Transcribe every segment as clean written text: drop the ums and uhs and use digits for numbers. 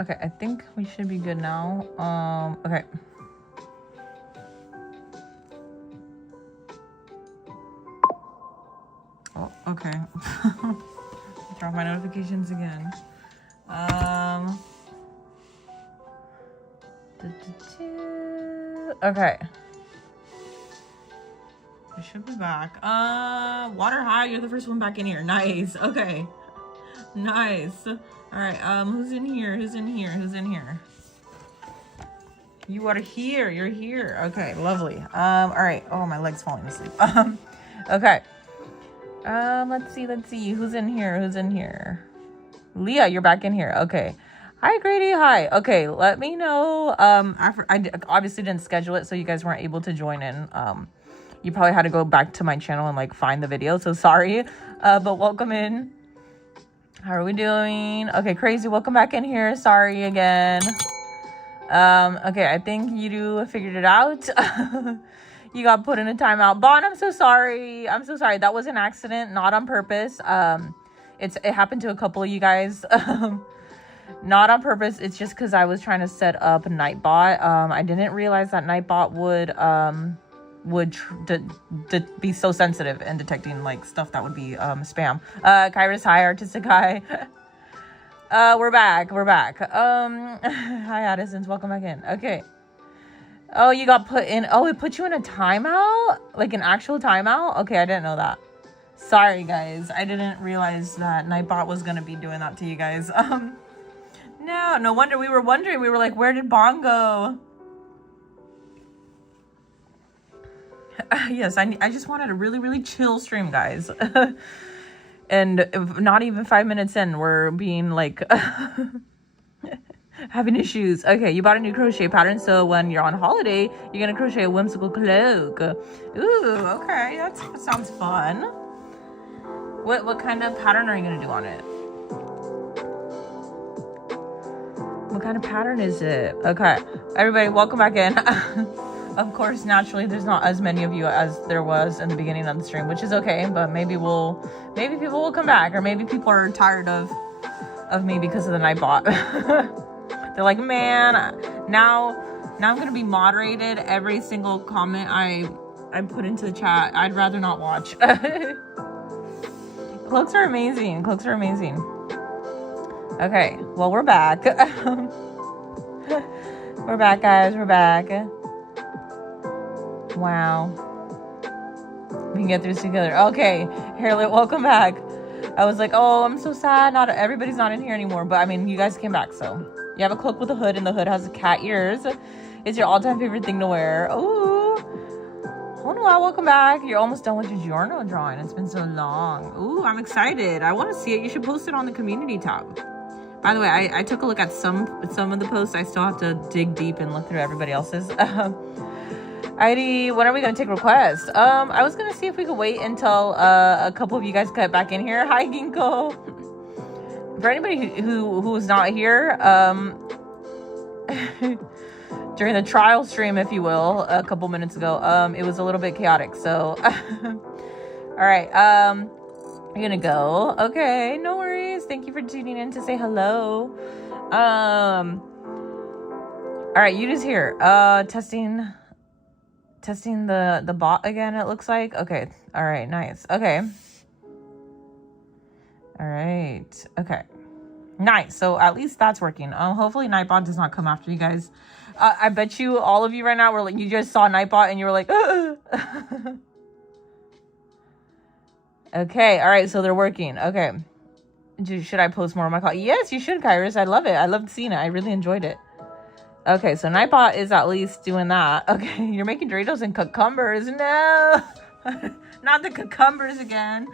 Okay, I think we should be good now. Okay. Oh, okay. Drop my notifications again. Okay. I should be back. Water high, you're the first one back in here. Nice. Okay. Nice. Alright, who's in here? Who's in here? Who's in here? You are here. You're here. Okay, lovely. Alright. Oh, my leg's falling asleep. Okay. Let's see. Who's in here? Who's in here? Leah, you're back in here. Okay. Hi, Grady. Hi. Okay, let me know. I obviously didn't schedule it, so you guys weren't able to join in. You probably had to go back to my channel and like find the video, so sorry. But welcome in. How are we doing? Okay, Crazy, welcome back in here. Sorry again. Okay, I think you figured it out. You got put in a timeout. Bon, I'm so sorry. I'm so sorry. That was an accident, not on purpose. It happened to a couple of you guys. Not on purpose. It's just because I was trying to set up Nightbot. I didn't realize that Nightbot would be so sensitive in detecting like stuff that would be spam. Kairos, hi, Artistic, hi. We're back. Hi, Addisons, welcome back in. Okay. Oh, you got put in. Oh, it put you in a timeout? Like an actual timeout? Okay, I didn't know that. Sorry, guys. I didn't realize that Nightbot was gonna be doing that to you guys. No wonder we were wondering. We were like, where did Bon go? Yes, I just wanted a really, really chill stream, guys. And not even 5 minutes in, we're being like having issues. Okay, you bought a new crochet pattern, so when you're on holiday, you're gonna crochet a whimsical cloak. Ooh, okay, that sounds fun. What kind of pattern are you gonna do on it? What kind of pattern is it? Okay, everybody, welcome back in. Of course, naturally, there's not as many of you as there was in the beginning of the stream, which is okay, but maybe people will come back, or maybe people are tired of me because of the Nightbot. They're like, man, now I'm gonna be moderated. Every single comment I put into the chat, I'd rather not watch. Cloaks are amazing. Okay, well, we're back. We're back, guys. We're back. Wow. We can get through this together. Okay, Hairlit, welcome back. I was like, oh, I'm so sad. Not everybody's not in here anymore. But I mean, you guys came back, so. You have a cloak with a hood, and the hood has cat ears. It's your all-time favorite thing to wear. Ooh. Oh, wow, welcome back. You're almost done with your journal drawing. It's been so long. Ooh, I'm excited. I want to see it. You should post it on the community tab. By the way, I took a look at some of the posts. I still have to dig deep and look through everybody else's. Heidi, when are we going to take requests? I was going to see if we could wait until a couple of you guys get back in here. Hi, Ginkgo. For anybody who's not here, during the trial stream, if you will, a couple minutes ago, it was a little bit chaotic. So, all right, you're going to go. Okay, no worries. Thank you for tuning in to say hello. All right, you just here. Testing the bot again, it looks like. Okay. All right. Nice. Okay. All right. Okay. Nice. So at least that's working. Hopefully Nightbot does not come after you guys. I bet you all of you right now were like, you just saw Nightbot and you were like, Okay. All right. So they're working. Okay. Should I post more of my call? Yes, you should, Kairos. I love it. I loved seeing it. I really enjoyed it. Okay, so Nightbot is at least doing that. Okay, you're making Doritos and cucumbers. No, not the cucumbers again.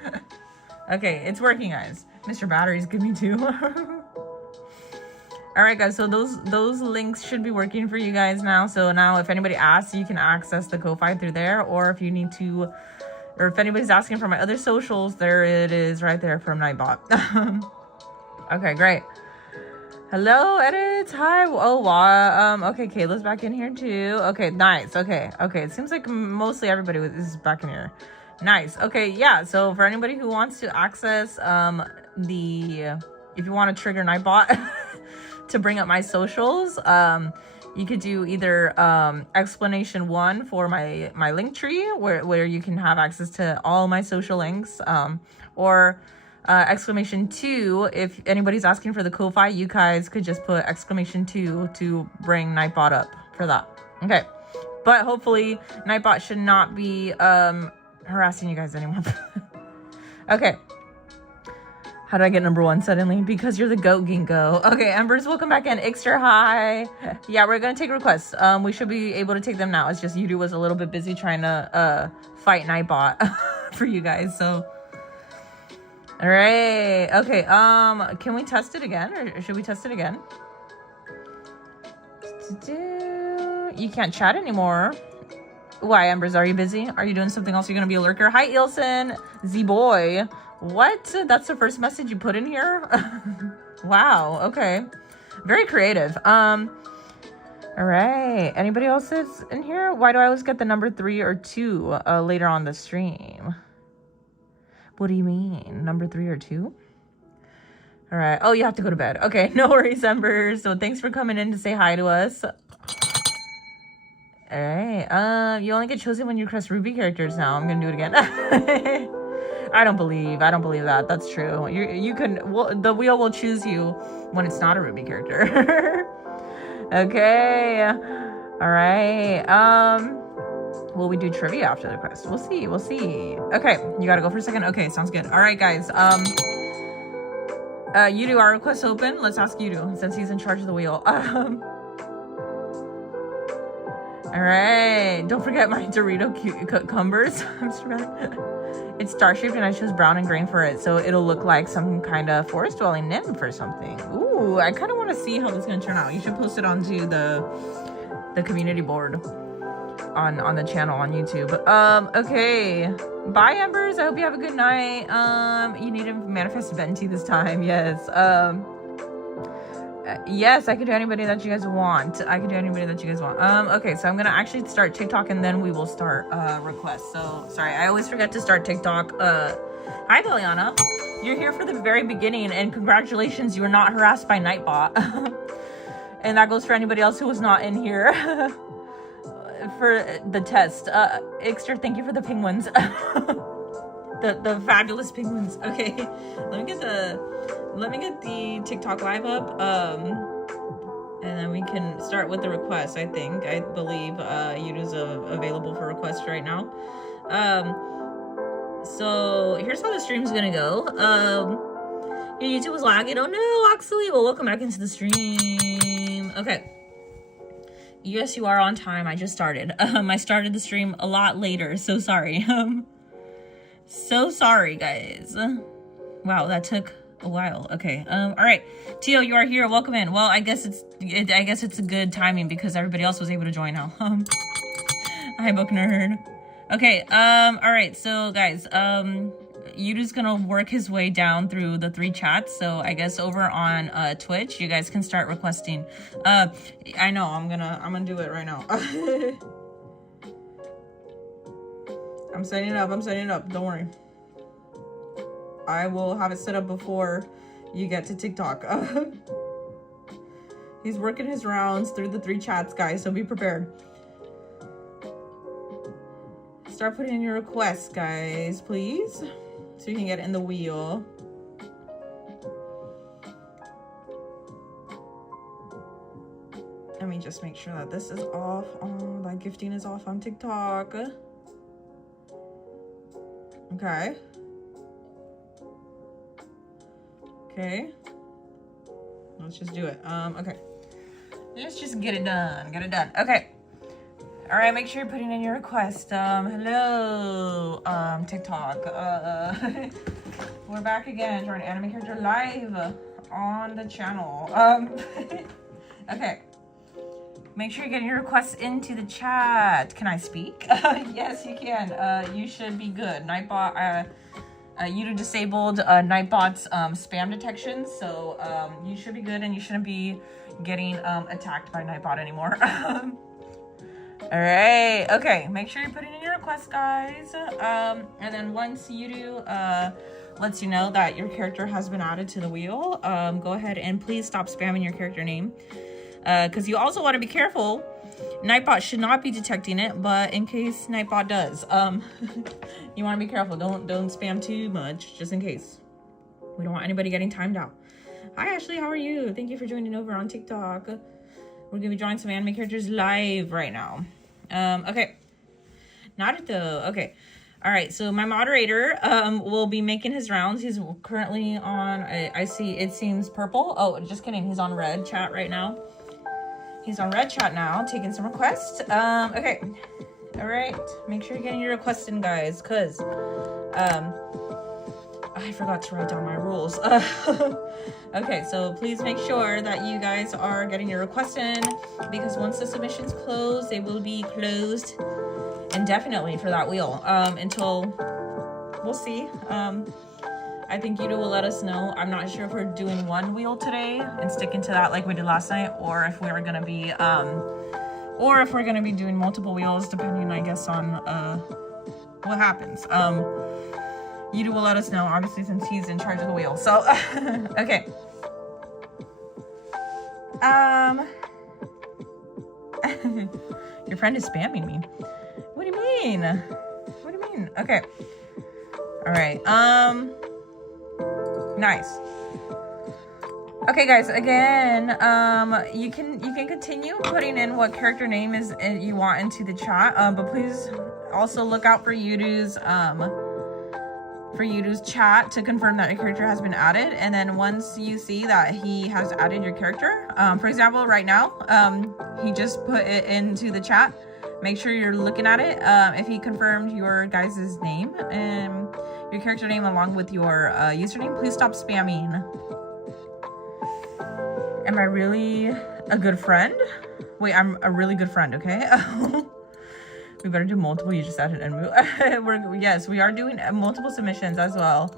Okay, it's working, guys. Mr. Batteries, give me two. All right, guys, so those links should be working for you guys now. So now if anybody asks, you can access the Ko-Fi through there. Or if you need to, or if anybody's asking for my other socials, there it is right there from Nightbot. Okay, great. Hello, edits. Hi. Oh, wow. Okay, Kayla's back in here too. Okay, nice. Okay. It seems like mostly everybody is back in here. Nice. Okay, yeah. So for anybody who wants to access if you want to trigger Nightbot, to bring up my socials. You could do either explanation 1 for my link tree, where you can have access to all my social links, or exclamation 2, if anybody's asking for the Ko-Fi, you guys could just put exclamation 2 to bring Nightbot up for that. Okay, but hopefully Nightbot should not be harassing you guys anymore. Okay. How do I get number 1 suddenly? Because you're the goat, Ginkgo. Okay, Embers, welcome back in. Ixter, hi. Yeah, we're gonna take requests. We should be able to take them now. It's just Yudu was a little bit busy trying to fight Nightbot for you guys, so. All right. Okay. Can we test it again, or should we test it again? You can't chat anymore. Why, Embers? Are you busy? Are you doing something else? You're gonna be a lurker. Hi, Ilson. Z-boy. What? That's the first message you put in here? Wow. Okay. Very creative. All right. Anybody else is in here? Why do I always get the number 3 or 2 later on the stream? What do you mean? Number 3 or 2? All right. Oh, you have to go to bed. Okay. No worries, Embers. So thanks for coming in to say hi to us. All right. You only get chosen when you request Ruby characters now. I'm going to do it again. I don't believe that. That's true. You can, the wheel will choose you when it's not a Ruby character. Okay. All right. Will we do trivia after the quest? We'll see. We'll see. Okay. You got to go for a second. Okay. Sounds good. All right, guys. Yudu, our request open. Let's ask Yudu since he's in charge of the wheel. All right. Don't forget my Dorito cucumbers. I'm sorry. It's star-shaped and I chose brown and green for it, so it'll look like some kind of forest dwelling nymph or something. Ooh, I kind of want to see how this is going to turn out. You should post it onto the community board on the channel on YouTube. Okay. Bye, Embers. I hope you have a good night. You need to manifest Venti this time. Yes. Yes, I can do anybody that you guys want. Okay, so I'm gonna actually start TikTok and then we will start requests. So sorry, I always forget to start TikTok. Hi, Liliana. You're here for the very beginning, and congratulations, you were not harassed by Nightbot. And that goes for anybody else who was not in here for the test. Ixter, thank you for the penguins. the fabulous penguins. Okay, let me get the TikTok live up, and then we can start with the request. I believe Yudu's available for requests right now. So here's how the stream's gonna go. Your YouTube was lagging. Oh no, actually. Well, welcome back into the stream. Okay. Yes, you are on time. I just started. I started the stream a lot later. So sorry. So sorry, guys. Wow, that took a while. Okay. All right. Tio, you are here. Welcome in. Well, I guess it's a good timing because everybody else was able to join now. Hi, Book Nerd. Okay. All right. So, guys, Yudu's gonna work his way down through the 3 chats. So I guess over on Twitch, you guys can start requesting. I know I'm gonna do it right now. I'm setting it up. Don't worry. I will have it set up before you get to TikTok. He's working his rounds through the 3 chats, guys, so be prepared. Start putting in your requests, guys, please, so you can get in the wheel. Let me just make sure that this is off. Oh, that gifting is off on TikTok. Okay. Okay. Let's just do it. Okay. Let's just get it done. Okay. All right, make sure you're putting in your request. Hello, TikTok. We're back again for an anime character live on the channel. Okay. Make sure you're getting your requests into the chat. Can I speak? Yes, you can. You should be good. Nightbot, Yudu disabled Nightbot's spam detection, so you should be good and you shouldn't be getting attacked by Nightbot anymore. All right. Okay. Make sure you're putting in your requests, guys. And then once Yudu lets you know that your character has been added to the wheel, go ahead and please stop spamming your character name. Because you also want to be careful. Nightbot should not be detecting it, but in case Nightbot does, you want to be careful. Don't spam too much, just in case. We don't want anybody getting timed out. Hi Ashley, how are you? Thank you for joining over on TikTok. We're gonna be drawing some anime characters live right now. Okay. Naruto. Okay. All right. So my moderator will be making his rounds. He's currently on. I see. It seems purple. Oh, just kidding. He's on red chat right now. He's on red chat now, taking some requests. Okay. All right. Make sure you're getting your requests in, guys, cause I forgot to write down my rules. Okay, so please make sure that you guys are getting your requests in, because once the submissions close, they will be closed indefinitely for that wheel until we'll see. I think Yuki will let us know. I'm not sure if we're doing one wheel today and sticking to that like we did last night, or if we're gonna be doing multiple wheels, depending, I guess, on what happens. Yuki will let us know, obviously, since he's in charge of the wheel. So, okay. Your friend is spamming me. What do you mean? What do you mean? Okay. All right. Nice. Okay, guys. Again, you can continue putting in what character name is you want into the chat. But please also look out for Yudu's chat to confirm that your character has been added. And then once you see that he has added your character, for example, right now, he just put it into the chat. Make sure you're looking at it. If he confirmed your guys' name and your character name along with your username, please stop spamming. Am I really a good friend? Wait, I'm a really good friend, okay? We better do multiple. You just added and move. Yes, we are doing multiple submissions as well.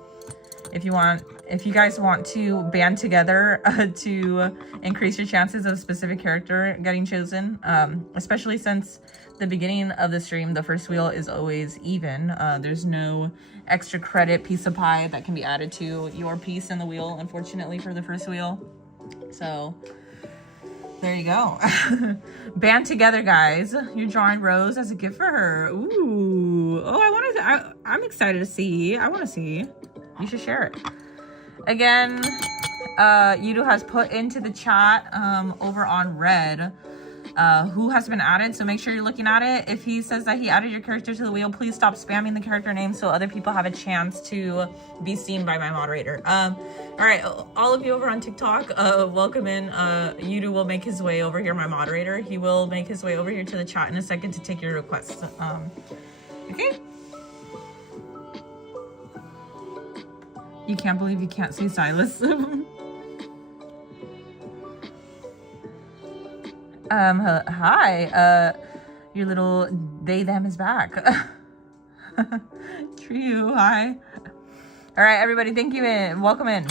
If you guys want to band together to increase your chances of a specific character getting chosen, especially since the beginning of the stream, the first wheel is always even. There's no extra credit piece of pie that can be added to your piece in the wheel, unfortunately, for the first wheel. So there you go. Band together, guys. You're drawing Rose as a gift for her. Ooh. Oh, I'm excited to see. I want to see. You should share it. Again, Yudu has put into the chat over on red who has been added. So make sure you're looking at it. If he says that he added your character to the wheel, please stop spamming the character name so other people have a chance to be seen by my moderator. All right, all of you over on TikTok, welcome in. Yudu will make his way over here, my moderator. He will make his way over here to the chat in a second to take your requests. Okay. You can't believe you can't see Silas. Hi. Your little they, them is back. True, hi. All right, everybody, thank you. Welcome in.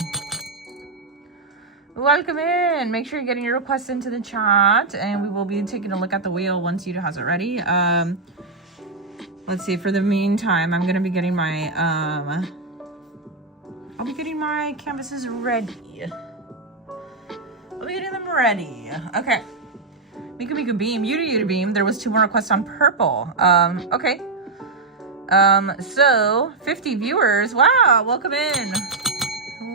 Welcome in. Make sure you're getting your requests into the chat, and we will be taking a look at the wheel once Yudu has it ready. Let's see. For the meantime, I'm gonna be getting my I'll be getting my canvases ready. I'll be getting them ready. Okay. Mika Beam, Yudu Beam. There was 2 more requests on purple. Okay. So 50 viewers. Wow, welcome in.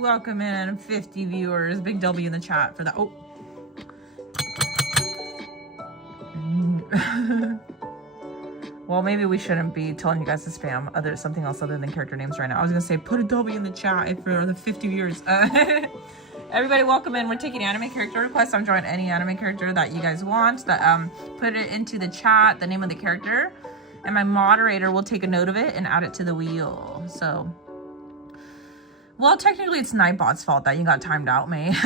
Welcome in, 50 viewers. Big W in the chat for that. Oh. Well, maybe we shouldn't be telling you guys to spam something else other than character names right now. I was gonna say put a W in the chat for the 50 viewers. Everybody, welcome in. We're taking anime character requests. I'm drawing any anime character that you guys want. Put it into the chat, the name of the character, and my moderator will take a note of it and add it to the wheel. So, well, technically it's Nightbot's fault that you got timed out, May.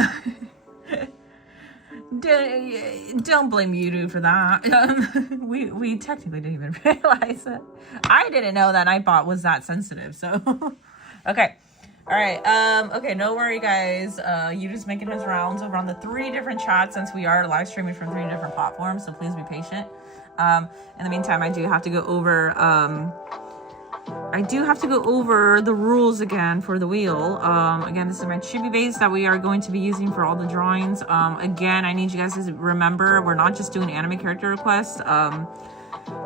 Don't blame Yudu for that. We technically didn't even realize it. I didn't know that Nightbot was that sensitive. So, okay. All right. Okay, no worry, guys. Yudu's making his rounds over on the 3 different chats since we are live streaming from 3 different platforms. So please be patient. In the meantime, I do have to go over I do have to go over the rules again for the wheel. Again, this is my chibi base that we are going to be using for all the drawings. Again, I need you guys to remember, we're not just doing anime character requests.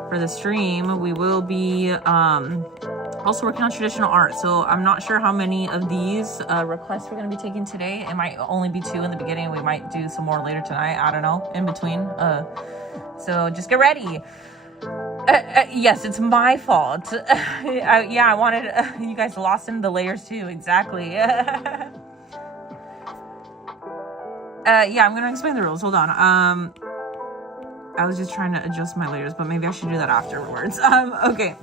For the stream, we will be also working on traditional art. So I'm not sure how many of these requests we're going to be taking today. It might only be 2 in the beginning. We might do some more later tonight. I don't know, in between. So just get ready. Yes, it's my fault. Yeah, I wanted you guys lost in the layers too. Exactly. Yeah, I'm going to explain the rules. Hold on. I was just trying to adjust my layers, but maybe I should do that afterwards. Okay.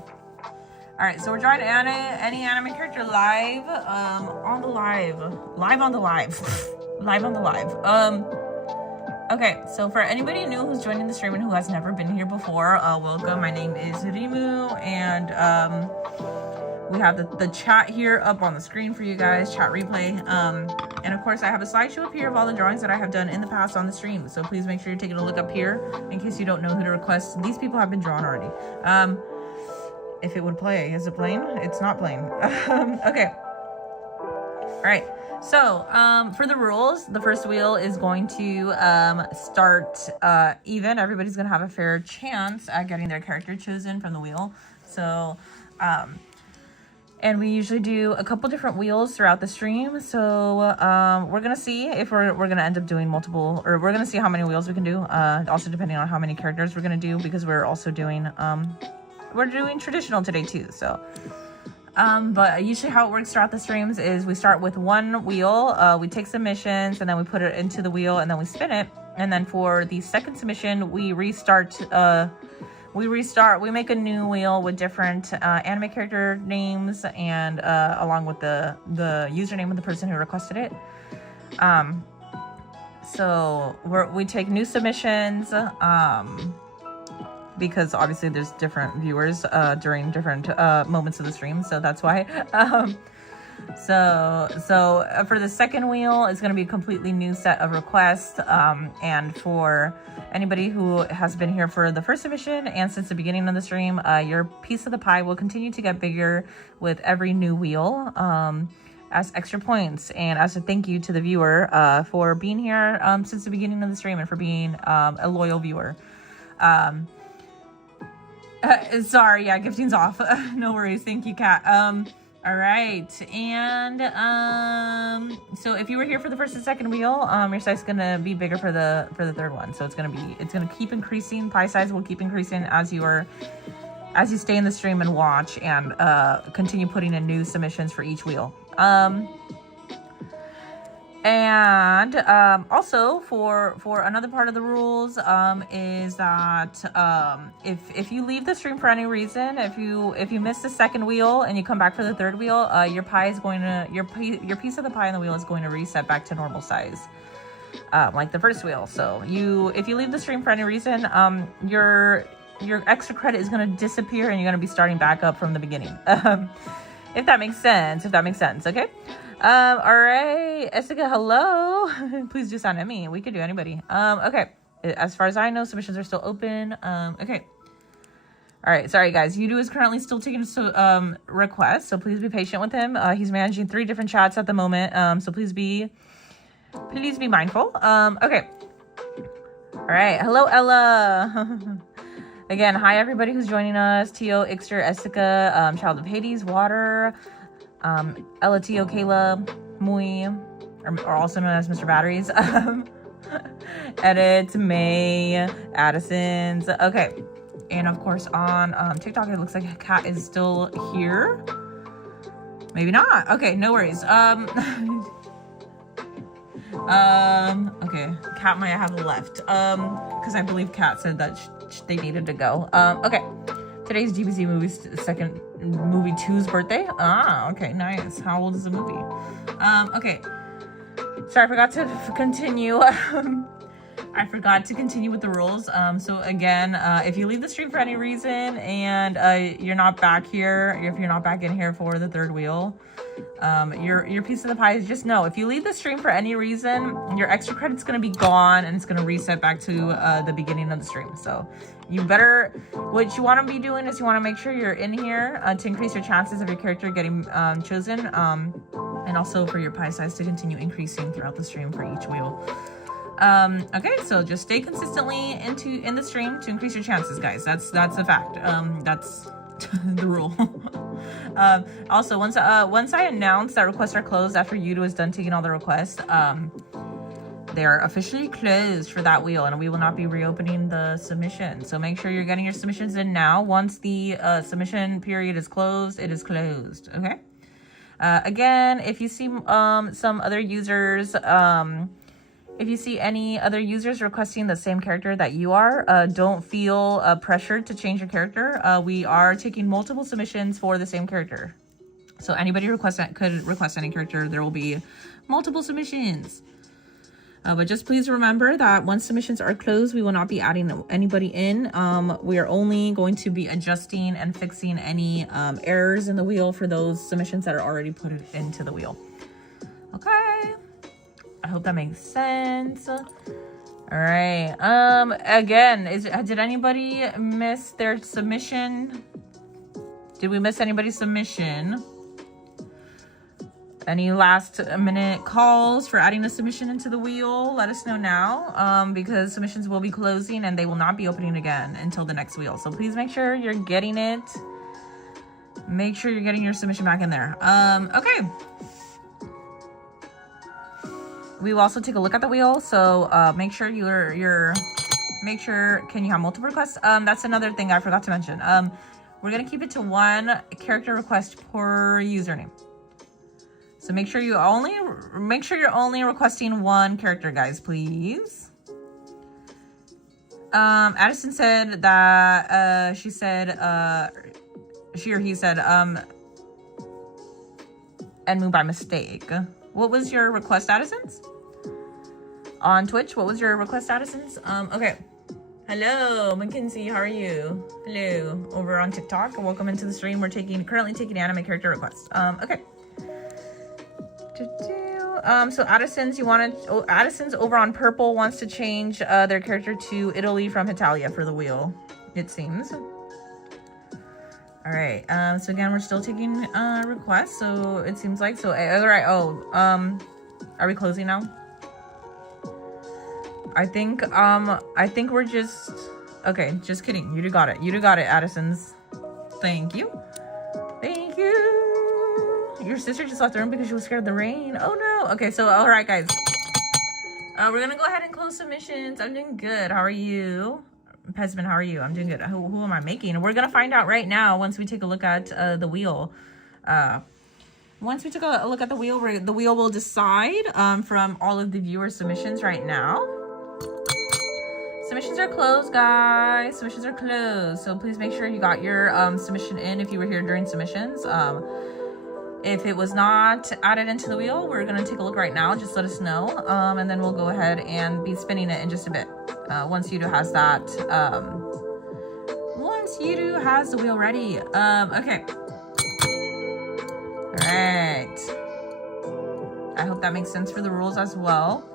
All right, so we're drawing any anime character live, on the live. Live on the live. Live on the live. Okay, so for anybody new who's joining the stream and who has never been here before, welcome. My name is Rimu, and we have the chat here up on the screen for you guys, chat replay. And of course, I have a slideshow up here of all the drawings that I have done in the past on the stream. So please make sure you're taking a look up here in case you don't know who to request. These people have been drawn already. If it would play, is it playing? It's not playing. Okay. All right. So for the rules, the first wheel is going to start even. Everybody's going to have a fair chance at getting their character chosen from the wheel. So and we usually do a couple different wheels throughout the stream. So we're going to see if we're going to end up doing multiple, or we're going to see how many wheels we can do. Also depending on how many characters we're going to do, because we're also doing, we're doing traditional today too. So, but usually how it works throughout the streams is we start with one wheel, we take submissions, and then we put it into the wheel, and then we spin it. And then for the second submission, we restart, we make a new wheel with different anime character names, and along with the username of the person who requested it. So we take new submissions, because obviously there's different viewers during different moments of the stream, so that's why. So for the second wheel, it's going to be a completely new set of requests, and for anybody who has been here for the first submission and since the beginning of the stream, your piece of the pie will continue to get bigger with every new wheel, as extra points and as a thank you to the viewer for being here since the beginning of the stream and for being a loyal viewer. Sorry, yeah, gifting's off. No worries. Thank you, Kat. All right, and so if you were here for the first and second wheel, your size is gonna be bigger for the third one. So it's gonna keep increasing. Pie size will keep increasing as you stay in the stream and watch, and continue putting in new submissions for each wheel. And also for another part of the rules is that if you leave the stream for any reason, if you miss the second wheel and you come back for the third wheel, your pie is going to your piece of the pie on the wheel is going to reset back to normal size, like the first wheel. So if you leave the stream for any reason, your extra credit is going to disappear and you're going to be starting back up from the beginning. If that makes sense. Okay. All right, Essica, hello. Please do sound at me. We could do anybody. Okay. As far as I know, submissions are still open. Okay. All right. Sorry, guys. Yudu is currently still taking requests, so please be patient with him. He's managing 3 different chats at the moment. So please be mindful. Okay. All right. Hello, Ella. Again, hi everybody who's joining us. Tio, Ixter, Essica, Child of Hades, Water, Ella, Tio, Kayla, Mui, or also known as Mr. Batteries, Edit, May, Addison's. Okay, and of course on TikTok it looks like Kat is still here. Maybe not. Okay, no worries. Okay, Kat might have left because I believe Kat said that they needed to go. Okay, today's GBZ movie's second movie 2's birthday. Okay, nice. How old is the movie? Okay, sorry, I forgot to continue. I forgot to continue with the rules. So again, if you leave the stream for any reason and you're not back here, if you're not back in here for the third wheel, Your piece of the pie is just know if you leave the stream for any reason, your extra credit's gonna be gone and it's gonna reset back to the beginning of the stream. So you better, what you want to be doing is you want to make sure you're in here to increase your chances of your character getting chosen, and also for your pie size to continue increasing throughout the stream for each wheel. Okay, so just stay consistently in the stream to increase your chances, guys. That's a fact. That's the rule. Also, once I announce that requests are closed after Yudo is done taking all the requests, they are officially closed for that wheel, and we will not be reopening the submission. So make sure you're getting your submissions in now. Once the submission period is closed, it is closed. Okay. Again, if you see some other users, if you see any other users requesting the same character that you are, don't feel pressured to change your character. We are taking multiple submissions for the same character. So anybody could request any character. There will be multiple submissions. But just please remember that once submissions are closed, we will not be adding anybody in. We are only going to be adjusting and fixing any errors in the wheel for those submissions that are already put into the wheel. Okay. I hope that makes sense. All right. Again, did anybody miss their submission? Did we miss anybody's submission? Any last minute calls for adding a submission into the wheel? Let us know now, because submissions will be closing and they will not be opening again until the next wheel. So please make sure you're getting it. Make sure you're getting your submission back in there. Okay. We will also take a look at the wheel. So make sure can you have multiple requests? That's another thing I forgot to mention. We're gonna keep it to one character request per username. So make sure you're only requesting one character, guys, please. Addison said that she or he said Enmu by mistake. What was your request, Addison's? On Twitch, what was your request, Addison's? Okay. Hello, Mackenzie, how are you? Hello, over on TikTok. Welcome into the stream. We're currently taking anime character requests. Okay. So Addison's over on Purple wants to change their character to Italy from Italia for the wheel, it seems. All right. So again, we're still taking requests. So it seems like all right. Are we closing now? I think we're just okay. Just kidding. You got it. You got it, Addison's. Thank you. Thank you. Your sister just left the room because she was scared of the rain. Oh no. Okay, so all right, guys. We're gonna go ahead and close submissions. I'm doing good. How are you? Pesman, how are you? I'm doing good. Who am I making? We're gonna find out right now once we take a look at the wheel. Once we took a look at the wheel will decide from all of the viewer submissions right now. Submissions are closed, guys. Submissions are closed. So please make sure you got your submission in if you were here during submissions. If it was not added into the wheel, we're going to take a look right now. Just let us know. And then we'll go ahead and be spinning it in just a bit. Once Yudo has that. Once Yudo has the wheel ready. Okay. All right. I hope that makes sense for the rules as well.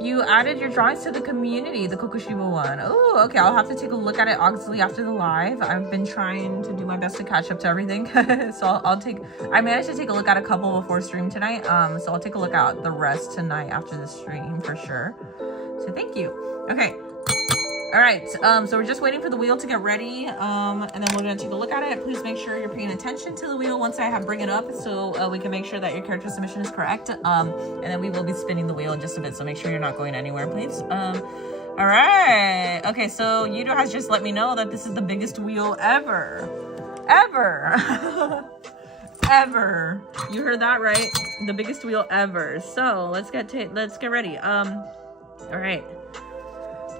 You added your drawings to the community, the Kokushiba one. Oh, okay. I'll have to take a look at it obviously after the live. I've been trying to do my best to catch up to everything. So I managed to take a look at a couple before stream tonight. So I'll take a look at the rest tonight after the stream for sure. So thank you. Okay. All right. So we're just waiting for the wheel to get ready. And then we're going to take a look at it. Please make sure you're paying attention to the wheel once I bring it up so we can make sure that your character submission is correct. And then we will be spinning the wheel in just a bit. So make sure you're not going anywhere, please. All right. Okay. So Yudo has just let me know that this is the biggest wheel ever. Ever. You heard that right? The biggest wheel ever. So let's get ready. All right.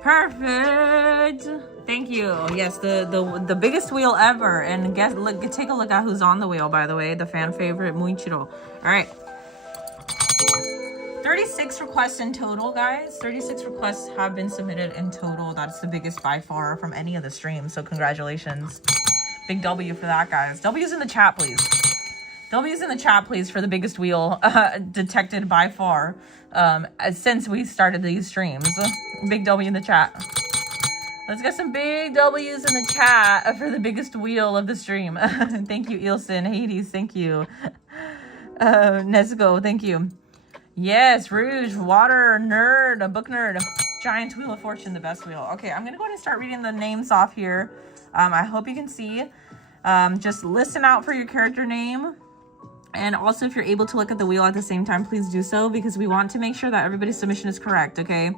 Perfect. Thank you. Yes, the biggest wheel ever. And take a look at who's on the wheel, by the way. The fan favorite, Muichiro. All right. 36 requests in total, guys. 36 requests have been submitted in total. That's the biggest by far from any of the streams. So congratulations. Big W for that, guys. W's in the chat, please. W's in the chat, please, for the biggest wheel detected by far since we started these streams. Big W in the chat. Let's get some big W's in the chat for the biggest wheel of the stream. Thank you, Ilson. Hades, thank you. Nezuko, thank you. Yes, Rouge, Water, Nerd, a Book Nerd. Giant Wheel of Fortune, the best wheel. Okay, I'm going to go ahead and start reading the names off here. I hope you can see. Just listen out for your character name. And also, if you're able to look at the wheel at the same time, please do so, because we want to make sure that everybody's submission is correct, okay?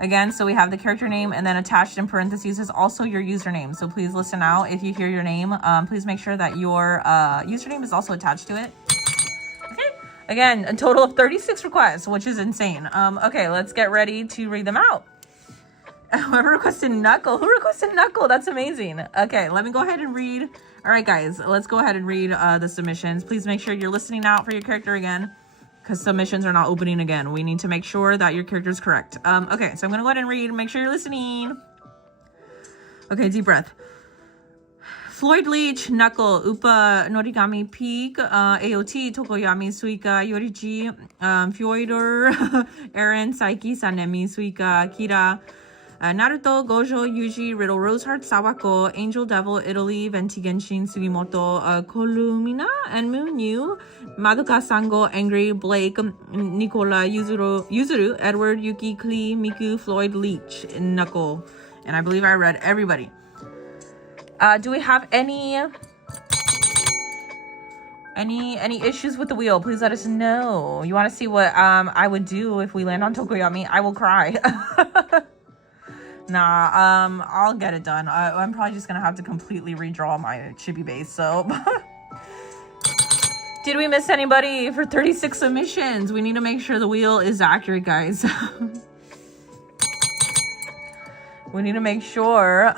Again, so we have the character name, and then attached in parentheses is also your username. So please listen out. If you hear your name, please make sure that your username is also attached to it. Okay. Again, a total of 36 requests, which is insane. Okay, let's get ready to read them out. Whoever requested Knuckle. Who requested Knuckle? That's amazing. Okay, let me go ahead and read. All right, guys, let's go ahead and read the submissions. Please make sure you're listening out for your character again, because submissions are not opening again. We need to make sure that your character is correct. Okay, so I'm going to go ahead and read. Make sure you're listening. Okay, deep breath. Floyd Leach, Knuckle, Upa, Norigami Peak, AOT, Tokoyami, Suika, Yoriji, Fyodor, Aaron, Saiki, Sanemi, Suika, Kira, Naruto, Gojo, Yuji, Riddle, Roseheart, Sawako, Angel Devil, Italy, Venti Genshin, Sugimoto, Kolumina, Enmu, New, Madoka Sango, Angry, Blake, Nicola, Yuzuru, Edward, Yuki, Klee, Miku, Floyd, Leech, Knuckle. And I believe I read everybody. Do we have any issues with the wheel? Please let us know. You want to see what I would do if we land on Tokoyami? I will cry. Nah, I'll get it done. I'm probably just gonna have to completely redraw my chibi base, so. Did we miss anybody for 36 submissions? We need to make sure the wheel is accurate, guys. We need to make sure.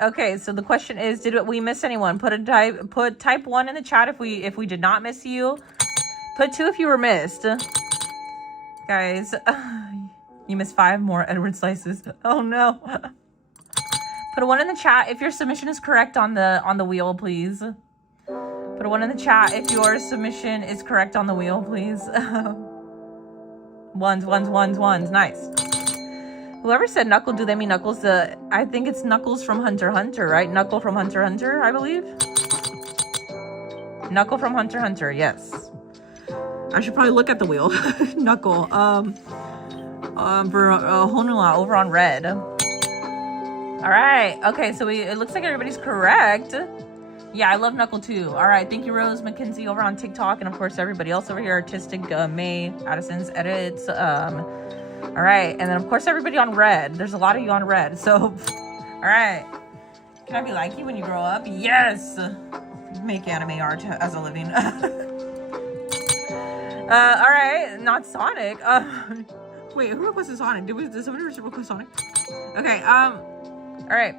Okay, so the question is, did we miss anyone? Put type 1 in the chat if we did not miss you. Put 2 if you were missed. Guys, you missed 5 more Edward slices. Oh no. Put a 1 in the chat if your submission is correct on the wheel, please. Put a 1 in the chat if your submission is correct on the wheel, please. Ones. Nice. Whoever said Knuckle, do they mean Knuckles? I think it's Knuckles from Hunter x Hunter, right? Knuckle from Hunter x Hunter, I believe. Knuckle from Hunter x Hunter, yes. I should probably look at the wheel. Knuckle. For Honua over on red. All right. Okay, so it looks like everybody's correct. Yeah, I love Knuckle too. All right. Thank you, Rose McKenzie over on TikTok, and of course everybody else over here, Artistic, May, Addison's Edits. All right, and then of course everybody on red. There's a lot of you on red. So, all right. Can I be like you when you grow up? Yes. Make anime art as a living. All right, not Sonic. Wait, who requested Sonic? Did somebody request Sonic? Okay, all right.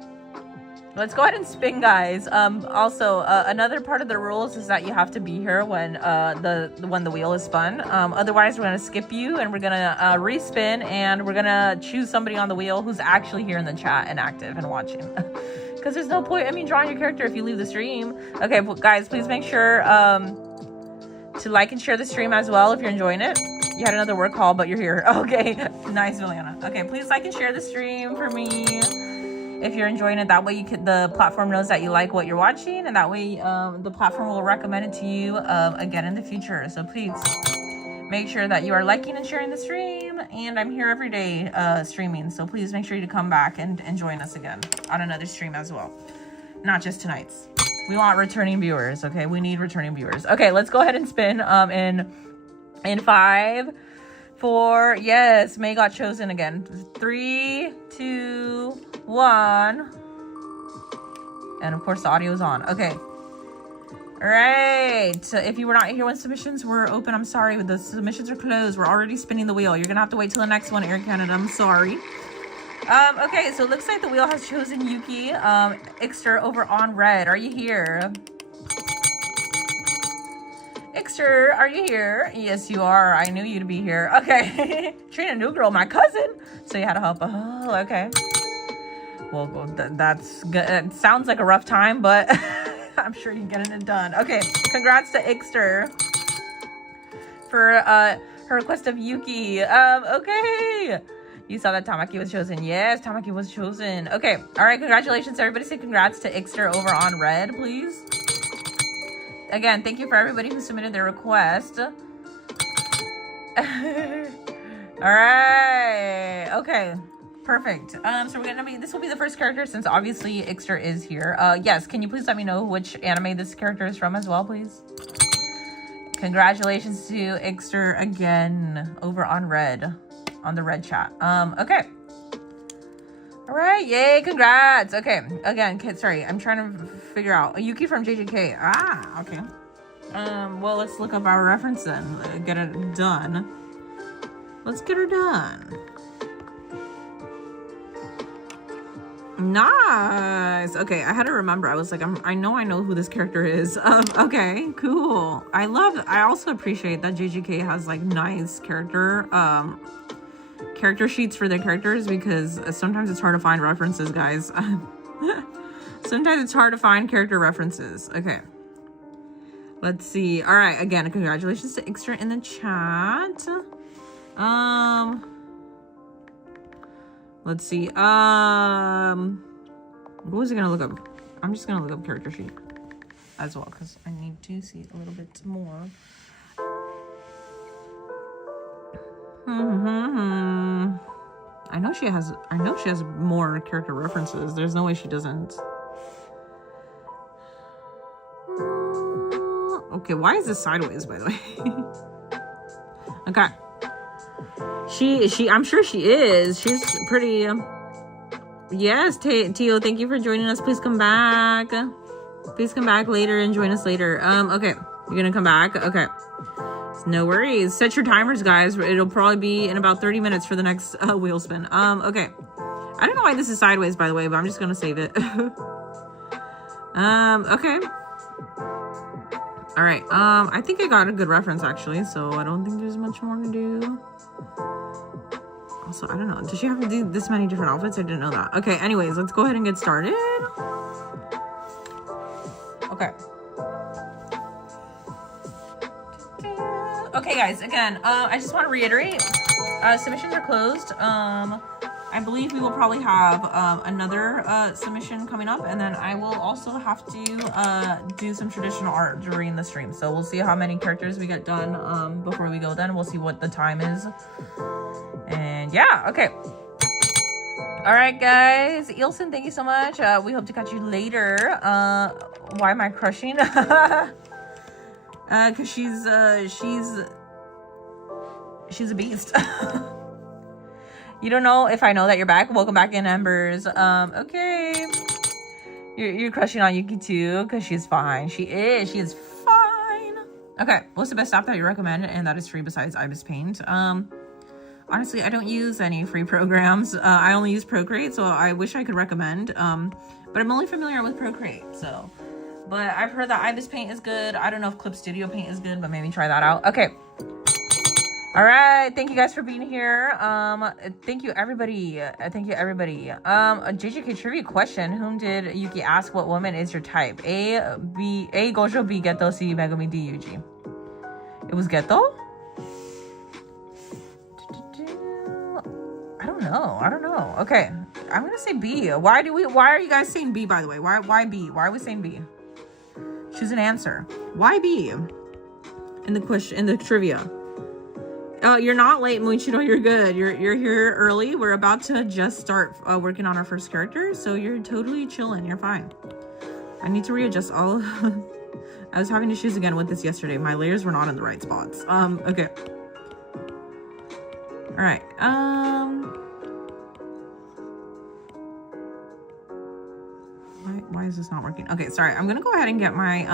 Let's go ahead and spin, guys. Also, another part of the rules is that you have to be here when the wheel is spun. Otherwise, we're gonna skip you and we're gonna respin, and we're gonna choose somebody on the wheel who's actually here in the chat and active and watching. Because there's no point, drawing your character if you leave the stream. Okay, guys, please make sure to like and share the stream as well if you're enjoying it. You had another work call, but you're here. Okay, nice, Juliana. Okay, please like and share the stream for me if you're enjoying it. That way the platform knows that you like what you're watching, and that way the platform will recommend it to you again in the future. So please make sure that you are liking and sharing the stream, and I'm here every day streaming, so please make sure you come back and join us again on another stream as well, not just tonight's. We want returning viewers. Okay, we need returning viewers. Okay, let's go ahead and spin in 5, 4. Yes, May got chosen again. 3, 2, 1. And of course the audio is on. Okay. All right. So if you were not here when submissions were open, I'm sorry, but the submissions are closed. We're already spinning the wheel. You're gonna have to wait till the next one, Air Canada. I'm sorry. Okay, so it looks like the wheel has chosen Yuki. Ixter over on red. Are you here? Ixter, are you here? Yes, you are. I knew you to be here. Okay. Trina New Girl, my cousin. So you had to help. Oh, okay. Well, that's good. It sounds like a rough time, but I'm sure you're getting it done. Okay, congrats to Ixter for her request of Yuki. Okay. You saw that Tamaki was chosen. Yes, Tamaki was chosen. Okay. All right. Congratulations. Everybody say congrats to Ixter over on Red, please. Again, thank you for everybody who submitted their request. All right. Okay. Perfect. So this will be the first character since obviously Ixter is here. Yes. Can you please let me know which anime this character is from as well, please? Congratulations to Ixter again over on Red. On the Red chat. Okay. All right. Yay. Congrats. Okay. Again, sorry. I'm trying to figure out. Yuki from JJK. Ah, okay. Well, let's look up our reference then. Get it done. Let's get her done. Nice. Okay. I had to remember. I was like, I know who this character is. Okay. Cool. I also appreciate that JJK has like nice character sheets for their characters because sometimes it's hard to find references, guys. Sometimes it's hard to find character references. Okay. Let's see. All right. Again, congratulations to Ixter in the chat. Let's see. What was I gonna look up? I'm just gonna look up character sheet as well because I need to see a little bit more. I know she has more character references. There's no way she doesn't. Okay, why is this sideways, by the way? Okay. I'm sure she is. She's pretty. Yes, Tio, thank you for joining us. Please come back. Please come back later and join us later. Okay. You're gonna come back? Okay. No worries. Set your timers, guys. It'll probably be in about 30 minutes for the next wheel spin. Okay. I don't know why this is sideways, by the way, but I'm just gonna save it. Okay. All right. I think I got a good reference actually, so I don't think there's much more to do. Also, I don't know. Does she have to do this many different outfits? I didn't know that. Okay. Anyways, let's go ahead and get started. Okay. Okay, guys, again, I just want to reiterate, submissions are closed. I believe we will probably have another submission coming up, and then I will also have to do some traditional art during the stream. So we'll see how many characters we get done before we go then. We'll see what the time is. And yeah, okay. All right, guys. Ilson, thank you so much. We hope to catch you later. Why am I crushing? Cause she's a beast. You don't know if I know that you're back. Welcome back in, Embers. Okay. You're crushing on Yuki too, cause she's fine. She is fine. Okay. What's the best app that you recommend and that is free besides Ibis Paint? Honestly, I don't use any free programs. I only use Procreate, so I wish I could recommend. But I'm only familiar with Procreate, so. But I've heard that Ibis Paint is good. I don't know if Clip Studio Paint is good, but maybe try that out. Okay. All right. Thank you guys for being here. Thank you, everybody. Thank you, everybody. A JJK trivia question. Whom did Yuki ask what woman is your type? A, Gojo, B, Geto, C, Megumi, D, Yuji. It was Geto? I don't know. Okay. I'm going to say B. Why are you guys saying B, by the way? Why B? Why are we saying B? Choose an answer. Why B? In the question, in the trivia. You're not late, Muichiro. You're good. You're here early. We're about to just start working on our first character, so you're totally chilling. You're fine. I need to readjust all. I was having issues again with this yesterday. My layers were not in the right spots. Okay. All right. Why is this not working? Okay, sorry. I'm gonna go ahead and get my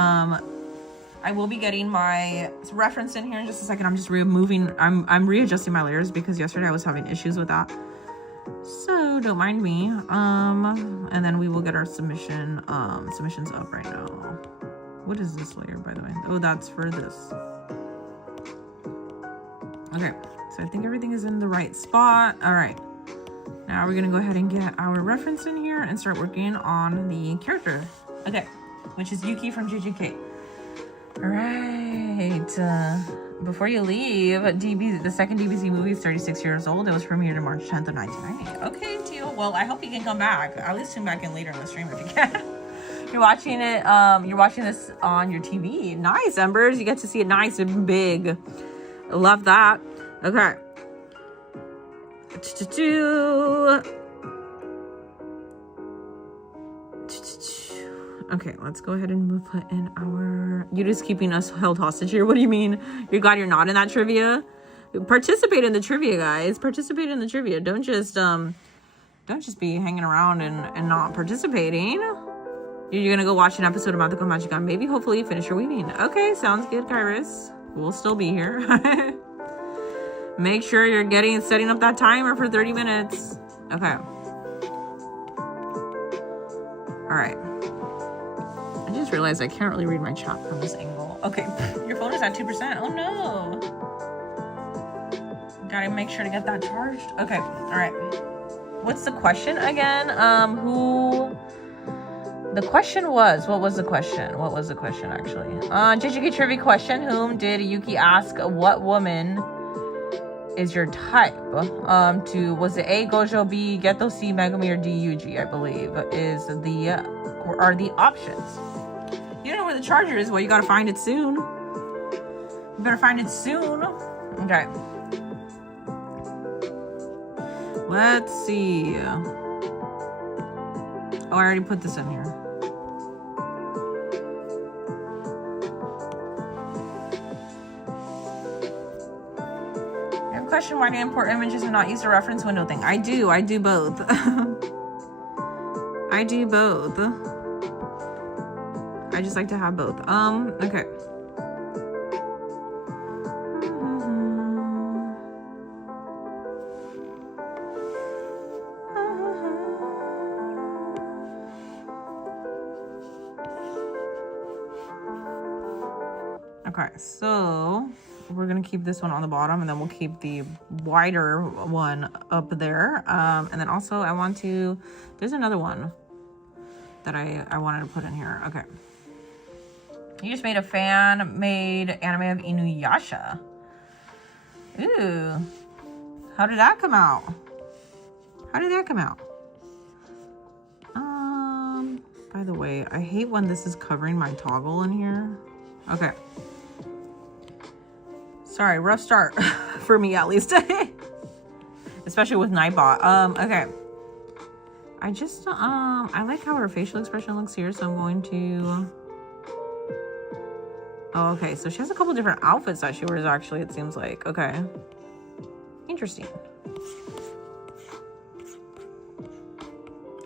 I will be getting my reference in here in just a second. I'm just removing. I'm readjusting my layers because yesterday I was having issues with that. So don't mind me. And then we will get our submissions up right now. What is this layer, by the way? Oh, that's for this. Okay, so I think everything is in the right spot. All right. Now we're gonna go ahead and get our reference in here and start working on the character. Okay, which is Yuki from JJK. All right. Before you leave, the second DBZ movie is 36 years old. It was premiered on March 10th of 1998. Okay, Tio. Well, I hope you can come back. At least tune back in later in the stream if you can. You're watching it. You're watching this on your TV. Nice, Embers. You get to see it nice and big. Love that. Okay. Okay, let's go ahead and put in our... You're just keeping us held hostage here. What do you mean? You're glad you're not in that trivia? Participate in the trivia, guys. Participate in the trivia. Don't just be hanging around and not participating. You're gonna go watch an episode of Madoka Magica. Maybe, hopefully, you finish your weaving. Okay, sounds good, Kairos. We'll still be here. Make sure you're setting up that timer for 30 minutes. Okay. All right. I just realized I can't really read my chat from this angle. Okay, your phone is at 2%. Oh no. Gotta make sure to get that charged. Okay, all right. What's the question again? The question was, what was the question? What was the question actually? JJK trivia question. Whom did Yuki ask what woman is your type? Was it A, Gojo, B, Geto, C, Megumi, or D, Yuji, I believe are the options. You don't know where the charger is. Well, you gotta find it soon. You better find it soon. Okay. Let's see. Oh, I already put this in here. I have a question. Why do you import images and not use the reference window thing? I do both. I do both. I just like to have both. Okay. Okay, so we're gonna keep this one on the bottom, and then we'll keep the wider one up there. And then also there's another one that I wanted to put in here. Okay. You just made a fan-made anime of Inuyasha. Ooh. How did that come out? By the way, I hate when this is covering my toggle in here. Okay. Sorry, rough start for me at least. Especially with Nightbot. Okay. I just, I like how her facial expression looks here, so I'm going to... Oh, okay, so she has a couple different outfits that she wears, actually, it seems like. Okay. Interesting.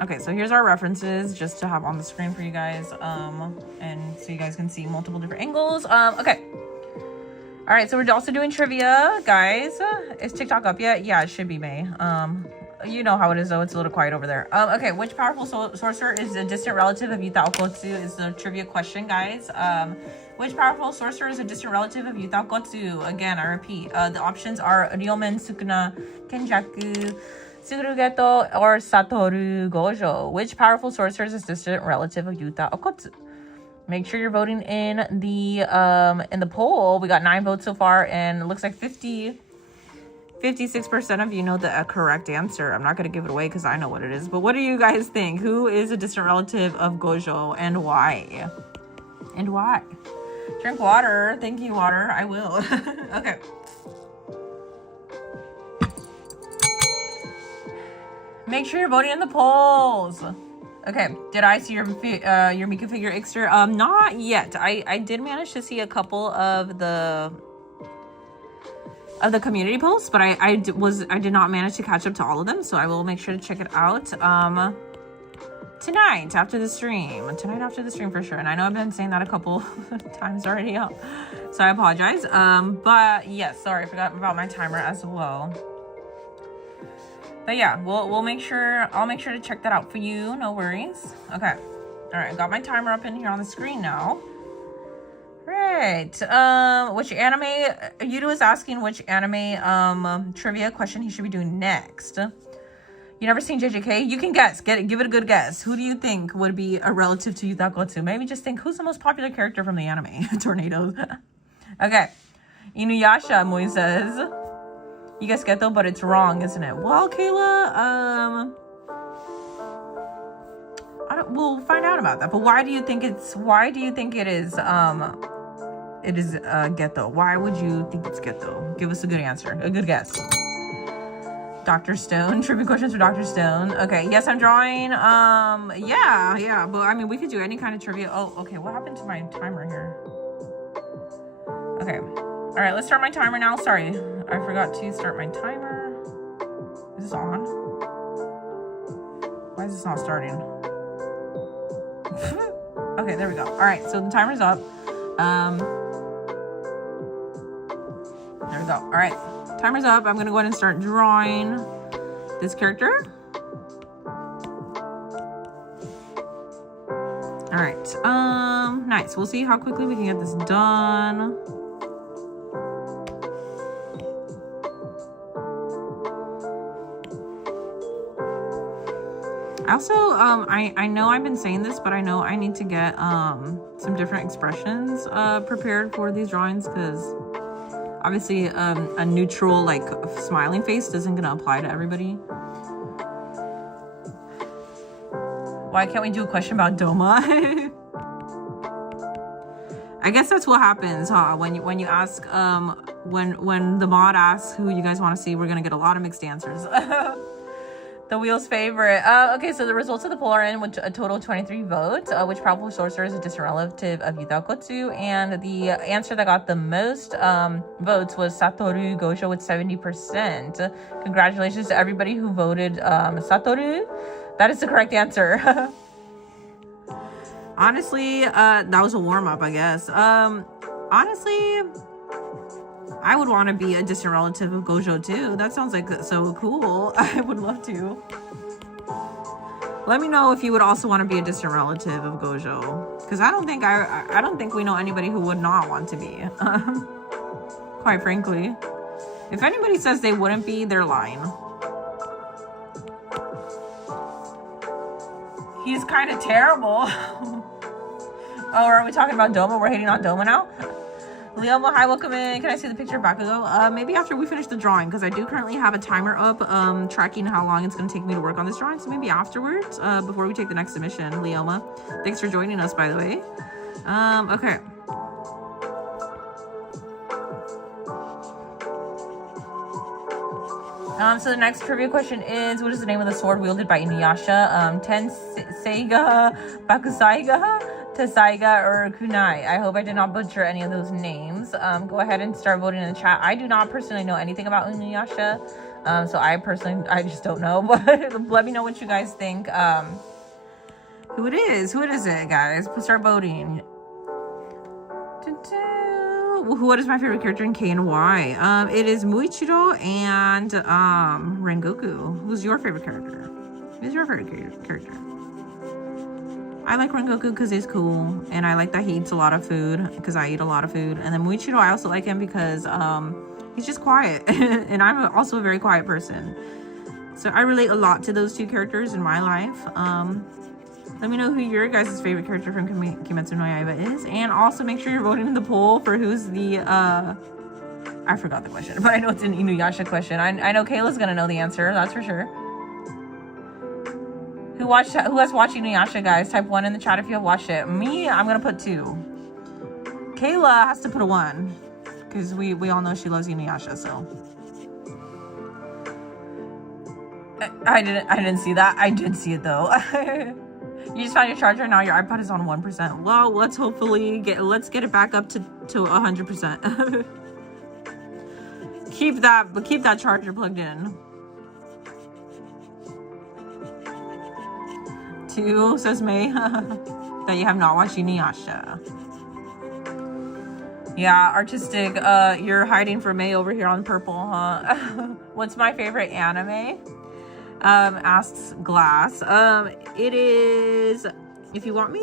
Okay, so here's our references, just to have on the screen for you guys, and so you guys can see multiple different angles. Okay. All right, so we're also doing trivia, guys. Is TikTok up yet? Yeah, it should be, May. You know how it is, though. It's a little quiet over there. Okay, which powerful sorcerer is a distant relative of Yuta Okotsu is the trivia question, guys. Which powerful sorcerer is a distant relative of Yuta Okotsu? Again, I repeat. The options are Ryomen, Sukuna, Kenjaku, Suguru Geto, or Satoru Gojo. Which powerful sorcerer is a distant relative of Yuta Okotsu? Make sure you're voting in the poll. We got 9 votes so far, and it looks like 56% of you know the correct answer. I'm not going to give it away because I know what it is. But what do you guys think? Who is a distant relative of Gojo and why? And why? Drink water. Thank you, water. I will. Okay. Make sure you're voting in the polls. Okay. Did I see your Miku figure, Ixter? Not yet. I did manage to see a couple of the community posts, but I did not manage to catch up to all of them, so I will make sure to check it out tonight after the stream for sure. And I know I've been saying that a couple times already, so I apologize. But yes, sorry, I forgot about my timer as well. But yeah, I'll make sure to check that out for you. No worries. Okay. All right, I got my timer up in here on the screen now. Right. Which anime? Yudo is asking which anime trivia question he should be doing next. You never seen JJK? You can guess. Give it a good guess. Who do you think would be a relative to Yutakotsu? Maybe just think, who's the most popular character from the anime? Tornadoes. Okay. Inuyasha, Mui says. You guys get though, but it's wrong, isn't it? Well, Kayla, we'll find out about that. But why do you think it is Geto? Why would you think it's Geto? Give us a good answer. A good guess. Dr. Stone. Trivia questions for Dr. Stone. Okay, yes, I'm drawing. Yeah. But I mean, we could do any kind of trivia. Oh, okay. What happened to my timer here? Okay. All right, let's start my timer now. Sorry, I forgot to start my timer. Is this on? Why is this not starting? Okay, there we go. All right, so the timer's up. There we go. All right. Timer's up. I'm gonna go ahead and start drawing this character. All right. Nice. We'll see how quickly we can get this done. Also, I know I've been saying this, but I know I need to get some different expressions prepared for these drawings, because obviously, a neutral, like, smiling face isn't gonna apply to everybody. Why can't we do a question about Doma? I guess that's what happens, huh? When you ask, when the mod asks who you guys want to see, we're gonna get a lot of mixed answers. The wheel's favorite. Okay, so the results of the poll are in with a total of 23 votes. Which powerful sorcerer is a distant relative of Yutakotsu? And the answer that got the most votes was Satoru Gojo with 70%. Congratulations to everybody who voted Satoru. That is the correct answer. Honestly, that was a warm-up, I guess. Honestly, I would want to be a distant relative of Gojo too. That sounds like so cool. I would love to. Let me know if you would also want to be a distant relative of Gojo, because I don't think we know anybody who would not want to be. Quite frankly, if anybody says they wouldn't be, they're lying. He's kind of terrible. Oh, are we talking about Doma? We're hating on Doma now? Leoma, hi, welcome in. Can I see the picture of Bakugo? Maybe after we finish the drawing, because I do currently have a timer up tracking how long it's going to take me to work on this drawing. So maybe afterwards, before we take the next submission, Leoma. Thanks for joining us, by the way. Okay. So the next trivia question is, what is the name of the sword wielded by Inuyasha? Tenseiga, Bakusaiga, Tesaiga, or Kunai? I hope I did not butcher any of those names. Go ahead and start voting in the chat. I do not personally know anything about Inuyasha, so I just don't know. But let me know what you guys think. Who it is? Who is it, guys? Start voting. What is my favorite character in K and Y? It is Muichiro and Rengoku. Who's your favorite character? Who's your favorite character? I like Rengoku because he's cool, and I like that he eats a lot of food because I eat a lot of food. And then Muichiro, I also like him because he's just quiet, and I'm also a very quiet person. So I relate a lot to those two characters in my life. Let me know who your guys' favorite character from Kimetsu no Yaiba is, and also make sure you're voting in the poll for who's the I forgot the question, but I know it's an Inuyasha question. I know Kayla's gonna know the answer, that's for sure. Who has watched Inuyasha, guys? Type 1 in the chat if you have watched it. Me, I'm gonna put 2. Kayla has to put a 1 because we all know she loves Inuyasha. So I didn't see that. I did see it though. You just found your charger. Now your iPod is on 1%. Well, let's get it back up to 100%. keep that charger plugged in. 2, says May, that you have not watched Inuyasha. Yeah, artistic. You're hiding from May over here on purple, huh? What's my favorite anime? Asks Glass. It is, if you want me,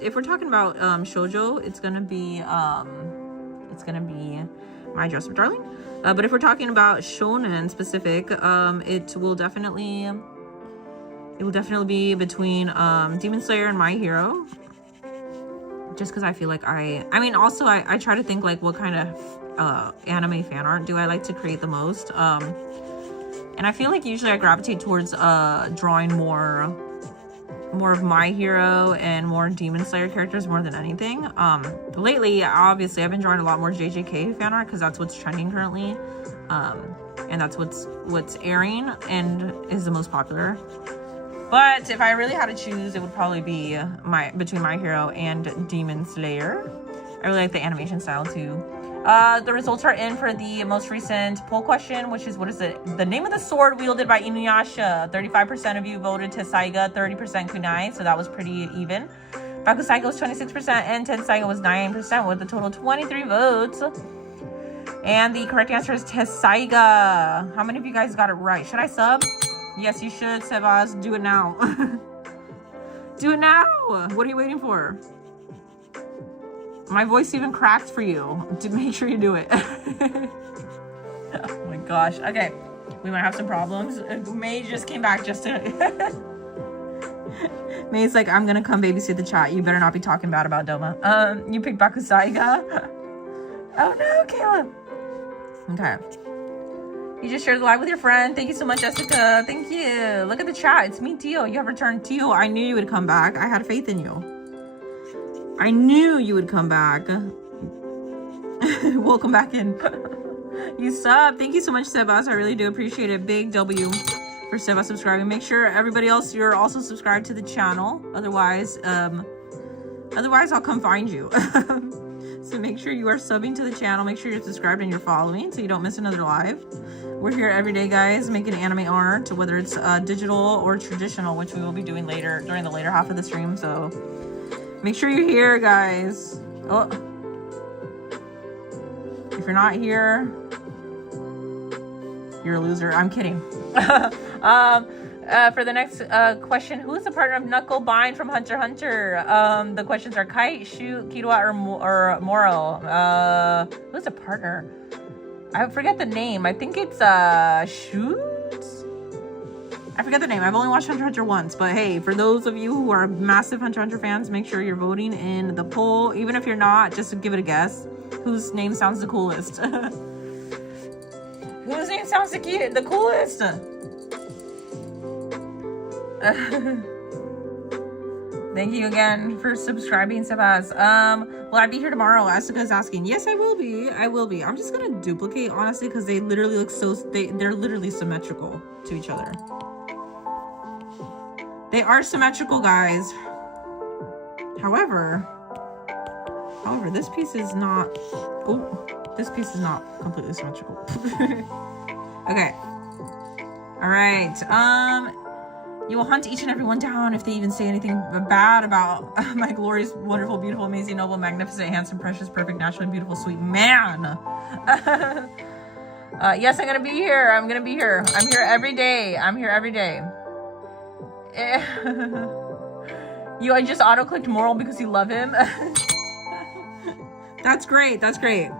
if we're talking about shoujo, it's gonna be My Dress Up Darling. But if we're talking about shonen specific, it will definitely be between Demon Slayer and My Hero. Just because I feel like I mean, also I try to think like what kind of anime fan art do I like to create the most. And I feel like usually I gravitate towards drawing more of My Hero and more Demon Slayer characters more than anything. Lately, obviously, I've been drawing a lot more JJK fan art because that's what's trending currently, and that's what's airing and is the most popular. But if I really had to choose, it would probably be between My Hero and Demon Slayer. I really like the animation style too. The results are in for the most recent poll question, which is, what is it? The name of the sword wielded by Inuyasha. 35% of you voted Tensaiga, 30% Kunai, so that was pretty even. Bakusaiga was 26% and Tensaiga was 9% with a total of 23 votes. And the correct answer is Tensaiga. How many of you guys got it right? Should I sub? Yes, you should, Sebas. Do it now. Do it now. What are you waiting for? My voice even cracked for you. To make sure you do it. Oh my gosh. Okay. We might have some problems. May just came back just to... May's like, I'm gonna come babysit the chat. You better not be talking bad about Doma. You picked Bakusaiga. Oh no, Caleb. Okay. You just shared the live with your friend. Thank you so much, Jessica. Thank you. Look at the chat. It's me, Tio. You have returned. Tio, I knew you would come back. I had faith in you. I knew you would come back. Welcome back in. You sub. Thank you so much, Sebas. I really do appreciate it. Big W for Sebas subscribing. Make sure everybody else, you're also subscribed to the channel. Otherwise I'll come find you. So make sure you are subbing to the channel. Make sure you're subscribed and you're following so you don't miss another live. We're here every day, guys, making anime art, whether it's digital or traditional, which we will be doing later during the later half of the stream. So make sure you're here, guys. Oh, if you're not here, you're a loser. I'm kidding. For the next question, who is the partner of Knucklebind from Hunter x Hunter? The questions are Kite, Shoot, Killua, or Moro. Who's a partner? I forget the name. I think it's Shoot? I forget the name. I've only watched Hunter x Hunter once, but hey, for those of you who are massive Hunter x Hunter fans, make sure you're voting in the poll. Even if you're not, just to give it a guess. Whose name sounds the coolest? Whose name sounds the coolest? Thank you again for subscribing, Sebas. Will I be here tomorrow? Asuka's asking. Yes, I will be. I will be. I'm just gonna duplicate, honestly, because they literally look so... They're literally symmetrical to each other. They are symmetrical, guys. However, this piece is not... Oh, this piece is not completely symmetrical. Okay. All right. You will hunt each and every one down if they even say anything bad about my glorious, wonderful, beautiful, amazing, noble, magnificent, handsome, precious, perfect, naturally beautiful, sweet man. Yes, I'm gonna be here. I'm gonna be here. I'm here every day. I'm here every day. I just auto-clicked Moral because you love him. That's great. That's great.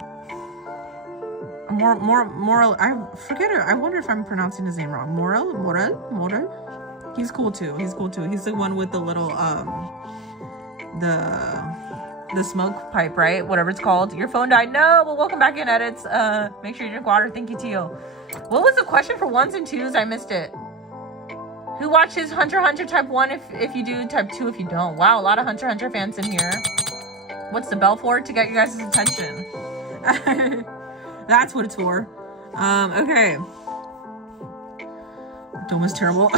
Moral. I forget it. I wonder if I'm pronouncing his name wrong. Moral. He's cool too. He's the one with the little the smoke pipe, right? Whatever it's called. Your phone died. No, well, welcome back in, edits. Make sure you drink water. Thank you, Tio. What was the question for 1s and 2s? I missed it. Who watches Hunter x Hunter type 1 if you do, type 2 if you don't? Wow, a lot of Hunter x Hunter fans in here. What's the bell for? To get you guys' attention. That's what it's for. Okay. Doma's terrible.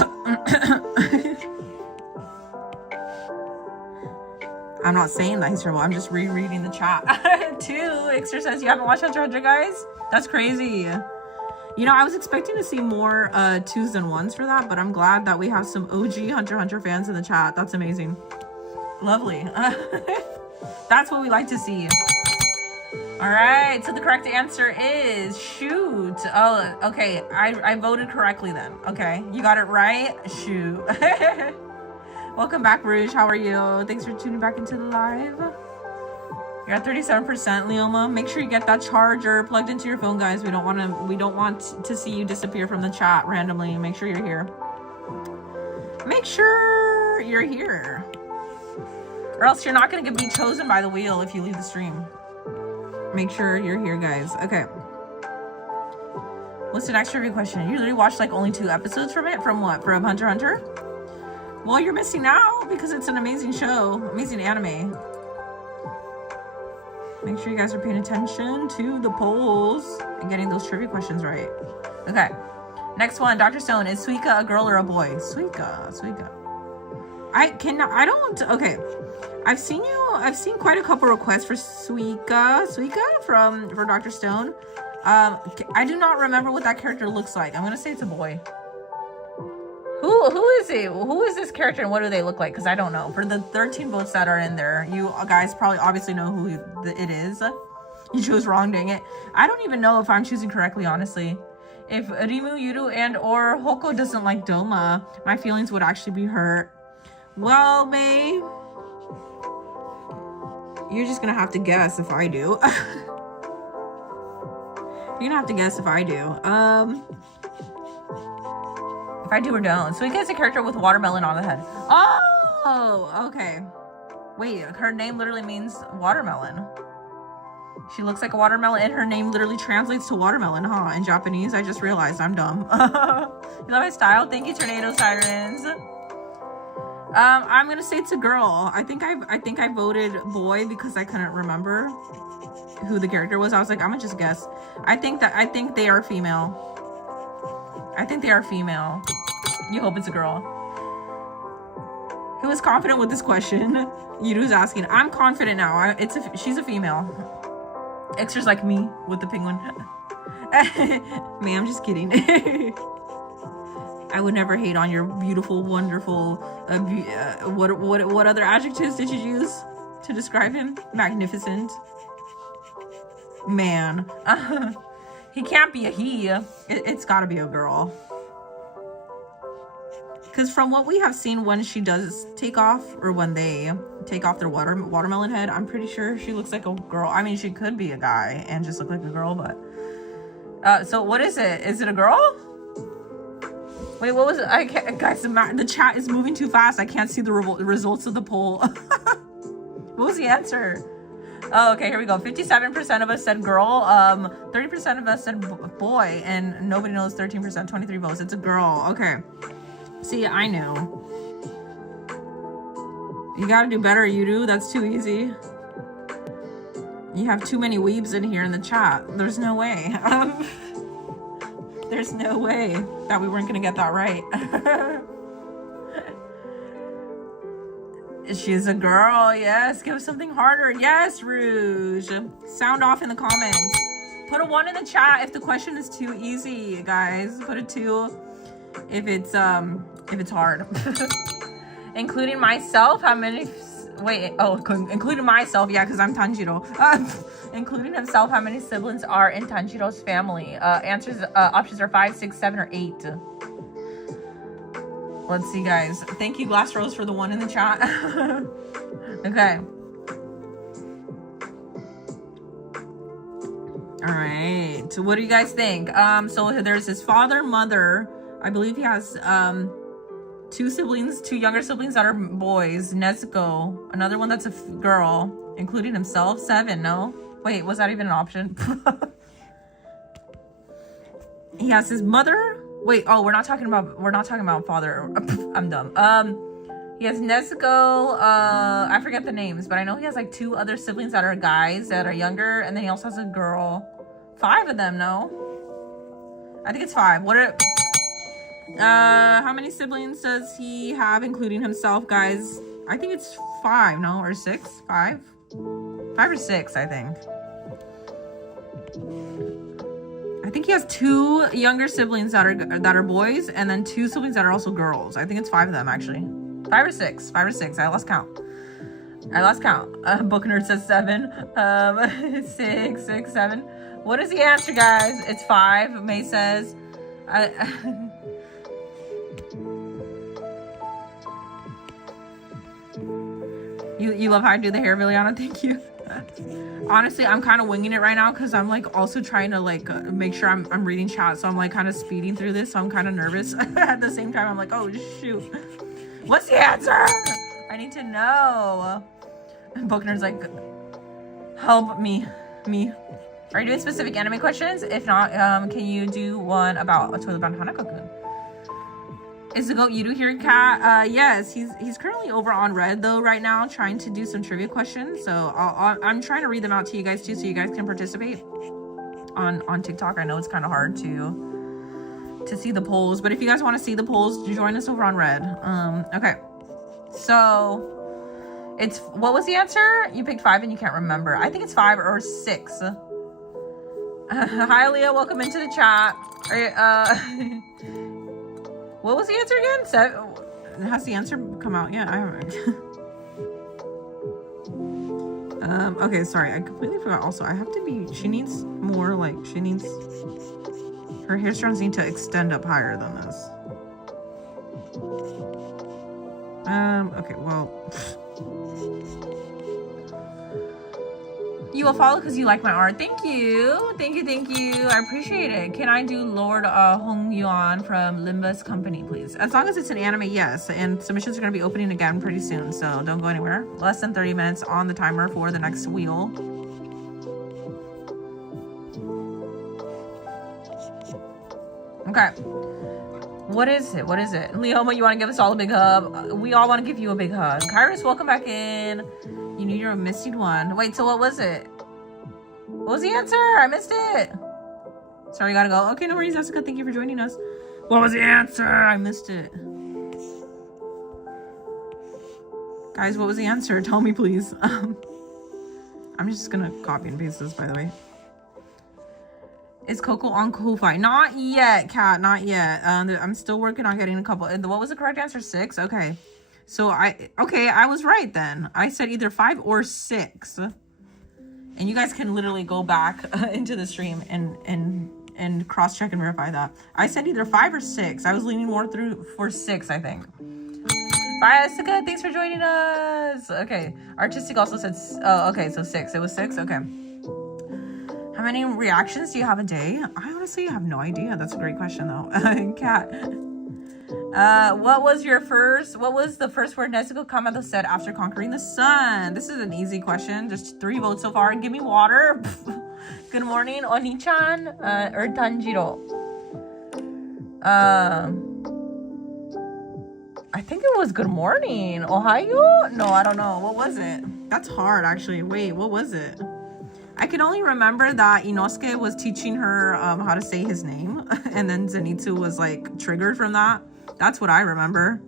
I'm not saying that he's terrible. I'm just rereading the chat. 2. Ixter says you haven't watched Hunter x Hunter, guys? That's crazy. You know, I was expecting to see more 2s than 1s for that, but I'm glad that we have some OG Hunter x Hunter fans in the chat. That's amazing. Lovely. That's what we like to see. All right, so the correct answer is Shoot. Oh, okay. I voted correctly then. Okay, you got it right. Shoot. Welcome back, Rouge. How are you? Thanks for tuning back into the live. You're at 37%, Leoma. Make sure you get that charger plugged into your phone, guys. We don't want to see you disappear from the chat randomly. Make sure you're here. Make sure you're here. Or else you're not going to be chosen by the wheel if you leave the stream. Make sure you're here, guys. Okay. What's the next trivia question? You literally watched like only 2 episodes from it? From what? From Hunter x Hunter? Well, you're missing out because it's an amazing show. Amazing anime. Make sure you guys are paying attention to the polls and getting those trivia questions right. Okay. Next one. Dr. Stone, is Suika a girl or a boy? Suika. Okay. I've seen quite a couple requests for Suika for Dr. Stone. I do not remember what that character looks like. I'm gonna say it's a boy. Who is he? Who is this character and what do they look like? Because I don't know. For the 13 votes that are in there, you guys probably obviously know who it is. You chose wrong, dang it. I don't even know if I'm choosing correctly, honestly. If Rimu, Yuru, and or Hoko doesn't like Doma, my feelings would actually be hurt. Well, babe, you're just gonna have to guess if I do. You're gonna have to guess if I do. If I do or don't. So he gets a character with watermelon on the head. Oh, okay. Wait, her name literally means watermelon. She looks like a watermelon and her name literally translates to watermelon, huh? In Japanese, I just realized I'm dumb. You love my style? Thank you, Tornado Sirens. I'm gonna say it's a girl. I think I voted boy because I couldn't remember who the character was. I was like, I'm gonna just guess. I think they are female. I think they are female. You hope it's a girl. Who is confident with this question? Yuru's asking. I'm confident now. She's a female. Extras like me with the penguin. Me, I'm just kidding. I would never hate on your beautiful, wonderful. What other adjectives did you use to describe him? Magnificent. Man. He can't be a he. It's gotta be a girl. Because from what we have seen when she does take off, or when they take off their watermelon head, I'm pretty sure she looks like a girl. I mean, she could be a guy and just look like a girl, but... so what is it? Is it a girl? Wait, what was it? I can't... Guys, the chat is moving too fast. I can't see the results of the poll. What was the answer? Oh, okay, here we go. 57% of us said girl. 30% of us said boy, and nobody knows 13%. 23 votes. It's a girl. Okay. See, I knew. You gotta do better, Yuru. That's too easy. You have too many weebs in here in the chat. There's no way. There's no way that we weren't gonna get that right. She's a girl, yes. Give us something harder. Yes, Rouge. Sound off in the comments. Put a 1 in the chat if the question is too easy, guys. Put a 2 if it's hard. Including myself, how many... Wait, oh, including myself, yeah, because I'm Tanjiro. Including himself, how many siblings are in Tanjiro's family? Options are 5, 6, 7, or 8. Let's see, guys. Thank you, Glass Rose, for the 1 in the chat. Okay. All right. So what do you guys think? So there's his father, mother. I believe he has 2 siblings, 2 younger siblings that are boys. Nezuko, another one that's a girl, including himself. 7, no? Wait, was that even an option? He has his mother. Wait, oh, we're not talking about father. I'm dumb. He has Nezuko, I forget the names, but I know he has like 2 other siblings that are guys that are younger, and then he also has a girl. 5 of them, no? I think it's 5. How many siblings does he have, including himself, guys? I think it's 5, no? Or 6? 5? 5 or 6, I think. I think he has 2 younger siblings that are boys, and then 2 siblings that are also girls. I think it's 5 of them, actually. 5 or 6. 5 or 6. I lost count. Book Nerd says 7. 6, 6, 7. What is the answer, guys? It's 5. May says. You love how I do the hair, Viliana. Thank you. Honestly, I'm kind of winging it right now because I'm like also trying to like make sure I'm reading chat. So I'm like kind of speeding through this. So I'm kind of nervous. At the same time, I'm like, oh shoot. What's the answer? I need to know. Bookner's like, help me. Are you doing specific anime questions? If not, can you do one about a toilet bound Hanako-kun? Is the goat Yudu here, Cat? Yes, he's currently over on Red though right now, trying to do some trivia questions. So I'm trying to read them out to you guys too, so you guys can participate on TikTok. I know it's kind of hard to see the polls, but if you guys want to see the polls, join us over on Red. Okay, so it's what was the answer? You picked 5 and you can't remember. I think it's 5 or 6. Hi Leah, welcome into the chat. What was the answer again? 7. Has the answer come out yet? I haven't. Okay, sorry. I completely forgot also. I have to be... She needs more, like... She needs... Her hair strands need to extend up higher than this. Okay, well... You will follow because you like my art. Thank you. Thank you. I appreciate it. Can I do Lord Hong Yuan from Limbus Company, please? As long as it's an anime, yes. And submissions are going to be opening again pretty soon, so don't go anywhere. Less than 30 minutes on the timer for the next wheel. Okay. What is it? Leoma, you want to give us all a big hug? We all want to give you a big hug. Kairos, welcome back in. You knew you're a missing one. Wait, so what was it? What was the answer? I missed it. Sorry, gotta go. Okay, no worries, Jessica. Thank you for joining us. What was the answer? I missed it. Guys, what was the answer? Tell me, please. I'm just gonna copy and paste this, by the way. Is Coco on Ko-Fi? Not yet, Kat. Not yet. I'm still working on getting a couple. What was the correct answer? 6? Okay. So I was right then. I said either 5 or 6. And you guys can literally go back into the stream and cross-check and verify that. I said either 5 or 6. I was leaning more for 6, I think. Bye, Jessica. Thanks for joining us. Okay. Artistic also said, oh, okay, so 6. It was 6? Okay. How many reactions do you have a day? I honestly have no idea. That's a great question, though. Kat. What was the first word Nezuko Kamado said after conquering the sun? This is an easy question. Just 3 votes so far. Give me water. Good morning, Oni-chan, or Tanjiro. I think it was good morning. Ohio? No, I don't know. What was it? That's hard, actually. Wait, what was it? I can only remember that Inosuke was teaching her how to say his name, and then Zenitsu was like triggered from that. That's what I remember.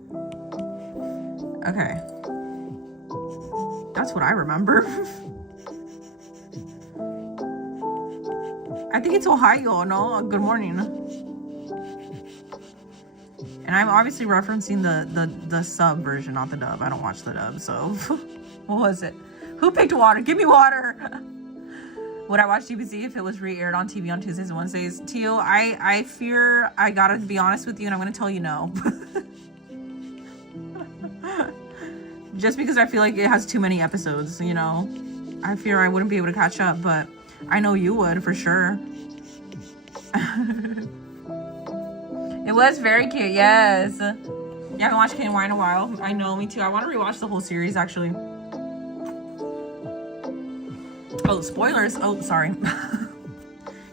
Okay. That's what I remember. I think it's Ohio, no? Good morning. And I'm obviously referencing the sub version, not the dub. I don't watch the dub, so. What was it? Who picked water? Give me water! Would I watch DBZ if it was re-aired on TV on Tuesdays and Wednesdays? Tio, I fear I gotta be honest with you, and I'm gonna tell you no. Just because I feel like it has too many episodes, you know? I fear I wouldn't be able to catch up, but I know you would, for sure. It was very cute, yes. Yeah, I haven't watched KNY in a while. I know, me too. I want to rewatch the whole series, actually. Oh, spoilers. Oh, sorry.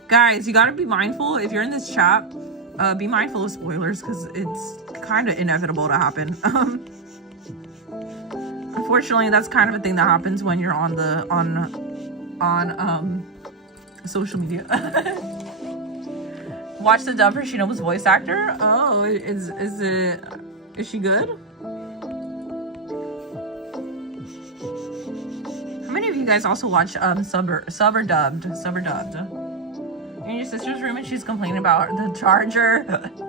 Guys, you gotta be mindful. If you're in this chat, be mindful of spoilers, because it's kind of inevitable to happen. Unfortunately, that's kind of a thing that happens when you're on social media. Watch the dub for Shinobu's voice actor. Oh, is she good? How many of you guys also watch sub or dubbed? You're in your sister's room and she's complaining about the charger.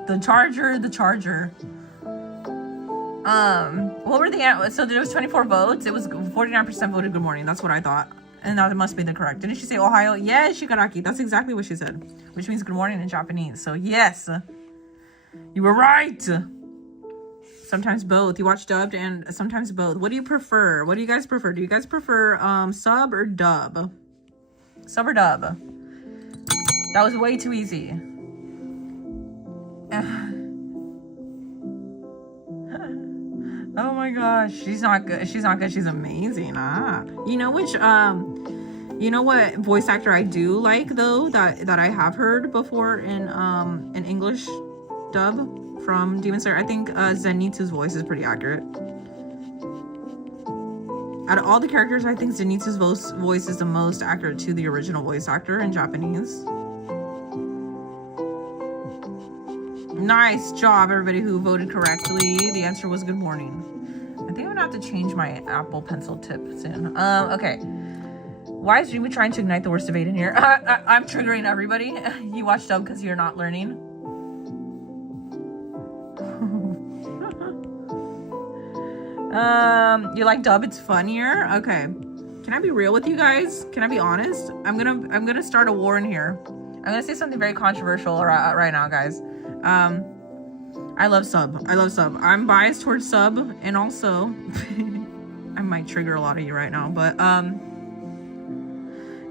The charger. What were the, so there was 24 votes. It was 49% voted good morning. That's what I thought. And that must be the correct. Didn't she say Ohio? Yes, Shigaraki. That's exactly what she said. Which means good morning in Japanese. So yes, you were right. So Sometimes both. You watch dubbed and sometimes both. What do you prefer? What do you guys prefer? Do you guys prefer sub or dub? Sub or dub? That was way too easy. Oh my gosh, she's not good. She's not good. She's amazing. You know which you know what voice actor I do like though that I have heard before in English dub from Demon Slayer? I think Zenitsu's voice is pretty accurate. Out of all the characters, I think Zenitsu's voice is the most accurate to the original voice actor in Japanese. Nice job, everybody who voted correctly. The answer was good morning. I think I'm gonna have to change my Apple Pencil tip soon. Okay. Why is Jimmy trying to ignite the worst debate in here? I'm triggering everybody. You watch dub because you're not learning. You like dub? It's funnier. Okay. Can I be real with you guys? Can I be honest? I'm gonna start a war in here. I'm gonna say something very controversial right now, guys. I love sub. I love sub. I'm biased towards sub, and also I might trigger a lot of you right now, but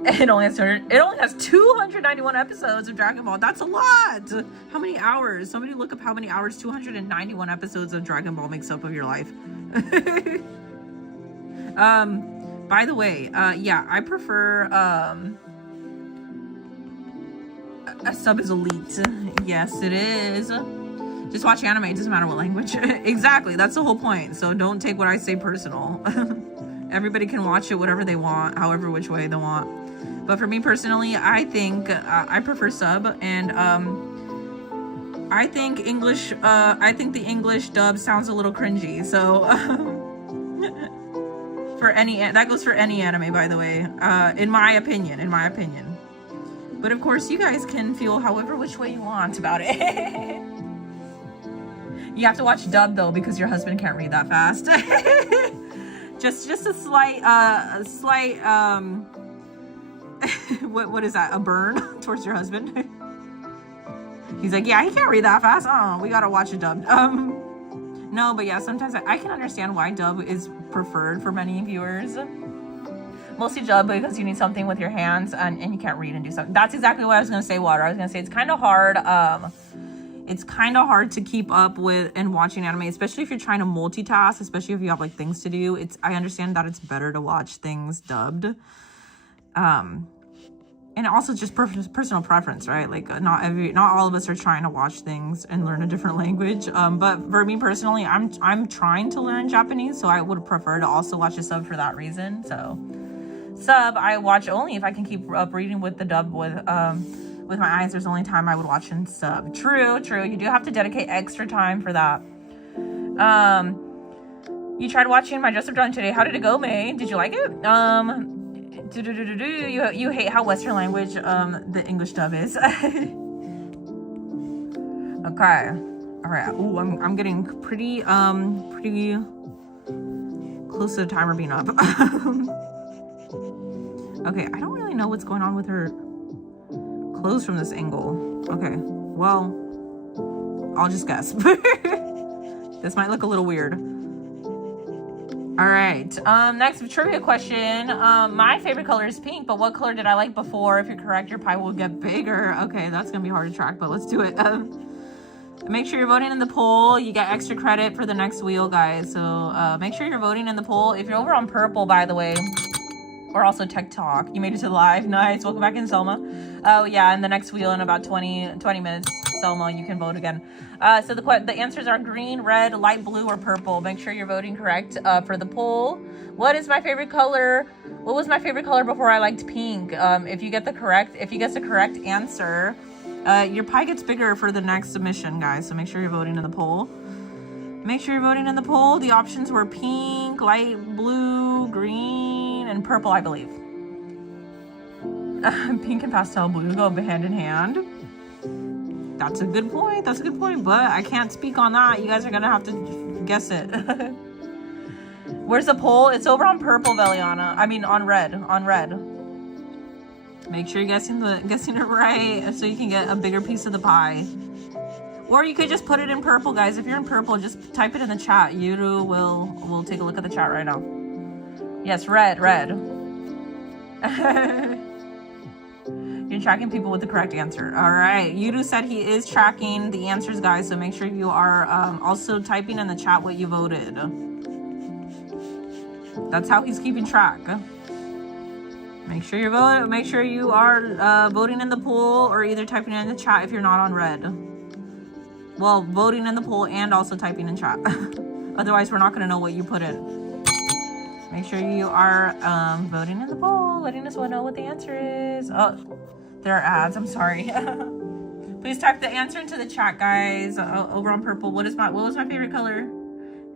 it only has 291 episodes of Dragon Ball. That's a lot. How many hours? Somebody look up how many hours 291 episodes of Dragon Ball makes up of your life. By the way, yeah, I prefer a sub is elite. Yes, it is. Just watch anime. It doesn't matter what language. Exactly. That's the whole point. So don't take what I say personal. Everybody can watch it whatever they want, however which way they want. But for me personally, I think I prefer sub, and I think English. I think the English dub sounds a little cringy. So for any that goes for any anime, by the way. In my opinion. But of course, you guys can feel however which way you want about it. You have to watch dub though, because your husband can't read that fast. just a slight what is that? A burn towards your husband? He's like, yeah, he can't read that fast. Oh, we gotta watch it dubbed. No, but yeah, sometimes I can understand why dub is preferred for many viewers. Mostly dub because you need something with your hands and you can't read and do something. That's exactly what I was gonna say, Water. I was gonna say it's kind of hard. It's kind of hard to keep up with and watching anime, especially if you're trying to multitask, especially if you have like things to do. I understand that it's better to watch things dubbed. And also just personal preference, right? Like not all of us are trying to watch things and learn a different language. But for me personally, I'm trying to learn Japanese, so I would prefer to also watch a sub for that reason. So sub I watch only if I can keep up reading with the dub with my eyes. There's only time I would watch in sub. True. You do have to dedicate extra time for that. You tried watching my Dress Up Drawing today. How did it go, May? Did you like it? You hate how Western language the English dub is. Okay. All right. Ooh, I'm getting pretty close to the timer being up. Okay, I don't really know what's going on with her clothes from this angle. Okay, well, I'll just guess. This might look a little weird. All right, next trivia question. My favorite color is pink, but what color did I like before? If you're correct, your pie will get bigger. Okay, that's gonna be hard to track, but let's do it. Make sure you're voting in the poll. You get extra credit for the next wheel, guys. So make sure you're voting in the poll. If you're over on purple, by the way, or also TikTok, you made it to the live. Nice. Welcome back in, Selma. Oh yeah, and the next wheel in about 20 minutes, Selma, you can vote again. So the answers are green, red, light blue, or purple. Make sure you're voting correct for the poll. What is my favorite color? What was my favorite color before I liked pink? If you get the correct answer, your pie gets bigger for the next submission, guys. So make sure you're voting in the poll. Make sure you're voting in the poll. The options were pink, light blue, green, and purple, I believe. Pink and pastel blue go hand in hand. That's a good point. But I can't speak on that. You guys are gonna have to guess it. Where's the poll? It's over on purple, Veliana. I mean, on red. Make sure you're guessing it right so you can get a bigger piece of the pie. Or you could just put it in purple, guys. If you're in purple, just type it in the chat. Yuru will take a look at the chat right now. Yes, red. You're tracking people with the correct answer. All right. Yuru said he is tracking the answers, guys. So make sure you are also typing in the chat what you voted. That's how he's keeping track. Make sure you're voting. Make sure you are voting in the poll or either typing in the chat if you're not on red. Well, voting in the poll and also typing in chat. Otherwise, we're not going to know what you put in. Make sure you are voting in the poll, letting us know what the answer is. Oh, there are ads. I'm sorry. Please type the answer into the chat, guys. Over on purple. What was my favorite color?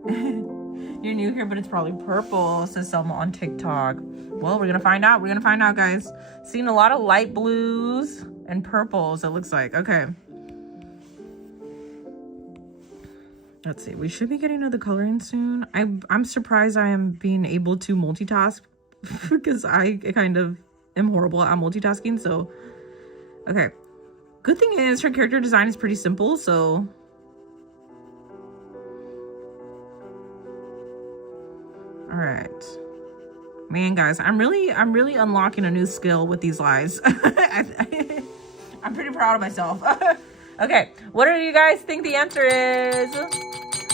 You're new here, but it's probably purple, says Selma on TikTok. Well, we're gonna find out. We're gonna find out, guys. Seen a lot of light blues and purples, it looks like. Okay. Let's see. We should be getting to the coloring soon. I'm surprised I am being able to multitask because I kind of am horrible at multitasking. So, okay. Good thing is her character design is pretty simple, so. All right. Man, guys, I'm really unlocking a new skill with these lives. I'm pretty proud of myself. Okay, what do you guys think the answer is?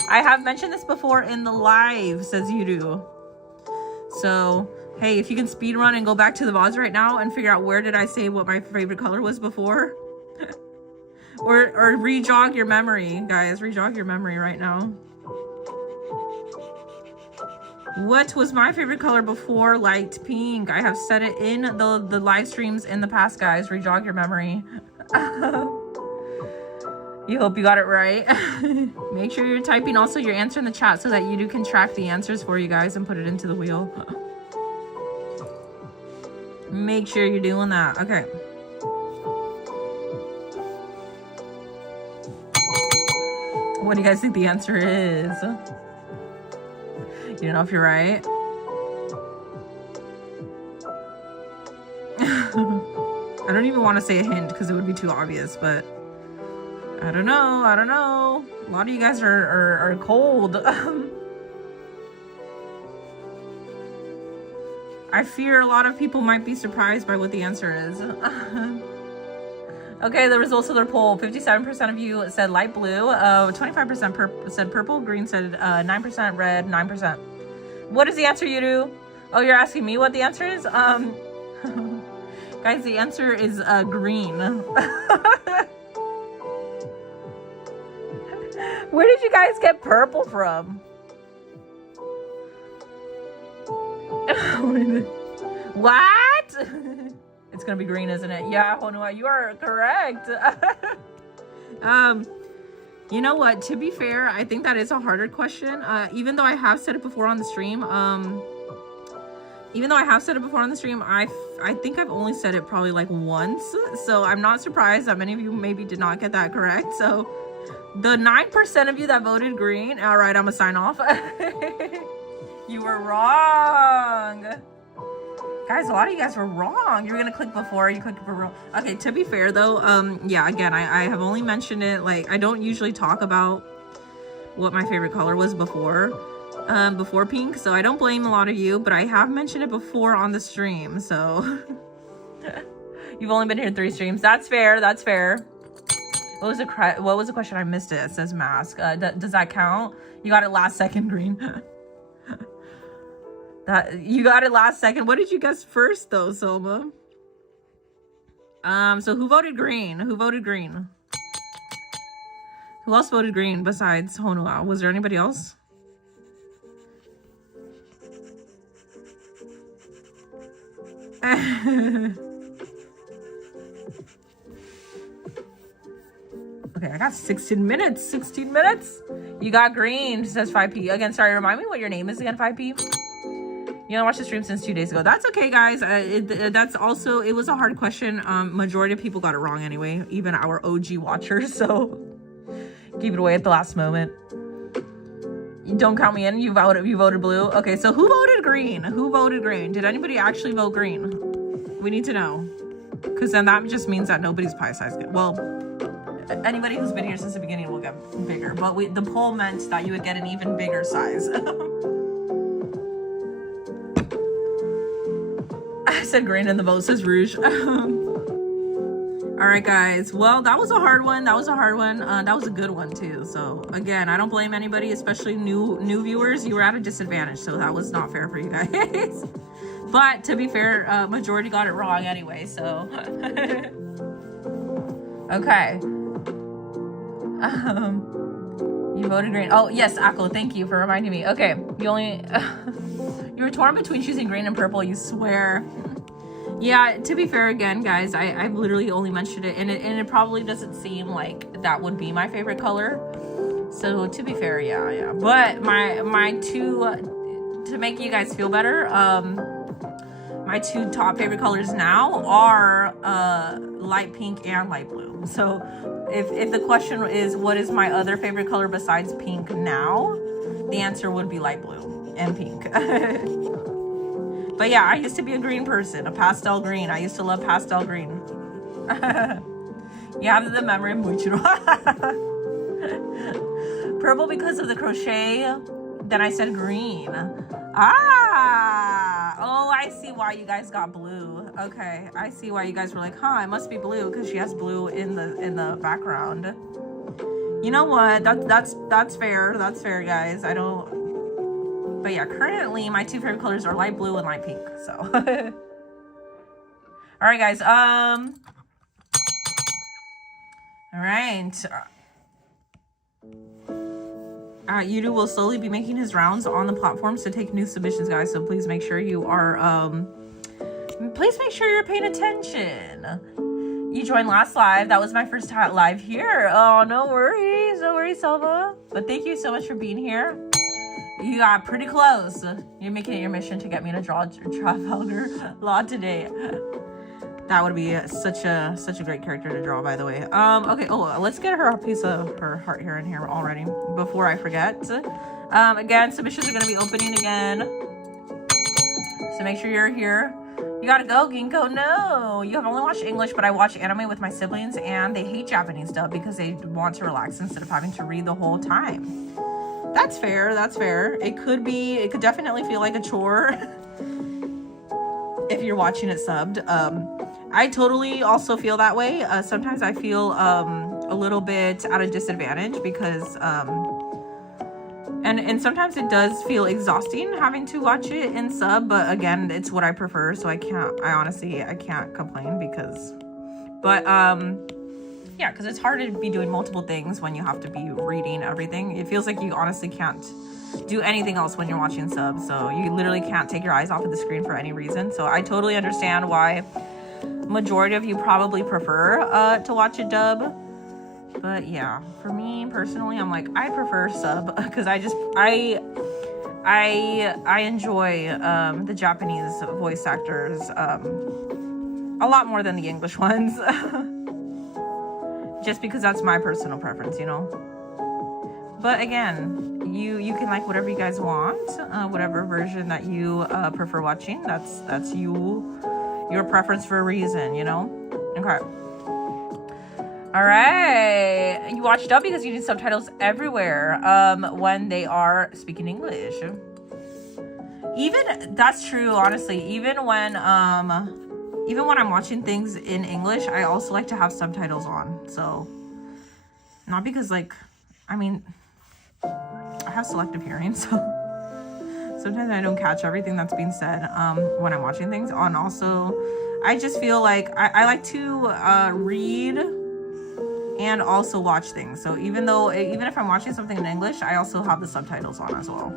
I have mentioned this before in the live, says you do. So, hey, if you can speed run and go back to the VODs right now and figure out where did I say what my favorite color was before? or re-jog your memory, guys. Re-jog your memory right now. What was my favorite color before light pink? I have said it in the live streams in the past, guys. Re-jog your memory. You hope you got it right. Make sure you're typing also your answer in the chat so that you can track the answers for you guys and put it into the wheel. Make sure you're doing that. Okay. What do you guys think the answer is? You don't know if you're right. I don't even want to say a hint because it would be too obvious, but I don't know. A lot of you guys are cold. I fear a lot of people might be surprised by what the answer is. Okay, the results of their poll. 57% of you said light blue. 25% said purple. Green said 9%. Red, 9%. What is the answer, you do? Oh, you're asking me what the answer is? Guys, the answer is green. Where did you guys get purple from? What? It's gonna be green, isn't it? Yeah, Honua, you are correct. You know what? To be fair, I think that is a harder question. Even though I have said it before on the stream, I think I've only said it probably like once. So I'm not surprised that many of you maybe did not get that correct. So the 9% of you that voted green, all right, I'm gonna sign off. You were wrong. Guys, a lot of you guys were wrong. You were gonna click before, you clicked for wrong. Okay, to be fair though, yeah, again, I have only mentioned it, like, I don't usually talk about what my favorite color was before pink, so I don't blame a lot of you, but I have mentioned it before on the stream, so. You've only been here 3 streams. That's fair, that's fair. What was the question? I missed it. It says mask. Does that count? You got it last second, green. You got it last second. What did you guess first though, Selma? So who voted green? Who voted green? Who else voted green besides Honua? Was there anybody else? Okay, I got 16 minutes. 16 minutes. You got green, says 5P. Again, sorry, remind me what your name is again, 5P. You know, watch the stream since 2 days ago. That's okay, guys. That's also, it was a hard question. Majority of people got it wrong anyway, even our OG watchers. So give it away at the last moment. You don't count me in. You voted blue. Okay, so who voted green? Who voted green? Did anybody actually vote green? We need to know, because then that just means that nobody's pie size. Well, Anybody who's been here since the beginning will get bigger, but the poll meant that you would get an even bigger size. I said green and the vote says rouge. All right, guys. Well, that was a hard one. That was a hard one. That was a good one too. So again, I don't blame anybody, especially new viewers. You were at a disadvantage, so that was not fair for you guys. But to be fair, majority got it wrong anyway. So okay. You voted green. Oh yes, Akko. Thank you for reminding me. Okay, you only you were torn between choosing green and purple. You swear. Yeah, to be fair again, guys, I've literally only mentioned it, and it probably doesn't seem like that would be my favorite color. So to be fair, yeah. But my two, to make you guys feel better, my two top favorite colors now are light pink and light blue. So if the question is what is my other favorite color besides pink now, the answer would be light blue and pink. But yeah, I used to be a green person, a pastel green. I used to love pastel green. You have the memory mucho. Purple because of the crochet. Then I said green. Ah! Oh, I see why you guys got blue. Okay, I see why you guys were like, huh, it must be blue because she has blue in the background. You know what? That's fair. That's fair, guys. I don't. But yeah, currently my two favorite colors are light blue and light pink. So, all right, guys. All right. Yuki will slowly be making his rounds on the platforms to take new submissions, guys. So please make sure you are. Please make sure you're paying attention. You joined last live. That was my first time live here. Oh, no worries, Selva. But thank you so much for being here. You got pretty close. You're making it your mission to get me to draw Trafalgar Law today. That would be such a great character to draw, by the way. Okay. Oh, let's get her a piece of her heart here in here already before I forget. Again, submissions are going to be opening again, so make sure you're here. You gotta go, Ginkgo. No, you have only watched English, but I watch anime with my siblings, and they hate Japanese dub because they want to relax instead of having to read the whole time. That's fair. That's fair. It could definitely feel like a chore if you're watching it subbed. I totally also feel that way. Sometimes I feel a little bit at a disadvantage because and sometimes it does feel exhausting having to watch it in sub, but again, it's what I prefer, so I honestly can't complain because yeah, because it's hard to be doing multiple things when you have to be reading everything. It feels like you honestly can't do anything else when you're watching subs. So you literally can't take your eyes off of the screen for any reason. So I totally understand why majority of you probably prefer to watch a dub. But yeah, for me personally, I'm like, I prefer sub because I enjoy the Japanese voice actors a lot more than the English ones. Just because that's my personal preference, you know. But again, you can like whatever you guys want, whatever version that you prefer watching. That's your preference for a reason, you know. Okay. All right. You watch dub because you need subtitles everywhere when they are speaking English. Even that's true, honestly. Even when I'm watching things in English, I also like to have subtitles on. So, not because I have selective hearing, so sometimes I don't catch everything that's being said when I'm watching things. And also, I just feel like I like to read and also watch things. So even if I'm watching something in English, I also have the subtitles on as well.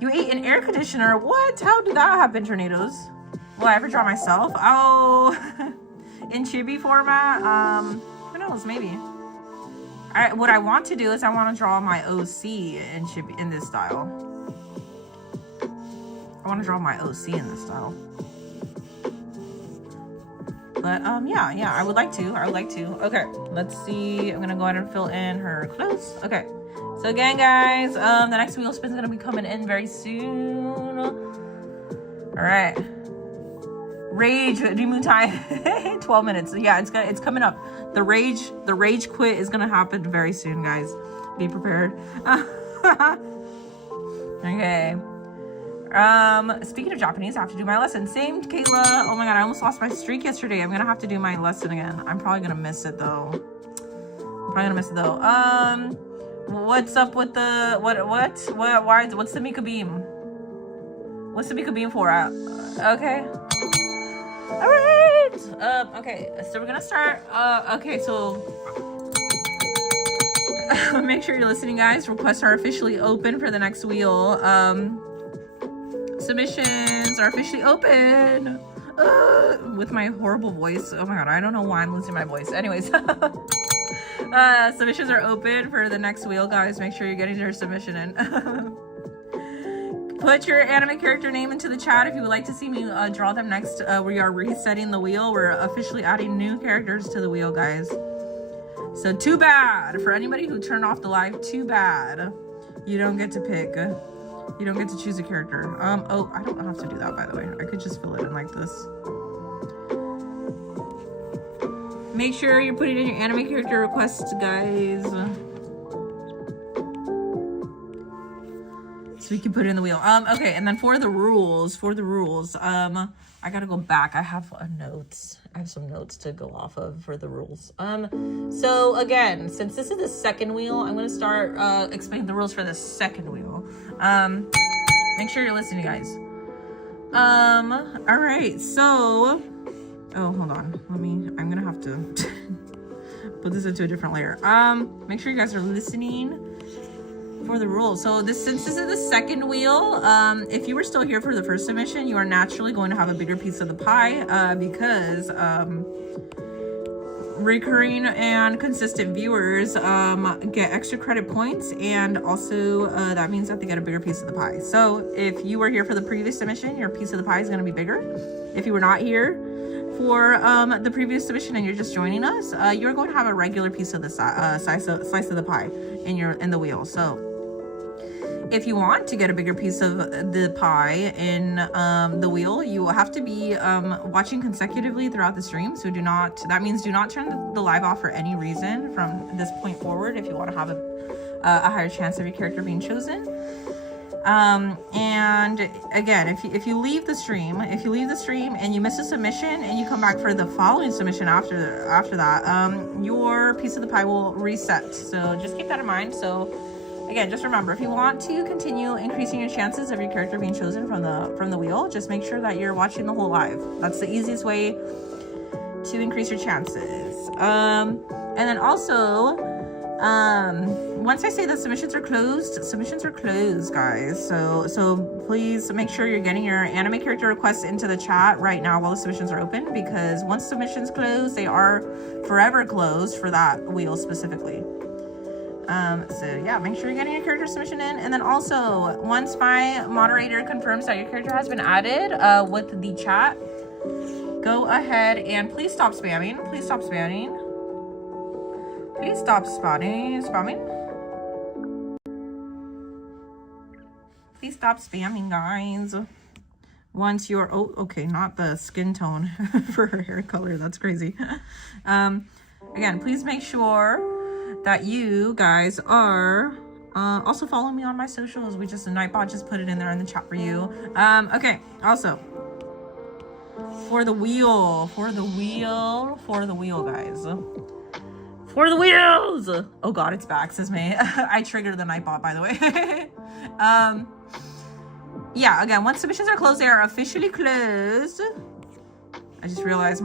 You ate an air conditioner? What? How did that happen, Tornadoes? Will I ever draw myself? Oh, in chibi format? Who knows? Maybe. What I want to do is I want to draw my OC in chibi in this style. I want to draw my OC in this style. But yeah, I would like to. Okay, let's see. I'm gonna go ahead and fill in her clothes. Okay. So again, guys, the next wheel spin is gonna be coming in very soon. All right. Rage rimuhime 12 minutes. Yeah, it's coming up. The rage quit is gonna happen very soon, guys. Be prepared. Okay. Speaking of Japanese, I have to do my lesson. Same, Kayla. Oh my god, I almost lost my streak yesterday. I'm gonna have to do my lesson again. I'm probably gonna miss it though. What's up with the what's the Mika beam? What's the Mika beam for? Okay. All right. Okay, so we're gonna start. Okay, so make sure you're listening, guys. Requests are officially open for the next wheel. Submissions are officially open. With my horrible voice. Oh my god, I don't know why I'm losing my voice. Anyways, submissions are open for the next wheel, guys. Make sure you're getting your submission in. Put your anime character name into the chat if you would like to see me draw them next. We are resetting the wheel. We're officially adding new characters to the wheel, guys. So too bad for anybody who turned off the live. Too bad. You don't get to pick. You don't get to choose a character. Oh, I don't have to do that, by the way. I could just fill it in like this. Make sure you're putting in your anime character requests, guys. So we can put it in the wheel. Okay, and then for the rules, I gotta go back. I have notes. I have some notes to go off of for the rules. So again, since this is the second wheel, I'm gonna start explaining the rules for the second wheel. Make sure you're listening, guys. All right, so, oh, hold on. I'm gonna have to put this into a different layer. Make sure you guys are listening for the rules. So since this is the second wheel, if you were still here for the first submission, you are naturally going to have a bigger piece of the pie, because recurring and consistent viewers get extra credit points, and also that means that they get a bigger piece of the pie. So if you were here for the previous submission, your piece of the pie is going to be bigger. If you were not here for the previous submission and you're just joining us, you're going to have a regular piece of the slice of the pie in the wheel. So if you want to get a bigger piece of the pie in the wheel, you will have to be watching consecutively throughout the stream. So that means do not turn the live off for any reason from this point forward if you want to have a higher chance of your character being chosen. And again, if you leave the stream and you miss a submission and you come back for the following submission after that, your piece of the pie will reset. So just keep that in mind. So again, just remember, if you want to continue increasing your chances of your character being chosen from the wheel, just make sure that you're watching the whole live. That's the easiest way to increase your chances. And then also, once I say that submissions are closed, guys. So please make sure you're getting your anime character requests into the chat right now while the submissions are open, because once submissions close, they are forever closed for that wheel specifically. So yeah, make sure you're getting your character submission in. And then also, once my moderator confirms that your character has been added with the chat, go ahead and please stop spamming. Please stop spamming. Please stop spamming. Please stop spamming, guys. Once you're, oh, okay, not the skin tone for her hair color. That's crazy. Again, please make sure that you guys are also following me on my socials. Nightbot just put it in there in the chat for you. Okay, also for the wheel, guys. For the wheels! Oh god, it's back, says May. I triggered the Nightbot, by the way. Yeah, again, once submissions are closed, they are officially closed. I just realized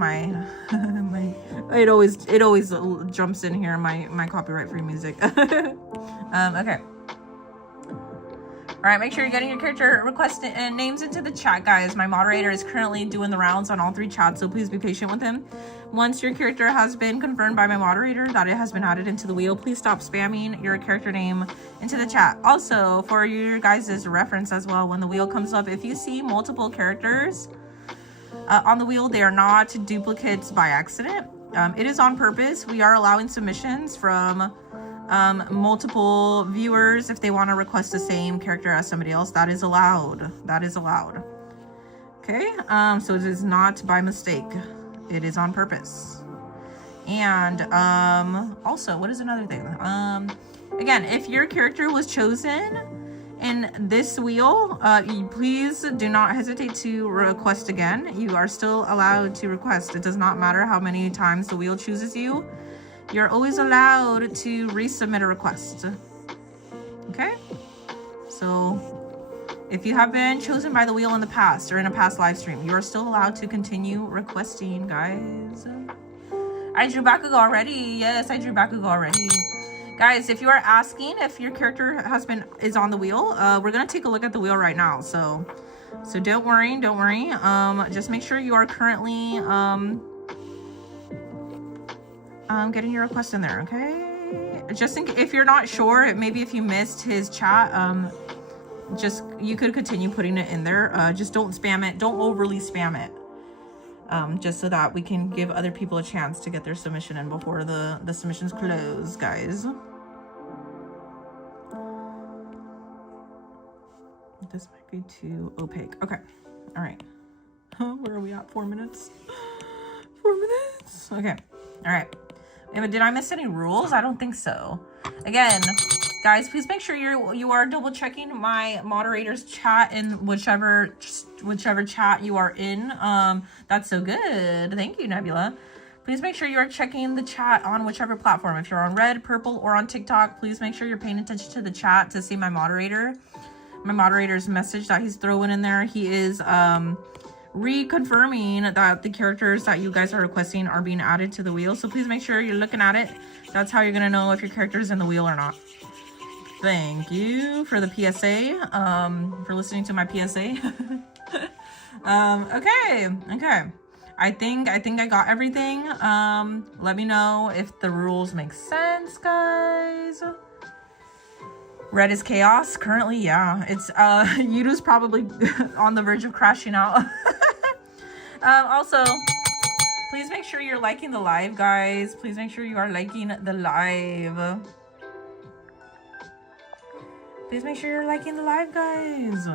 it always jumps in here, my copyright free music. Okay. All right, make sure you're getting your character request and names into the chat, guys. My moderator is currently doing the rounds on all 3 chats, so please be patient with him. Once your character has been confirmed by my moderator that it has been added into the wheel, please stop spamming your character name into the chat. Also, for your guys' reference as well, when the wheel comes up, if you see multiple characters on the wheel, they are not duplicates by accident. It is on purpose. We are allowing submissions from multiple viewers if they want to request the same character as somebody else. That is allowed. Okay, so it is not by mistake. It is on purpose. And also, what is another thing? Again, if your character was chosen in this wheel, please do not hesitate to request again. You are still allowed to request. It does not matter how many times the wheel chooses you. You're always allowed to resubmit a request. Okay? So if you have been chosen by the wheel in the past or in a past live stream, you are still allowed to continue requesting, guys. I drew Bakugo already. Yes, I drew Bakugo already. Guys, if you are asking if your character is on the wheel, we're gonna take a look at the wheel right now. So don't worry, don't worry. Just make sure you are currently getting your request in there, okay? Just if you're not sure, maybe if you missed his chat, you could continue putting it in there. Just don't spam it. Don't overly spam it. Just so that we can give other people a chance to get their submission in before the submissions close, guys. This might be too opaque. Okay. All right. Where are we at? 4 minutes? 4 minutes? Okay. All right. Did I miss any rules? I don't think so. Again, guys, please make sure you are double checking my moderator's chat in whichever chat you are in. That's so good. Thank you, Nebula. Please make sure you are checking the chat on whichever platform. If you're on Red, Purple, or on TikTok, please make sure you're paying attention to the chat to see my moderator's message that he's throwing in there. He is reconfirming that the characters that you guys are requesting are being added to the wheel. So please make sure you're looking at it. That's how you're gonna know if your character is in the wheel or not. Thank you for the PSA, for listening to my PSA. Okay. I think I got everything. Let me know if the rules make sense, guys. Red is chaos currently. Yeah, it's Yudu's probably on the verge of crashing out. Also, please make sure you're liking the live, guys. Please make sure you are liking the live. Please make sure you're liking the live, guys.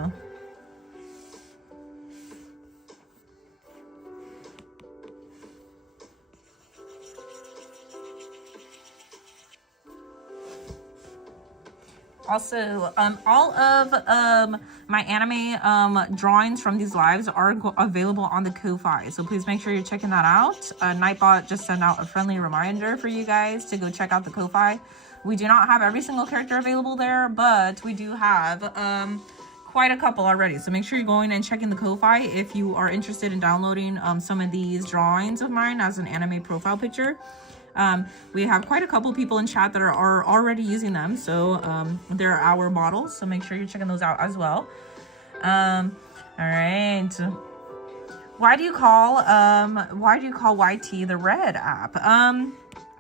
Also, all of my anime drawings from these lives are available on the Ko-Fi, so please make sure you're checking that out. Nightbot just sent out a friendly reminder for you guys to go check out the Ko-Fi. We do not have every single character available there, but we do have quite a couple already. So make sure you're going and checking the Ko-Fi if you are interested in downloading some of these drawings of mine as an anime profile picture. We have quite a couple people in chat that are already using them, so they're our models, so make sure you're checking those out as well. All right. Why do you call YT the Red app?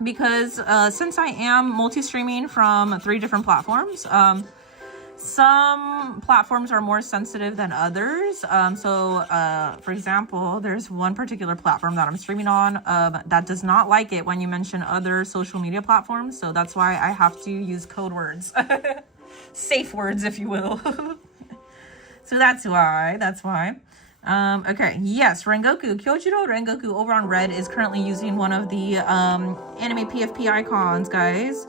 Because since I am multi-streaming from 3 different platforms, some platforms are more sensitive than others. For example, there's one particular platform that I'm streaming on that does not like it when you mention other social media platforms. So that's why I have to use code words, safe words, if you will. So that's why. Okay, yes, Rengoku, Kyojiro Rengoku over on Red is currently using one of the anime PFP icons, guys.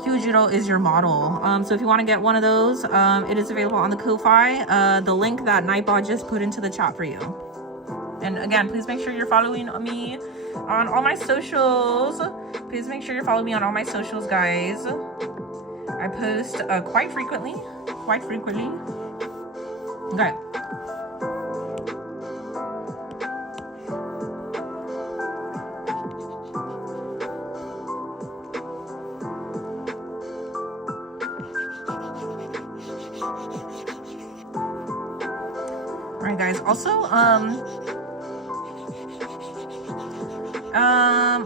Kyojiro is your model. So if you want to get one of those, it is available on the Ko-Fi, the link that Nightbot just put into the chat for you. And again, please make sure you're following me on all my socials. Please make sure you're following me on all my socials, guys. I post quite frequently. Okay. Alright, guys. Also,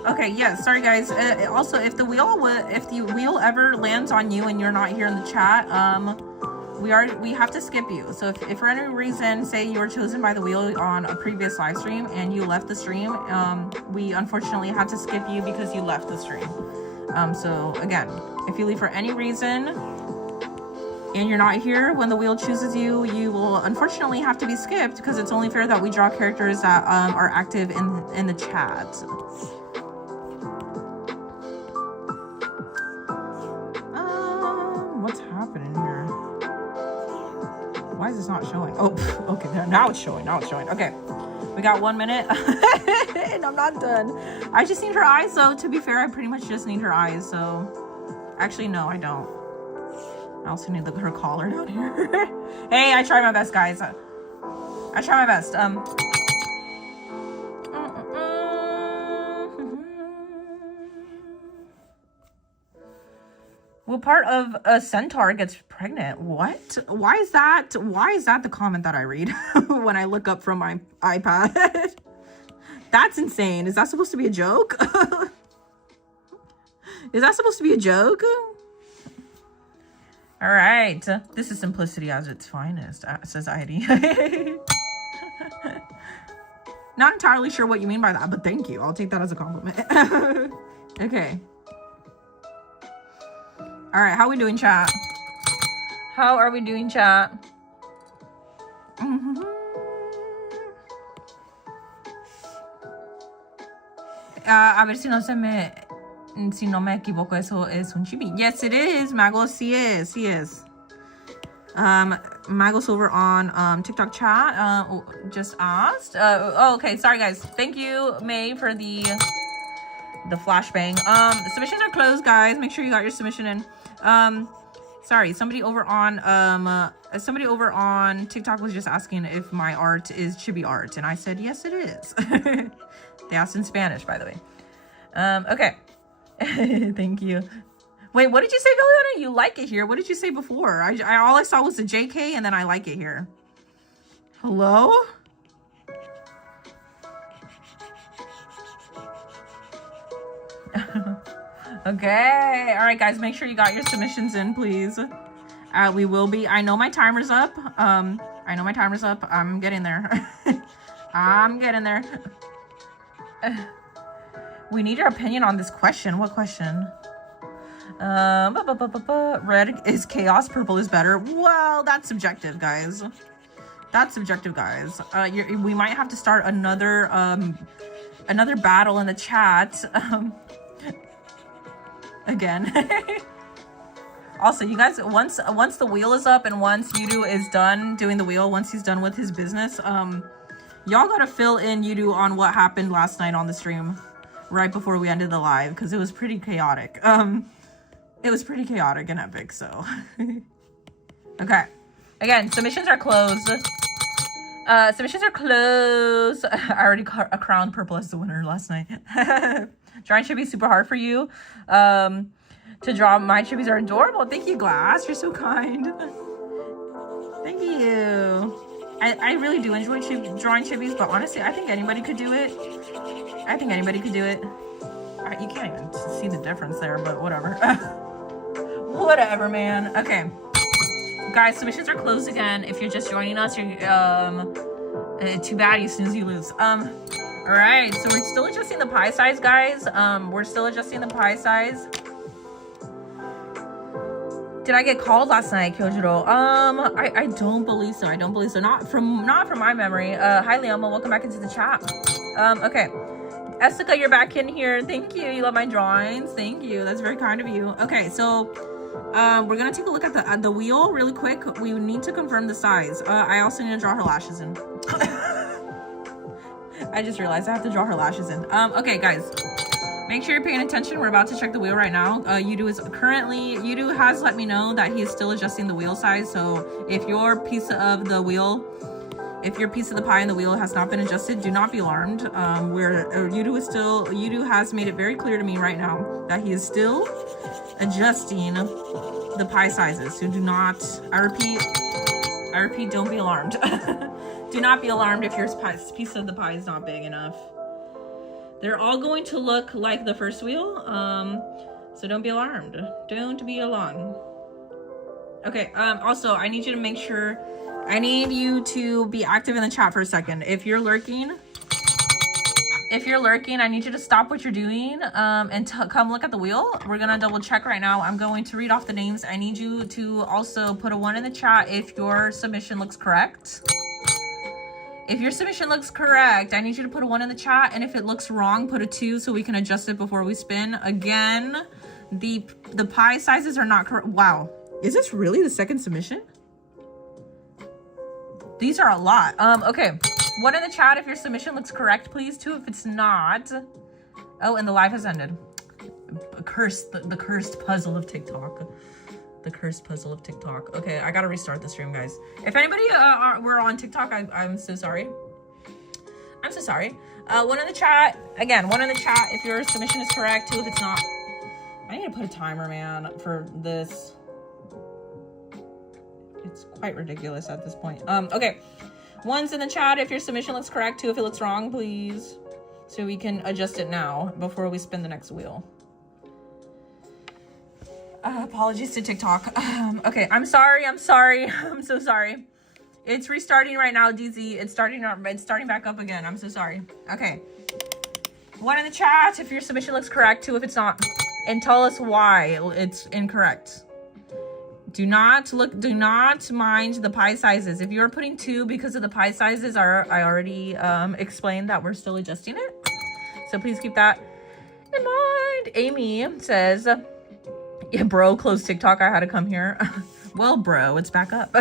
okay, yeah, sorry guys. Also, if the wheel ever lands on you and you're not here in the chat, we have to skip you. So if for any reason, say you were chosen by the wheel on a previous live stream and you left the stream, we unfortunately had to skip you because you left the stream. So again, if you leave for any reason and you're not here when the wheel chooses you, you will unfortunately have to be skipped because it's only fair that we draw characters that are active in the chat. What's happening here? Why is this not showing? Oh, okay, now it's showing. Now it's showing. Okay, we got 1 minute, and I'm not done. I just need her eyes, though. To be fair, I pretty much just need her eyes. So, actually, no, I don't. I also need her collar down here. Hey, I try my best, guys. I try my best. What part of a centaur gets pregnant? What? Why is that? Why is that the comment that I read when I look up from my iPad? That's insane. Is that supposed to be a joke? Is that supposed to be a joke? All right. This is simplicity as its finest, says Heidi. Not entirely sure what you mean by that, but thank you. I'll take that as a compliment. Okay. All right. How are we doing, chat? How are we doing, chat? A ver si no me equivoco, eso es un chibi. Yes, it is. Magos, sí es. Sí es. Magos over on TikTok chat just asked. Oh, okay. Sorry, guys. Thank you, May, for the flashbang. Submissions are closed, guys. Make sure you got your submission in. Sorry, somebody over on TikTok was just asking if my art is chibi art, and I said yes, it is. They asked in Spanish, by the way. Okay. Thank you. Wait, what did you say, Galiana? You like it here. What did you say before? All I saw was the JK, and then I like it here. Hello? Okay. All right, guys. Make sure you got your submissions in, please. We will be. I know my timer's up. I'm getting there. I'm getting there. We need your opinion on this question. What question? Red is chaos, purple is better. Well, that's subjective, guys. That's subjective, guys. We might have to start another battle in the chat. Again. Also, you guys, once the wheel is up and once Yudu is done doing the wheel, once he's done with his business, y'all gotta fill in Yudu on what happened last night on the stream right before we ended the live, because it was pretty chaotic. It was pretty chaotic and epic, so. Okay. Again, submissions are closed. Submissions are closed. I already crowned purple as the winner last night. Drawing should be super hard for you. To draw. My chibis are adorable. Thank you, Glass. You're so kind. Thank you. I really do enjoy drawing chibis, but honestly, I think anybody could do it. I think anybody could do it. You can't even see the difference there, but whatever. Whatever, man. Okay. Guys, submissions are closed again. If you're just joining us, you're too bad as soon as you lose. Alright, so we're still adjusting the pie size, guys. We're still adjusting the pie size. Did I get called last night, Kyojiro? I don't believe so. I don't believe so. Not from my memory. Hi, Leoma. Welcome back into the chat. Okay. Essica, you're back in here. Thank you. You love my drawings. Thank you. That's very kind of you. Okay, so we're gonna take a look at the wheel really quick. We need to confirm the size. I also need to draw her lashes in. I just realized I have to draw her lashes in. Okay, guys. Make sure you're paying attention. We're about to check the wheel right now. Yudu has let me know that he is still adjusting the wheel size. So if your piece of the pie in the wheel has not been adjusted, do not be alarmed. Yudu has made it very clear to me right now that he is still adjusting the pie sizes. So do not, I repeat, don't be alarmed. Do not be alarmed if your piece of the pie is not big enough. They're all going to look like the first wheel, so don't be alarmed. Don't be alarmed. Okay, also, I need you to make sure, I need you to be active in the chat for a second. If you're lurking, if you're lurking, I need you to stop what you're doing and come look at the wheel. We're gonna double check right now. I'm going to read off the names. I need you to also put a 1 in the chat if your submission looks correct. If your submission looks correct, I need you to put a 1 in the chat, and if it looks wrong, put a 2 so we can adjust it before we spin. Again, the pie sizes are not correct. Wow, is this really the second submission? These are a lot. Okay, 1 in the chat if your submission looks correct, please. 2 if it's not. Oh, and the live has ended. The cursed puzzle of TikTok. The cursed puzzle of TikTok. Okay, I gotta restart the stream, guys. If anybody were on TikTok, I'm so sorry. I'm so sorry. 1 in the chat. Again, 1 in the chat if your submission is correct. 2 if it's not. I need to put a timer, man, for this. It's quite ridiculous at this point. Okay. 1's in the chat if your submission looks correct. 2 if it looks wrong, please. So we can adjust it now before we spin the next wheel. Apologies to TikTok. Okay, I'm sorry. I'm so sorry. It's restarting right now, DZ. It's starting back up again. I'm so sorry. Okay. 1 in the chat if your submission looks correct. 2 if it's not. And tell us why it's incorrect. Do not mind the pie sizes. If you're putting 2 because of the pie sizes, I already explained that we're still adjusting it. So please keep that in mind. Amy says, yeah, bro, close TikTok. I had to come here. Well, bro, it's back up.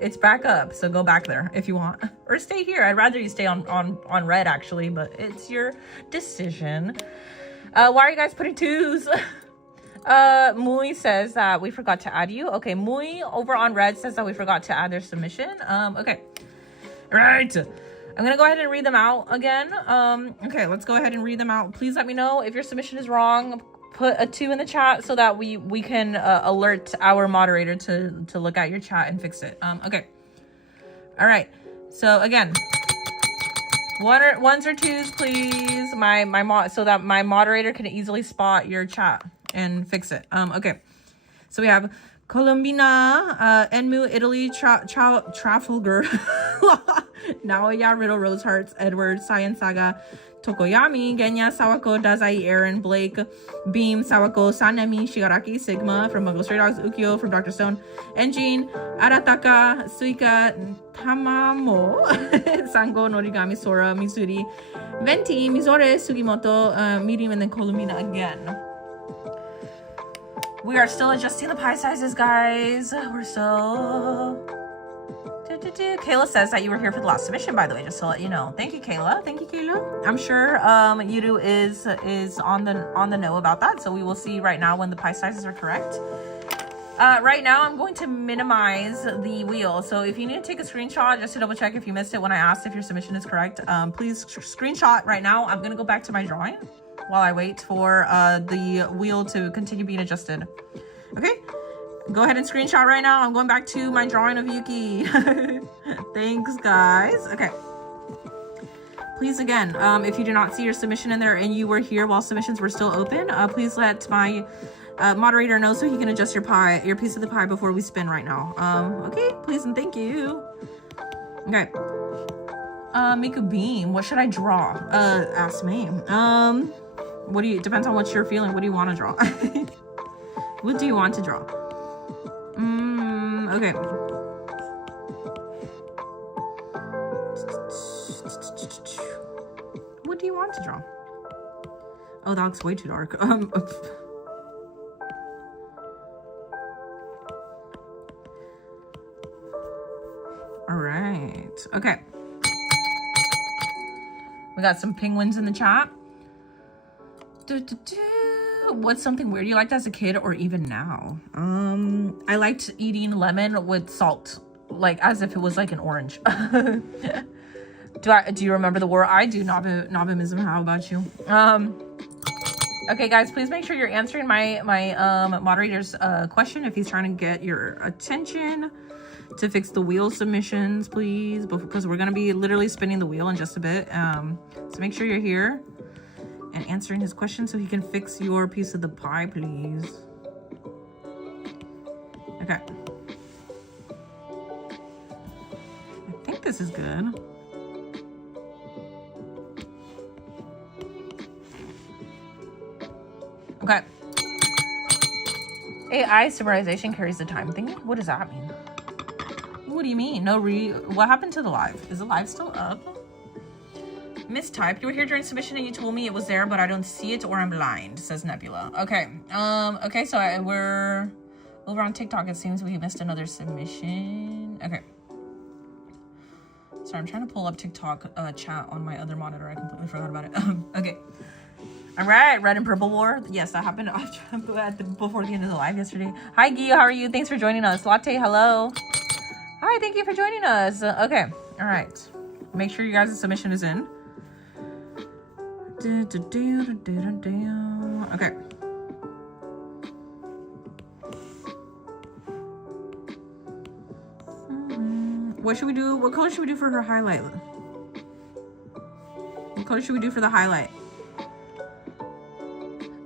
It's back up. So go back there if you want. Or stay here. I'd rather you stay on red, actually. But it's your decision. Why are you guys putting 2s? Mui says that we forgot to add you. Okay, Mui over on red says that we forgot to add their submission. Okay. All right. I'm gonna go ahead and read them out again. Okay, let's go ahead and read them out. Please let me know if your submission is wrong. Put a 2 in the chat so that we can alert our moderator to look at your chat and fix it. Okay. All right. So again, 1s or 2s, please. So that my moderator can easily spot your chat and fix it. Okay. So we have Colombina, Enmu, Italy, Trafalgar, Naoya, Riddle, Rose Hearts, Edward, Science Saga, Tokoyami, Genya, Sawako, Dazai, Aaron, Blake, Beam, Sawako, Sanemi, Shigaraki, Sigma from Muggle Stray Dogs, Ukio from Dr. Stone, Engine, Arataka, Suika, Tamamo, Sango, Norigami, Sora, Mizuri, Venti, Mizore, Sugimoto, Mirim, and then Kolumina again. We are still adjusting the pie sizes, guys. We're still... Kayla says that you were here for the last submission, by the way, just to let you know. Thank you, Kayla. Thank you, Kayla. I'm sure Yuru is on the know about that, so we will see right now when the pie sizes are correct. Right now, I'm going to minimize the wheel. So if you need to take a screenshot just to double check if you missed it when I asked if your submission is correct, please screenshot right now. I'm going to go back to my drawing while I wait for the wheel to continue being adjusted. Okay? Go ahead and screenshot right now. I'm going back to my drawing of Yuki. Thanks, guys. Okay. Please, again, if you do not see your submission in there and you were here while submissions were still open, please let my moderator know so he can adjust your piece of the pie before we spin right now. Okay, please and thank you. Okay. Miku Beam, what should I draw? Ask me. Depends on what you're feeling. What do you want to draw? What do you want to draw? Okay. What do you want to draw? Oh, that looks way too dark. All right. Okay. We got some penguins in the chat. What's something weird you liked as a kid or even now? I liked eating lemon with salt, like as if it was like an orange. Do you remember the word? I do. Nobbimism. How about you? Okay, guys, please make sure you're answering my moderator's question if he's trying to get your attention to fix the wheel submissions, please, because we're gonna be literally spinning the wheel in just a bit. So make sure you're here and answering his question so he can fix your piece of the pie, please. Okay. I think this is good. Okay. AI summarization carries the time thing. What does that mean? What do you mean? What happened to the live? Is the live still up? Mistyped. You were here during submission and you told me it was there, but I don't see it or I'm blind, says Nebula. Okay. Okay, so we're over on TikTok. It seems we missed another submission. Okay. Sorry, I'm trying to pull up TikTok chat on my other monitor. I completely forgot about it. Okay. All right, Red and Purple War. Yes, that happened before the end of the live yesterday. Hi, Gio. How are you? Thanks for joining us. Latte, hello. Hi, thank you for joining us. Okay. All right. Make sure you guys' submission is in. Okay. What should we do? What color should we do for her highlight? What color should we do for the highlight?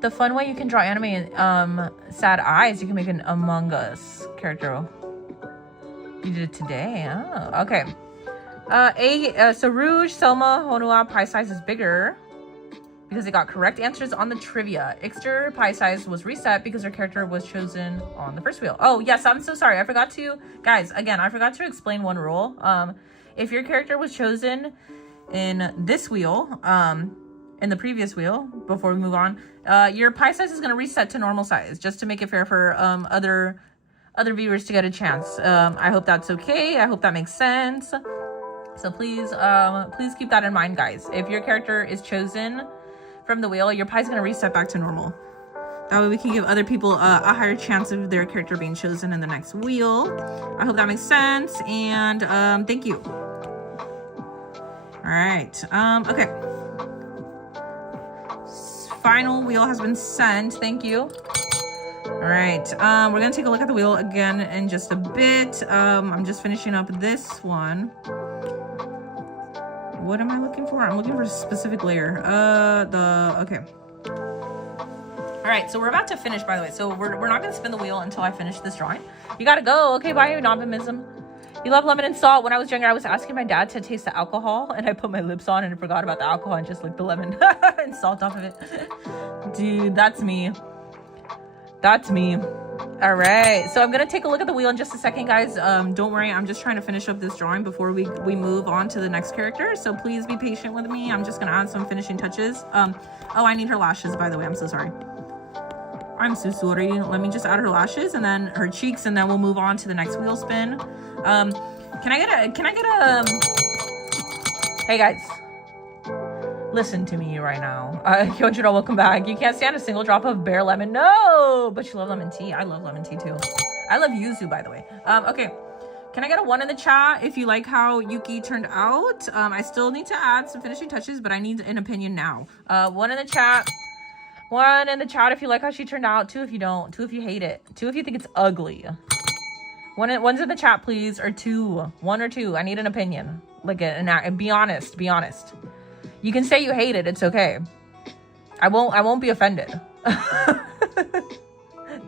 The fun way you can draw anime sad eyes, you can make an Among Us character. You did it today. Oh, okay. So Rouge, Selma, Honua, pie size is bigger because they got correct answers on the trivia. Ixter pie size was reset because her character was chosen on the first wheel. Oh, yes, I'm so sorry. I forgot to, guys, again, I forgot to explain one rule. If your character was chosen in this wheel, in the previous wheel, before we move on, your pie size is going to reset to normal size, just to make it fair for other viewers to get a chance. I hope that's okay. I hope that makes sense. So please keep that in mind, guys. If your character is chosen from the wheel, your pie is going to reset back to normal. That way we can give other people a higher chance of their character being chosen in the next wheel. I hope that makes sense. And thank you. All right. Okay. Final wheel has been sent. Thank you. All right. We're going to take a look at the wheel again in just a bit. I'm just finishing up this one. What am I looking for? I'm looking for a specific layer. Okay. All right, so we're about to finish, by the way. So we're not gonna spin the wheel until I finish this drawing. You gotta go. Okay, bye, Novimism. You love lemon and salt. When I was younger, I was asking my dad to taste the alcohol, and I put my lips on and I forgot about the alcohol and just licked the lemon and salt off of it. Dude, that's me. That's me. All right, so I'm gonna take a look at the wheel in just a second, guys. Don't worry, I'm just trying to finish up this drawing before we move on to the next character. So please be patient with me. I'm just gonna add some finishing touches. Oh, I need her lashes, by the way. I'm so sorry. I'm so sorry. Let me just add her lashes and then her cheeks, and then we'll move on to the next wheel spin. Can I get a hey guys, listen to me right now. Kyojiro, welcome back. You can't stand a single drop of bare lemon. No, but you love lemon tea. I love lemon tea too. I love yuzu, by the way. Okay. Can I get a 1 in the chat if you like how Yuki turned out? I still need to add some finishing touches, but I need an opinion now. 1 in the chat. 1 in the chat if you like how she turned out. 2 if you don't. 2 if you hate it. 2 if you think it's ugly. 1's in the chat, please. Or 2. 1 or 2. I need an opinion. Like, be honest. Be honest. You can say you hate it. It's okay. I won't be offended.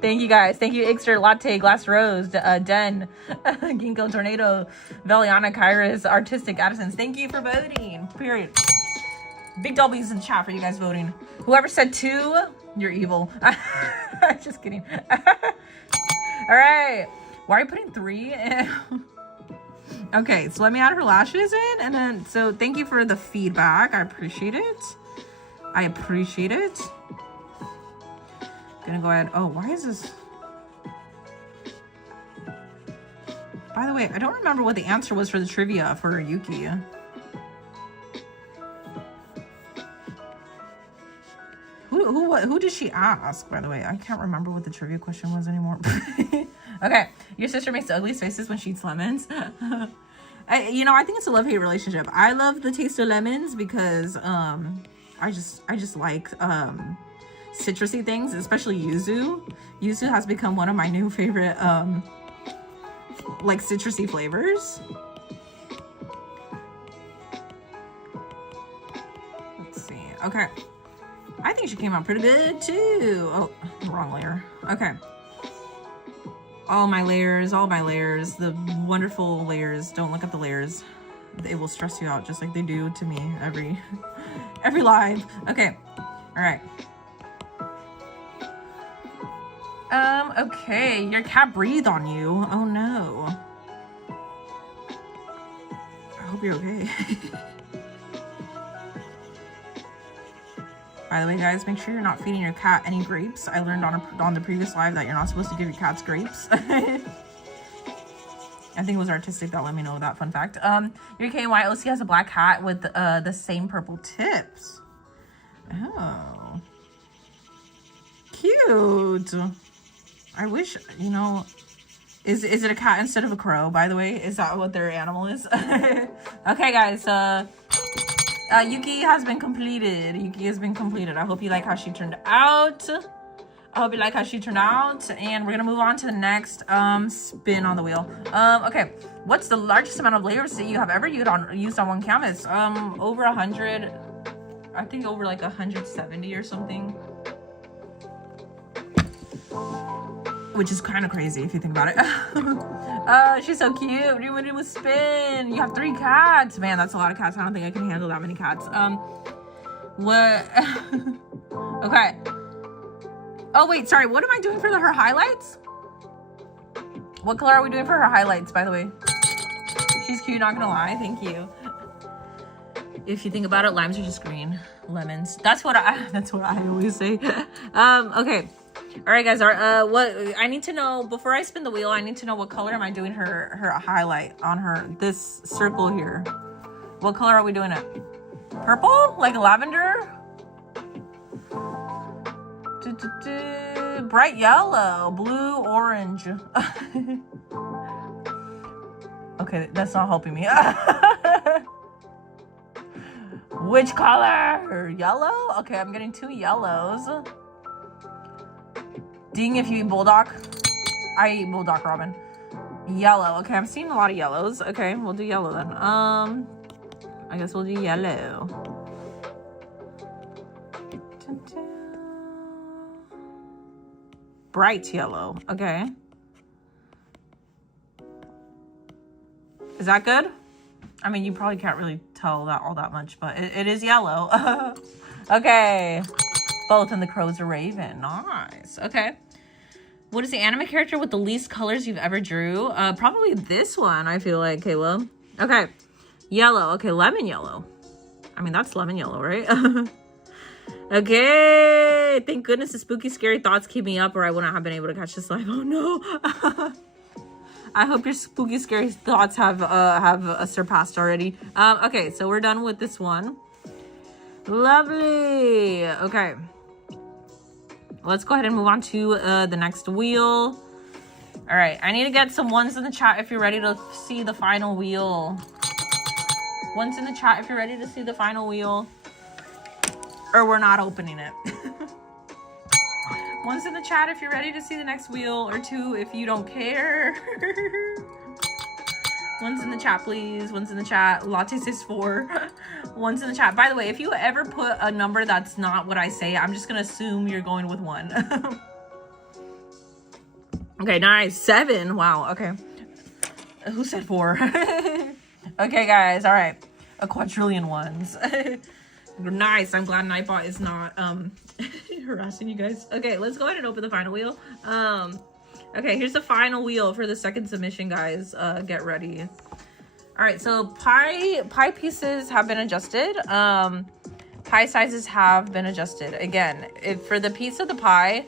Thank you, guys. Thank you, Ixter, Latte, Glass Rose, Den, Ginkgo, Tornado, Veliana, Kairos, Artistic, Addisons. Thank you for voting. Period. Big W's in the chat for you guys voting. Whoever said 2, you're evil. Just kidding. All right. Why are you putting 3 in? Okay, so let me add her lashes in, and then, so thank you for the feedback. I appreciate it. I appreciate it. Gonna go ahead. Oh, why is this? By the way, I don't remember what the answer was for the trivia for Yuki. Who did she ask, by the way? I can't remember what the trivia question was anymore. Okay, your sister makes the ugliest faces when she eats lemons. I think it's a love-hate relationship. I love the taste of lemons because I just like citrusy things, especially yuzu. Yuzu has become one of my new favorite like citrusy flavors. Let's see. Okay. I think she came out pretty good too. Oh, wrong layer. Okay. All my layers, the wonderful layers. Don't look at the layers. They will stress you out just like they do to me every live. Okay. All right. Okay, your cat breathed on you. Oh no. I hope you're okay. By the way, guys, make sure you're not feeding your cat any grapes. I learned on the previous live that you're not supposed to give your cats grapes. I think it was Artistic that let me know that fun fact. Your KYOC has a black cat with the same purple tips. Oh. Cute. I wish, you know, is it a cat instead of a crow, by the way? Is that what their animal is? Okay, guys, Yuki has been completed. Yuki has been completed. I hope you like how she turned out. And we're gonna move on to the next spin on the wheel. Okay, what's the largest amount of layers that you have ever used on one canvas? Over 100. I think over like 170 or something. Which is kind of crazy if you think about it. She's so cute. Rimuhime spin. You have 3 cats. Man, that's a lot of cats. I don't think I can handle that many cats. What? Okay. Oh, wait, sorry. What am I doing for her highlights? What color are we doing for her highlights, by the way? She's cute, not gonna lie. Thank you. If you think about it, limes are just green. Lemons. That's what I always say. Okay. All right, guys. What I need to know before I spin the wheel, I need to know what color am I doing her highlight on this circle here. What color are we doing it? Purple? Like lavender? Bright yellow, blue, orange. Okay, that's not helping me. Which color? Yellow? Okay, I'm getting 2 yellows. Ding if you eat bulldog. I eat bulldog ramen. Yellow. Okay, I'm seeing a lot of yellows. Okay, we'll do yellow then. I guess we'll do yellow. Bright yellow. Okay. Is that good? I mean, you probably can't really tell that all that much, but it is yellow. Okay. Both and the crows are raven. Nice. Okay. What is the anime character with the least colors you've ever drew? Probably this one, I feel like, Caleb. Okay. Yellow. Okay, lemon yellow. I mean, that's lemon yellow, right? Okay. Thank goodness the spooky, scary thoughts keep me up or I wouldn't have been able to catch this live. Oh, no. I hope your spooky, scary thoughts have surpassed already. Okay, so we're done with this one. Lovely. Okay. Let's go ahead and move on to the next wheel. All right, I need to get some ones in the chat if you're ready to see the final wheel. Ones in the chat if you're ready to see the final wheel. Or we're not opening it. Ones in the chat if you're ready to see the next wheel, or 2 if you don't care. Ones in the chat, please. Ones in the chat. Latte says 4. Ones in the chat. By the way, if you ever put a number that's not what I say, I'm just gonna assume you're going with 1. Okay, nice. 7. Wow. Okay. Who said 4? Okay, guys. All right. A quadrillion ones. Nice. I'm glad Nightbot is not harassing you guys. Okay, let's go ahead and open the final wheel. Okay, here's the final wheel for the second submission, guys. Get ready. All right, so pie pieces have been adjusted. Pie sizes have been adjusted. Again, for the piece of the pie,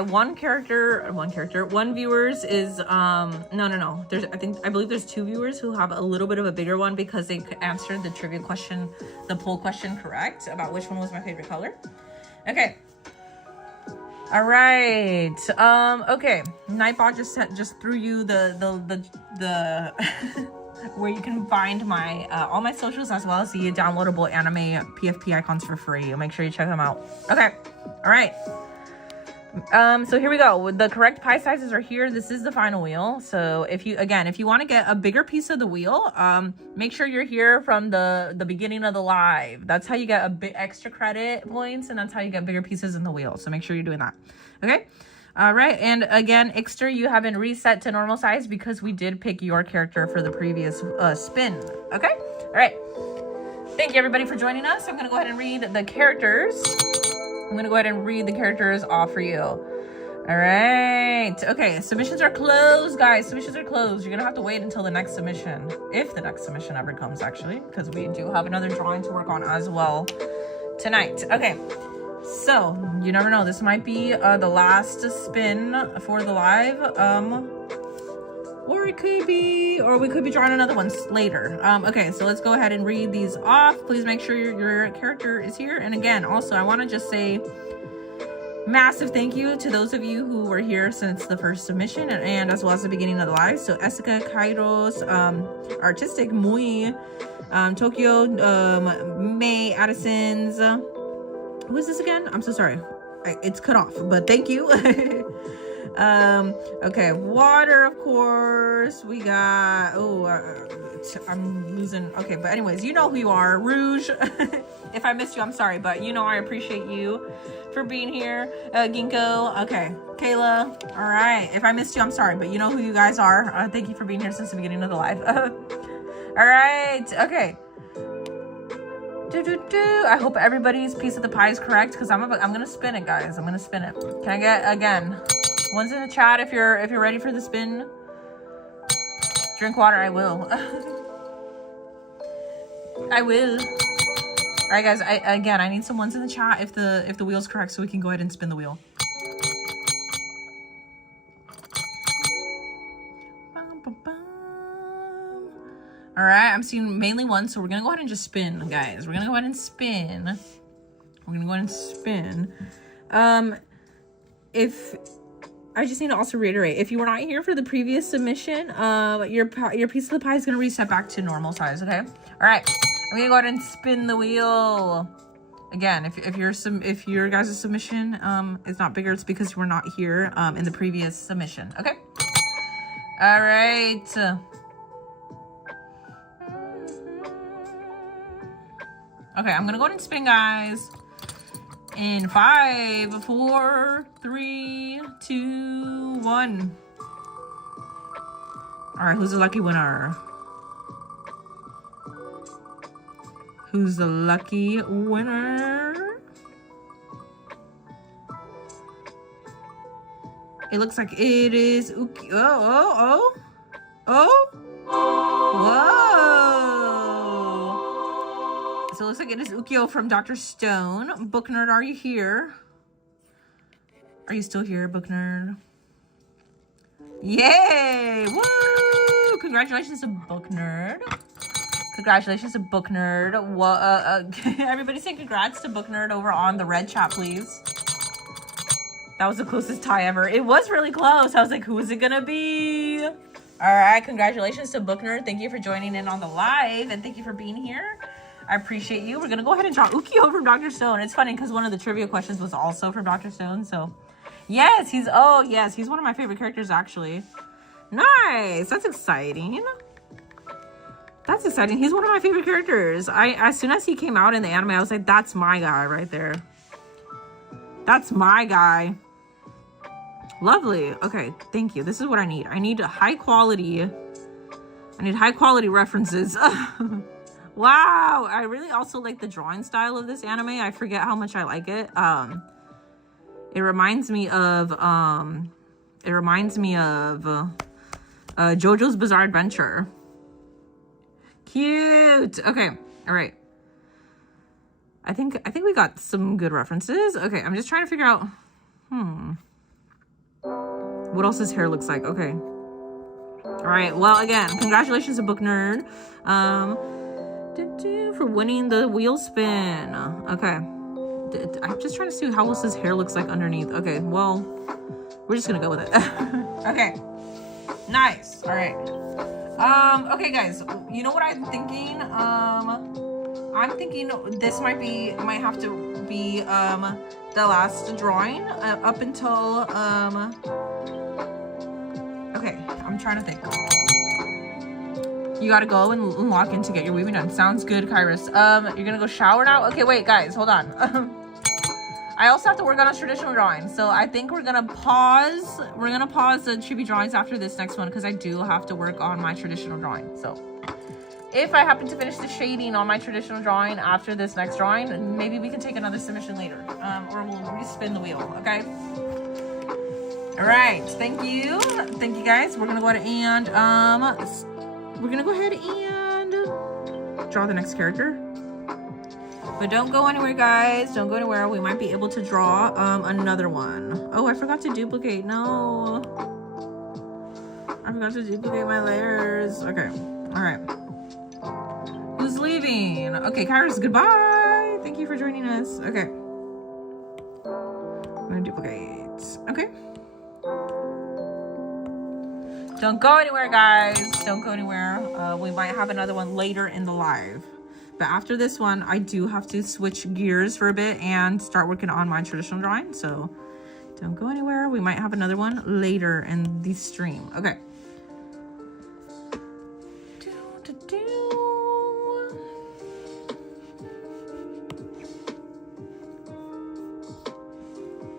one viewers is no. I believe there's 2 viewers who have a little bit of a bigger one because they answered the trivia question, the poll question correct about which one was my favorite color. Okay. All right. Okay. Nightbot just threw you the where you can find my all my socials as well as the downloadable anime PFP icons for free. Make sure you check them out. Okay. All right. So here we go. The correct pie sizes are here. This is the final wheel. So if you want to get a bigger piece of the wheel, make sure you're here from the beginning of the live. That's how you get a bit extra credit points, and that's how you get bigger pieces in the wheel. So make sure you're doing that. Okay. All right. And again, Ixter, you have been reset to normal size because we did pick your character for the previous spin. Okay. All right. Thank you everybody for joining us. I'm going to go ahead and read the characters. I'm gonna go ahead and read the characters off for you. All right. Okay, submissions are closed, guys. Submissions are closed. You're gonna have to wait until the next submission, if the next submission ever comes, actually, because we do have another drawing to work on as well tonight. Okay, so you never know. This might be the last spin for the live, or it could be, or we could be drawing another one later. Okay, so let's go ahead and read these off. Please make sure your character is here. And again, also, I want to just say massive thank you to those of you who were here since the first submission and as well as the beginning of the live. So Esika, Kairos, Artistic, Mui, Tokyo, May, Addison's. Who is this again? I'm so sorry. It's cut off, but thank you. Okay, water, of course. We got, I'm losing. Okay, but anyways, you know who you are. Rouge. If I missed you, I'm sorry, but you know I appreciate you for being here. Ginkgo. Okay, Kayla. All right, if I missed you, I'm sorry, but you know who you guys are. Thank you for being here since the beginning of the live. All right, okay. I hope everybody's piece of the pie is correct, because I'm gonna spin it, guys. I'm gonna spin it. Can I get, again, one's in the chat if you're ready for the spin? Drink water. I will. I will. All right, guys. I need some ones in the chat if the wheel's correct, so we can go ahead and spin the wheel. All right, I'm seeing mainly one, so we're gonna go ahead and just spin, guys. We're gonna go ahead and spin. If I just need to also reiterate, if you were not here for the previous submission, your piece of the pie is gonna reset back to normal size. Okay. All right, I'm gonna go ahead and spin the wheel. Again, if your guys' submission is not bigger, it's because you were not here in the previous submission. Okay. All right. Okay, I'm gonna go ahead and spin, guys. In 5, 4, 3, 2, 1. All right, who's the lucky winner? Who's the lucky winner? It looks like it is Ukio. Whoa! So it looks like it is Ukio from Dr. Stone. Book Nerd, are you here? Are you still here, Book Nerd? Yay! Woo! Congratulations to Book Nerd. Congratulations to Book Nerd. Everybody say congrats to Book Nerd over on the red chat, please. That was the closest tie ever. It was really close. I was like, who is it gonna be? All right, congratulations to Book Nerd. Thank you for joining in on the live, and thank you for being here. I appreciate you. We're gonna go ahead and draw Ukio from Dr. Stone. It's funny because one of the trivia questions was also from Dr. Stone. So, yes, he's one of my favorite characters actually. Nice. That's exciting. That's exciting. He's one of my favorite characters. As soon as he came out in the anime, I was like, that's my guy right there. That's my guy. Lovely. Okay, thank you. This is what I need. I need high quality references. Wow. I really also like the drawing style of this anime. I forget how much I like it. It reminds me of JoJo's Bizarre Adventure. Cute. Okay. All right. I think we got some good references. Okay, I'm just trying to figure out what else his hair looks like. Okay. All right. Well, again, congratulations to Book Nerd for winning the wheel spin. Okay. I'm just trying to see how else his hair looks like underneath. Okay. Well, we're just gonna go with it. Okay. Nice. All right. Okay, guys. You know what I'm thinking? I'm thinking this might have to be the last drawing up until okay, I'm trying to think. You gotta go and lock in to get your weaving done. Sounds good, Kairos. You're gonna go shower now? Okay, wait, guys, hold on. I also have to work on a traditional drawing, so I think we're gonna pause. We're gonna pause the chibi drawings after this next one because I do have to work on my traditional drawing. So if I happen to finish the shading on my traditional drawing after this next drawing, maybe we can take another submission later, or we'll respin the wheel, okay? All right, thank you guys. We're gonna go ahead and draw the next character. But don't go anywhere, guys. Don't go anywhere. We might be able to draw another one. Oh, I forgot to duplicate. No. I forgot to duplicate my layers. Okay. All right. Who's leaving? Okay, Kairos, goodbye. Thank you for joining us. Okay. I'm going to duplicate. Okay. Don't go anywhere, guys. Don't go anywhere. We might have another one later in the live. But after this one, I do have to switch gears for a bit and start working on my traditional drawing. So don't go anywhere. We might have another one later in the stream. Okay.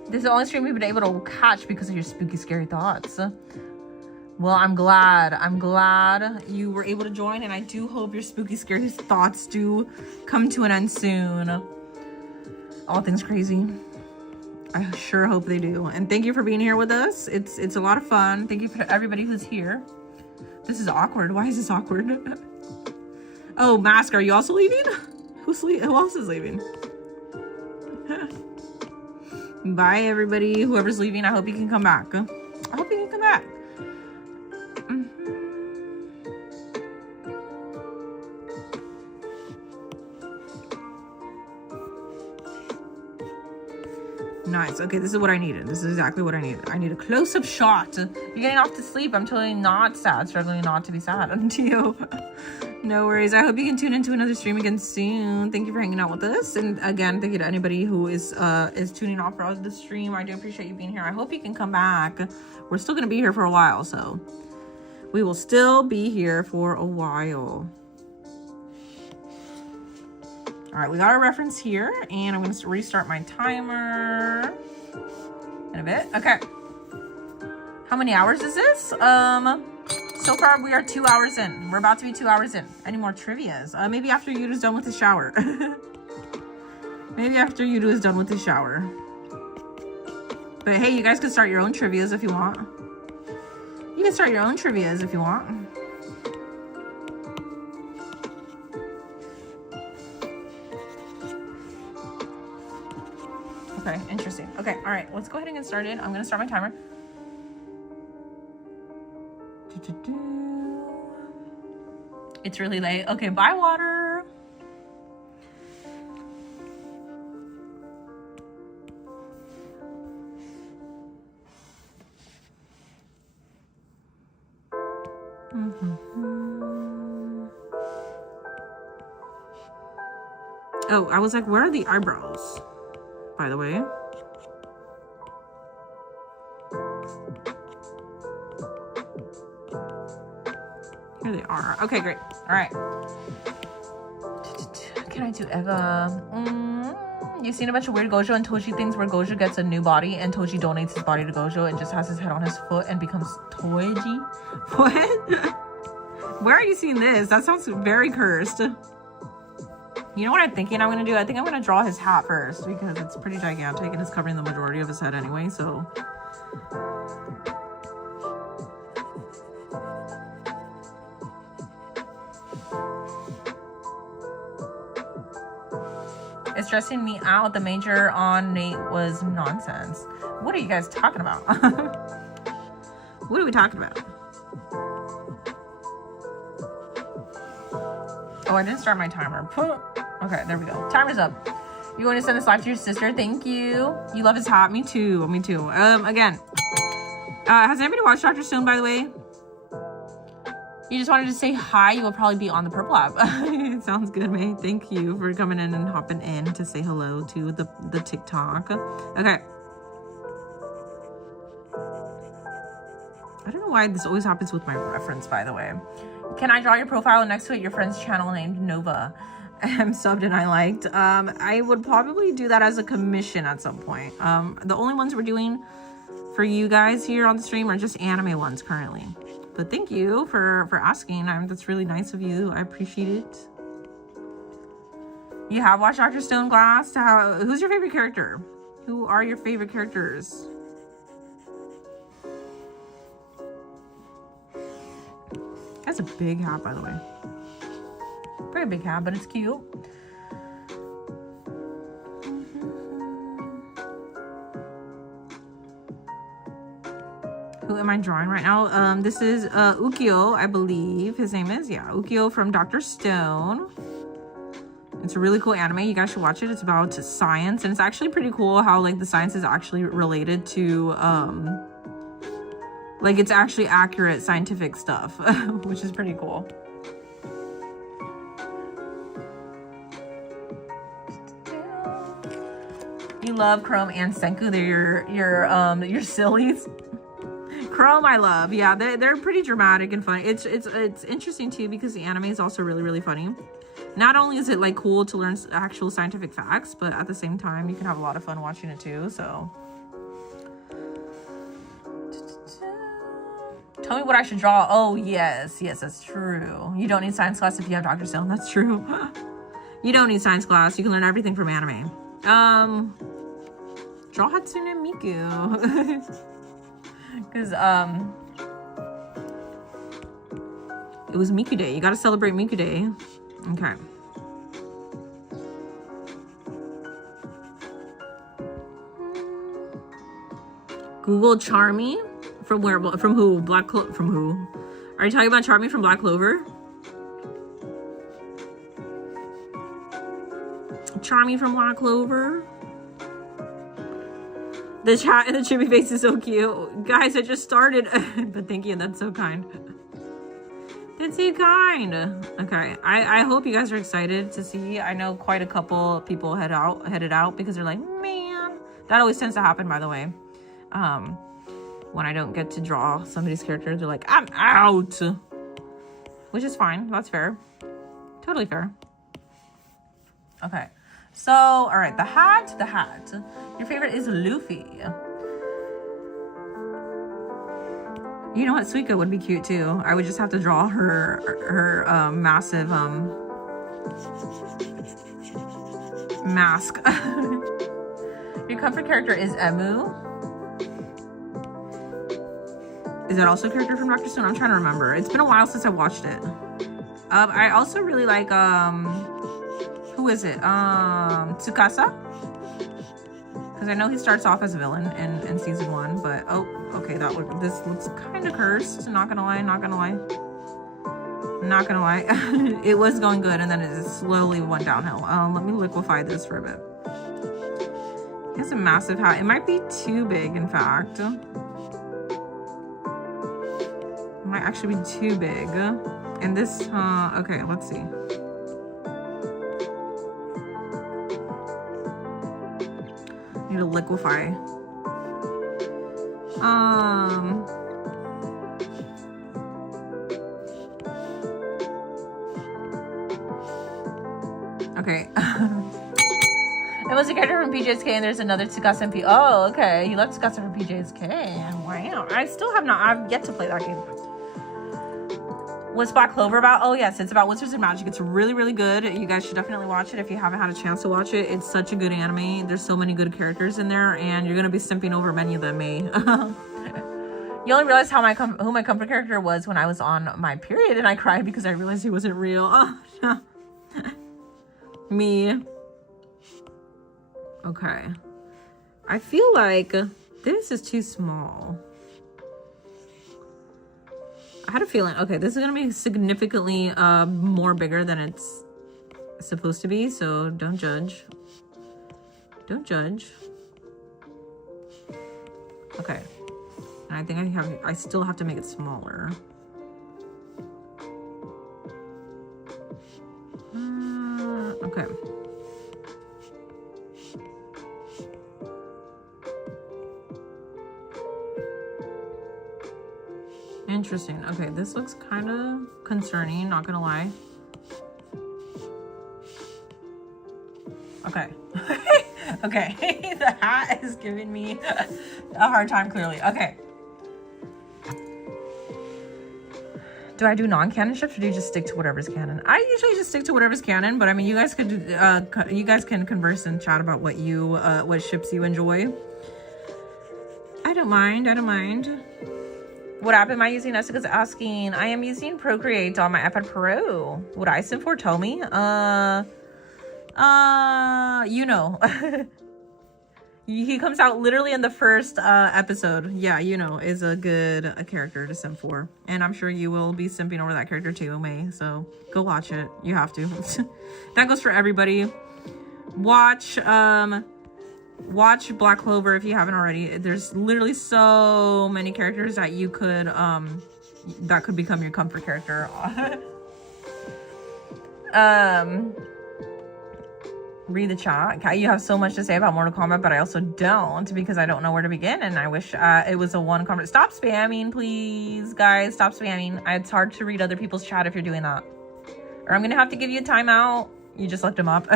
This is the only stream we've been able to catch because of your spooky, scary thoughts. Well, I'm glad you were able to join, and I do hope your spooky, scary thoughts do come to an end soon. All things crazy. I sure hope they do. And thank you for being here with us. It's a lot of fun. Thank you for everybody who's here. This is awkward. Why is this awkward? Oh, Mask, are you also leaving? Who else is leaving? Bye, everybody. Whoever's leaving, I hope you can come back. I hope you can come back. Nice. Okay, this is what I needed. This is exactly what I needed. I need a close-up shot. You're getting off to sleep. I'm totally not sad. Struggling not to be sad. Until no worries. I hope you can tune into another stream again soon. Thank you for hanging out with us. And again, thank you to anybody who is tuning off for the stream. I do appreciate you being here. I hope you can come back. We're still gonna be here for a while, so we will still be here for a while. All right, we got our reference here, and I'm going to restart my timer in a bit. Okay. How many hours is this? So far we are 2 hours in. We're about to be 2 hours in. Any more trivias? Maybe after Yudo's done with his shower. Maybe after Yudo is done with his shower. But hey, you guys can start your own trivias if you want. You can start your own trivias if you want. Okay, interesting. Okay, all right, let's go ahead and get started. I'm gonna start my timer. It's really late. Okay, bye, water. Oh, I was like, where are the eyebrows? By the way. Here they are. Okay, great. All right. Can I do Eva? You've seen a bunch of weird Gojo and Toji things where Gojo gets a new body and Toji donates his body to Gojo and just has his head on his foot and becomes Toji? What? Where are you seeing this? That sounds very cursed. You know what I'm thinking I'm going to do? I think I'm going to draw his hat first because it's pretty gigantic and it's covering the majority of his head anyway, so. It's stressing me out. The major on Nate was nonsense. What are you guys talking about? What are we talking about? Oh, I didn't start my timer. Okay, there we go. Timer's up. You want to send this live to your sister? Thank you. You love his hat. Me too. Me too. Again, has anybody watched Dr. Stone, by the way? You just wanted to say hi. You will probably be on the Purple app. It sounds good, May. Thank you for coming in and hopping in to say hello to the TikTok. Okay. I don't know why this always happens with my reference, by the way. Can I draw your profile and next to it your friend's channel named Nova? I'm subbed and I liked. I would probably do that as a commission at some point. The only ones we're doing for you guys here on the stream are just anime ones currently. But thank you for asking. That's really nice of you. I appreciate it. You have watched Dr. Stone Glass? Who's your favorite character? Who are your favorite characters? That's a big hat, by the way. Very big hat, but it's cute. Who am I drawing right now? This is Ukio, I believe his name is. Yeah, Ukio from Dr. Stone. It's a really cool anime. You guys should watch it. It's about science, and it's actually pretty cool how like the science is actually related to like it's actually accurate scientific stuff, which is pretty cool. You love Chrome and Senku. They're your sillies. Chrome I love. Yeah, they're pretty dramatic and fun. It's interesting too because the anime is also really, really funny. Not only is it like cool to learn actual scientific facts, but at the same time you can have a lot of fun watching it too. So tell me what I should draw. Oh yes, that's true. You don't need science class if you have Dr. Stone. That's true. You don't need science class. You can learn everything from anime. Draw Hatsune Miku. Because it was Miku Day. You gotta celebrate Miku Day. Okay. Google Charmy from where? From who? From who? Are you talking about Charmy from Black Clover? Charmy from Black Clover. The chat and the chibi face is so cute. Guys, I just started. But thank you. That's so kind. That's so kind. Okay. I hope you guys are excited to see. I know quite a couple people headed out because they're like, man. That always tends to happen, by the way. When I don't get to draw somebody's character, they're like, I'm out. Which is fine. That's fair. Totally fair. Okay. So, all right, the hat. Your favorite is Luffy. You know what? Suika would be cute too. I would just have to draw her massive mask. Your comfort character is Emu. Is that also a character from Dr. Stone? I'm trying to remember. It's been a while since I watched it. I also really like who is it? Tsukasa? Because I know he starts off as a villain in season 1, but oh, okay, this looks kind of cursed. Not gonna lie. It was going good, and then it just slowly went downhill. Let me liquefy this for a bit. He has a massive hat. It might be too big, in fact. It might actually be too big. And this, okay, let's see. Need to liquefy. Okay. It was a character from PJSK, and there's another Tsukasa and Oh, okay. You love Tsukasa from PJSK. Wow. I've yet to play that game. What's Black Clover about? Oh yes, it's about wizards and magic. It's really, really good. You guys should definitely watch it if you haven't had a chance to watch it. It's such a good anime. There's so many good characters in there, and you're gonna be simping over many of them, me. You only realized who my comfort character was when I was on my period, and I cried because I realized he wasn't real. Oh, me. Okay. I feel like this is too small. I had a feeling, okay, this is gonna be significantly more bigger than it's supposed to be, so don't judge. Don't judge. Okay. And I think I still have to make it smaller. Okay. Interesting. Okay, this looks kind of concerning, not gonna lie. Okay. Okay. The hat is giving me a hard time, clearly. Okay. Do I do non-canon ships or do you just stick to whatever's canon? I usually just stick to whatever's canon, but I mean, you guys can converse and chat about what what ships you enjoy. I don't mind. What app am I using? Jessica's asking. I am using Procreate on my iPad Pro. What I sim for? Tell me. You know. He comes out literally in the first episode. Yeah, you know, is a good character to simp for. And I'm sure you will be simping over that character too, May. So go watch it. You have to. That goes for everybody. Watch Black Clover if you haven't already. There's literally so many characters that you could that could become your comfort character. Read the chat. You have so much to say about Mortal Kombat, but I also don't because I don't know where to begin, and I wish it was a one comment. Stop spamming, please, guys. Stop spamming. It's hard to read other people's chat if you're doing that. Or I'm gonna have to give you a timeout. You just looked him up.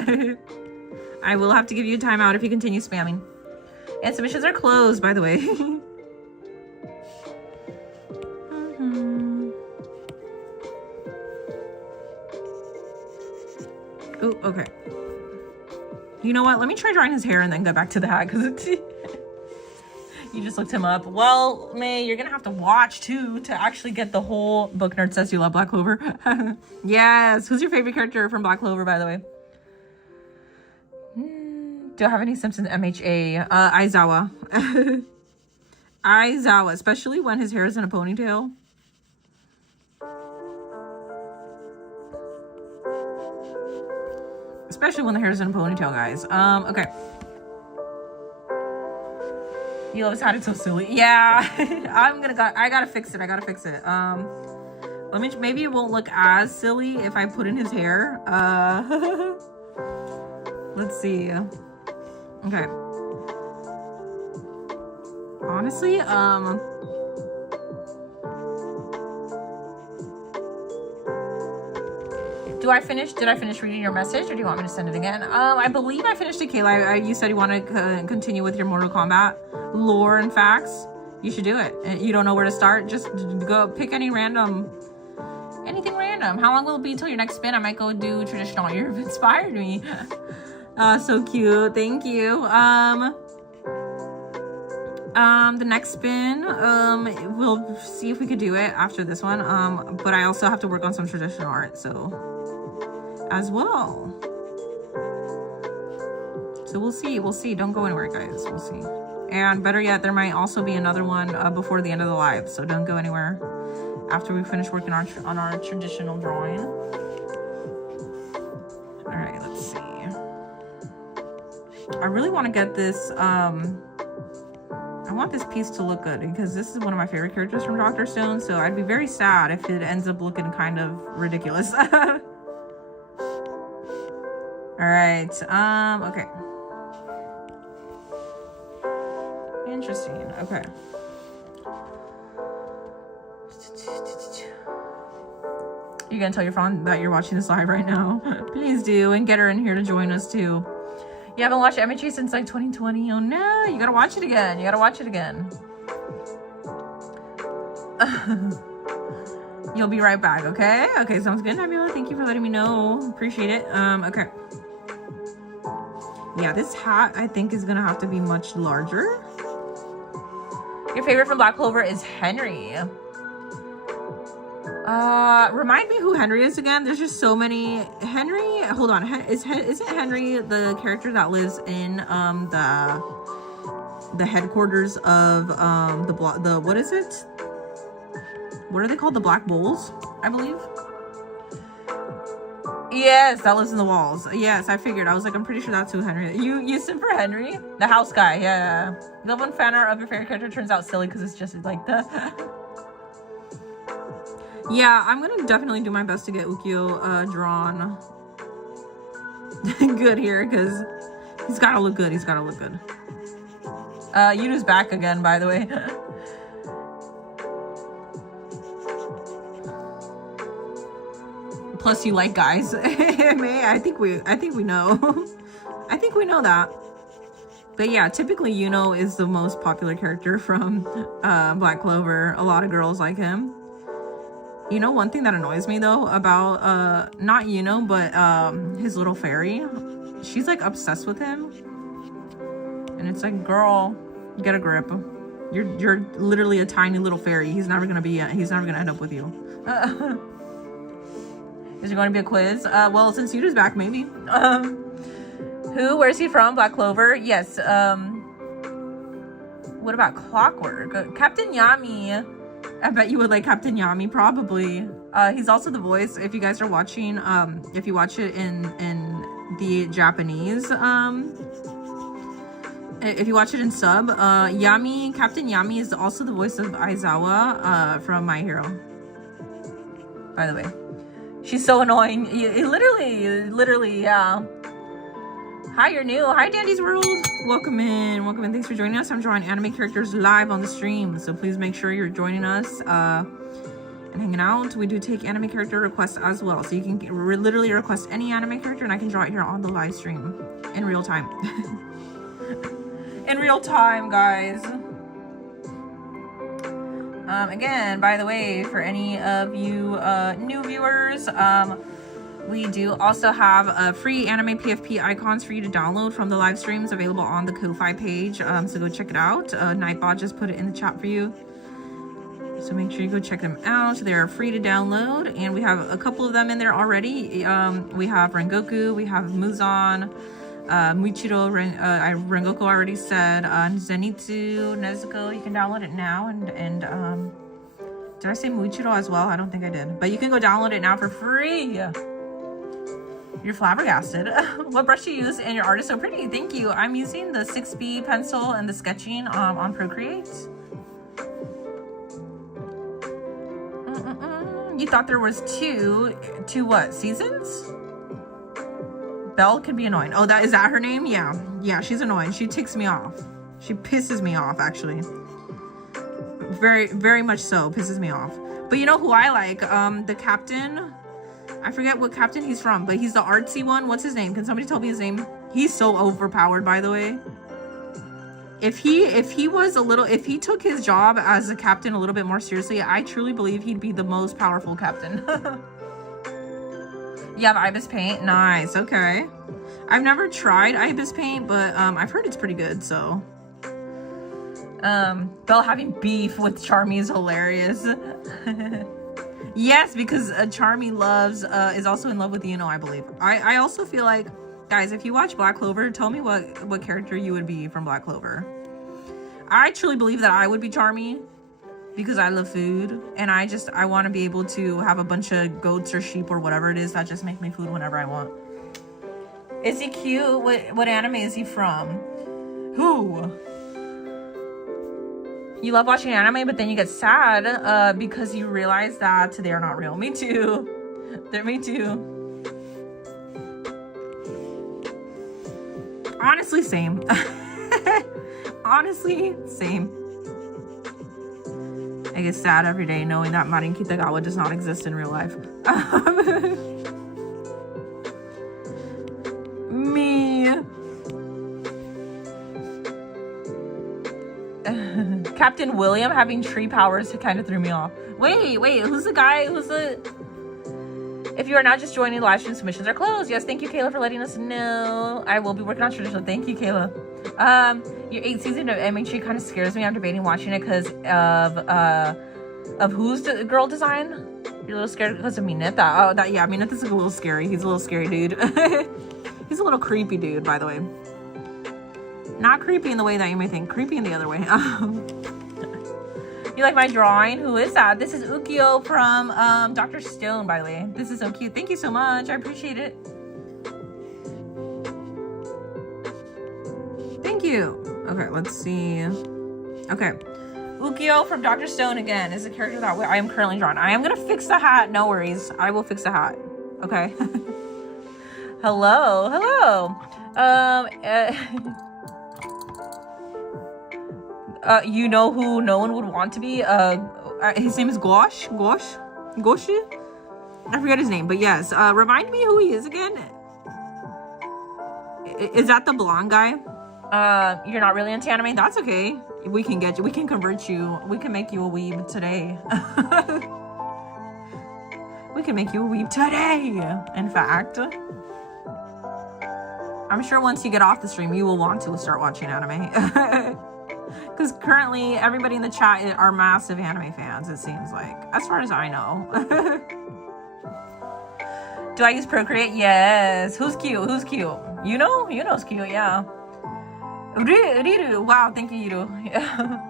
I will have to give you a timeout if you continue spamming. And submissions are closed, by the way. Ooh, okay. You know what? Let me try drawing his hair and then go back to that because it's... You just looked him up. Well, May, you're gonna have to watch too to actually get the whole book. Nerd says you love Black Clover. Yes. Who's your favorite character from Black Clover, by the way? Do I have any Simpsons MHA? Aizawa. Aizawa, especially when his hair is in a ponytail. Especially when the hair is in a ponytail, guys. Okay. You always had it so silly. Yeah. I gotta fix it. Maybe it won't look as silly if I put in his hair. Let's see. Okay. Honestly, did I finish reading your message or do you want me to send it again? I believe I finished it, Kayla. You said you want to continue with your Mortal Kombat lore and facts. You should do it. You don't know where to start? Just go pick anything random. How long will it be until your next spin? I might go do traditional. You've inspired me. So cute. Thank you. The next spin, we'll see if we could do it after this one. But I also have to work on some traditional art, so as well. So we'll see. Don't go anywhere, guys. We'll see. And better yet, there might also be another one before the end of the live. So don't go anywhere after we finish working on our traditional drawing. All right, let's see. I really want to get this, I want this piece to look good because this is one of my favorite characters from Dr. Stone, so I'd be very sad if it ends up looking kind of ridiculous. All right, okay. Interesting, okay. You're gonna tell your friend that you're watching this live right now. Please do, and get her in here to join us too. You haven't watched MHA since like 2020. Oh no, you gotta watch it again. You'll be right back, okay? Okay, sounds good, Nebula. Thank you for letting me know. Appreciate it. Okay. Yeah, this hat I think is gonna have to be much larger. Your favorite from Black Clover is Henry. Remind me who Henry is again. There's just so many. Henry, hold on. Isn't Henry the character that lives in the headquarters of the what is it? What are they called? The Black Bulls, I believe. Yes, that lives in the walls. Yes, I figured. I was like, I'm pretty sure that's who Henry is. You sim for Henry? The house guy, yeah. Love when fan art of your favorite character turns out silly because it's just like the... Yeah, I'm gonna definitely do my best to get Ukio drawn good here because he's gotta look good. Yunu's back again, by the way. Plus you like guys. May, I think we know. I think we know that. But yeah, typically Yuno is the most popular character from Black Clover. A lot of girls like him. You know, one thing that annoys me though about not Yuno, but his little fairy, she's like obsessed with him, and it's like, girl, get a grip. You're literally a tiny little fairy. He's never gonna end up with you. Is there going to be a quiz? Well, since Yuda's back, maybe. Where's he from? Black Clover? Yes. What about Clockwork? Captain Yami. I bet you would like Captain Yami, probably. He's also the voice, if you guys are watching, if you watch it in the Japanese, if you watch it in sub, Captain Yami is also the voice of Aizawa, from My Hero. By the way. She's so annoying. Literally, yeah. Hi, you're new. Hi, Dandy's World. Welcome in. Thanks for joining us. I'm drawing anime characters live on the stream, so please make sure you're joining us and hanging out. We do take anime character requests as well, so you can literally request any anime character, and I can draw it here on the live stream in real time. In real time, guys. Again, by the way, for any of you new viewers, we do also have free anime PFP icons for you to download from the live streams available on the Ko-Fi page. So go check it out. Nightbot just put it in the chat for you. So make sure you go check them out. They're free to download, and we have a couple of them in there already. We have Rengoku, we have Muzan, Muichiro, Rengoku already said, Zenitsu, Nezuko, you can download it now, and did I say Muichiro as well? I don't think I did, but you can go download it now for free. You're flabbergasted. What brush you use, and your art is so pretty. Thank you. I'm using the 6B pencil and the sketching on Procreate. You thought there was two what seasons? Belle can be annoying. Oh, is that her name? Yeah, she's annoying. She ticks me off. She pisses me off, actually. Very, very much so, pisses me off. But you know who I like? The captain. I forget what captain he's from, but he's the artsy one. What's his name? Can somebody tell me his name? He's so overpowered, by the way. If he took his job as a captain a little bit more seriously, I truly believe he'd be the most powerful captain. You have Ibis paint? Nice, okay. I've never tried Ibis paint, but I've heard it's pretty good, so. Belle having beef with Charmy is hilarious. Yes, because Charmy is also in love with Yuno, I believe. I also feel like, guys, if you watch Black Clover, tell me what character you would be from Black Clover. I truly believe that I would be Charmy because I love food, and I want to be able to have a bunch of goats or sheep or whatever it is that just make me food whenever I want. Is he cute? What anime is he from? Who? You love watching anime, but then you get sad because you realize that they are not real. Me too. Me too. Honestly, same. Honestly, same. I get sad every day knowing that Marin Kitagawa does not exist in real life. Me. Captain William having tree powers kind of threw me off. Wait, who's the guy? If you are now just joining, the live stream submissions are closed. Yes, thank you, Kayla, for letting us know. I will be working on traditional. Thank you, Kayla. Your 8th season of MHG kind of scares me. I'm debating watching it because of whose girl design? You're a little scared because of Mineta. Oh, yeah, Mineta's like a little scary. He's a little scary dude. He's a little creepy dude, by the way. Not creepy in the way that you may think. Creepy in the other way. You like my drawing? Who is that? This is Ukio from Dr. Stone, by the way. This is so cute. Thank you so much. I appreciate it. Thank you. Okay, let's see. Okay. Ukio from Dr. Stone again is a character that I am currently drawing. I am going to fix the hat. No worries. I will fix the hat. Okay. Hello. You know who no one would want to be? His name is Goshi? I forget his name, but yes. Remind me who he is again. Is that the blonde guy? You're not really into anime? That's okay. We can convert you. We can make you a weeb today. We can make you weep today. In fact, I'm sure once you get off the stream, you will want to start watching anime. Because currently, everybody in the chat are massive anime fans, it seems like. As far as I know. Do I use Procreate? Yes. Who's cute? Who's cute? You know? You know's cute, yeah. Riru. Wow, thank you, Riru.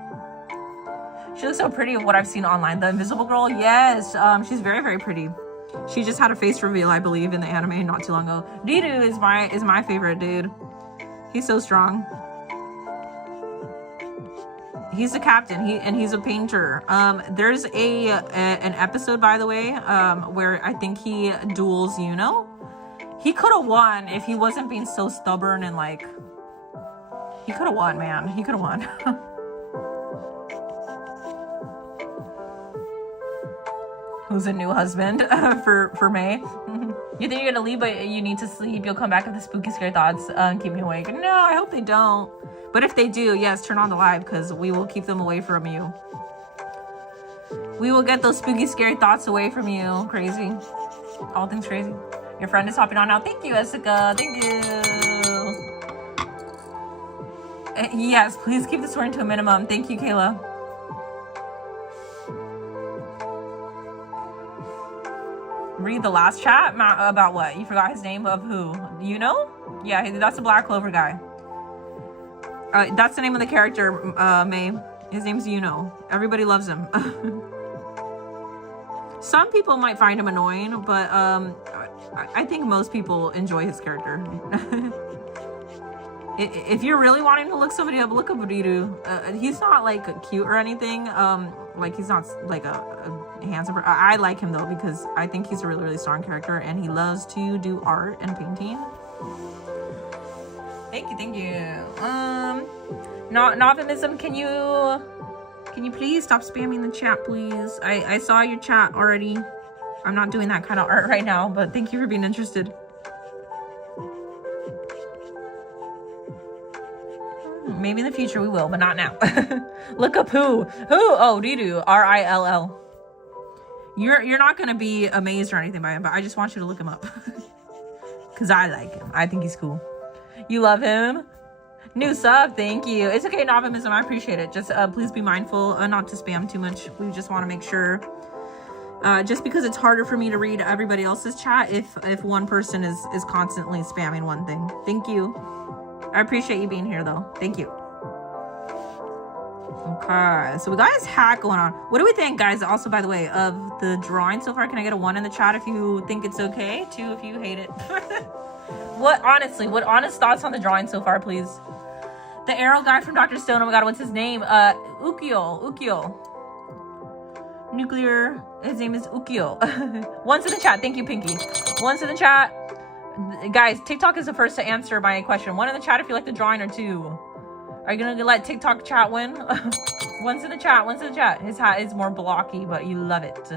She looks so pretty of what I've seen online. The Invisible Girl? Yes. She's very, very pretty. She just had a face reveal, I believe, in the anime not too long ago. Riru is my favorite, dude. He's so strong. He's the captain. He's a painter. There's an episode, by the way, where I think he duels Yuno. He could have won if he wasn't being so stubborn and like. He could have won, man. He could have won. Who's a new husband for May? You think you're gonna leave, but you need to sleep. You'll come back with the spooky, scary thoughts and keep me awake. No, I hope they don't. But if they do, yes, turn on the live because we will keep them away from you. We will get those spooky, scary thoughts away from you. Crazy. All things crazy. Your friend is hopping on now. Thank you, Jessica. Thank you. Yes, please keep the swearing to a minimum. Thank you, Kayla. Read the last chat about what? You forgot his name of who? You know? Yeah, that's the Black Clover guy. That's the name of the character, May. His name's Yuno. Everybody loves him. Some people might find him annoying, but I think most people enjoy his character. If you're really wanting to look somebody up, look up Riru. He's not like cute or anything. Like he's not like a handsome. I like him though because I think he's a really, really strong character and he loves to do art and painting. Thank you, thank you. Novimism, can you please stop spamming the chat, please? I saw your chat already. I'm not doing that kind of art right now, but thank you for being interested. Maybe in the future we will, but not now. Look up who? Oh, Riru. R-I-L-L. You're not gonna be amazed or anything by him, but I just want you to look him up. Cause I like him. I think he's cool. You love him? New sub, thank you. It's okay, Novimism, I appreciate it. Just please be mindful not to spam too much. We just want to make sure. Just because it's harder for me to read everybody else's chat if one person is constantly spamming one thing. Thank you. I appreciate you being here though. Thank you. Okay, so we got his hat going on. What do we think, guys? Also, by the way, of the drawing so far? Can I get a 1 in the chat if you think it's okay? 2 if you hate it. What honest thoughts on the drawing so far, please? The arrow guy from Dr. Stone. Oh my god, what's his name? Ukio. Nuclear. His name is Ukio. 1's in the chat. Thank you, Pinky. 1's in the chat. Guys, TikTok is the first to answer my question. 1 in the chat if you like the drawing, or 2. Are you gonna let TikTok chat win? 1's in the chat. 1's in the chat. His hat is more blocky, but you love it.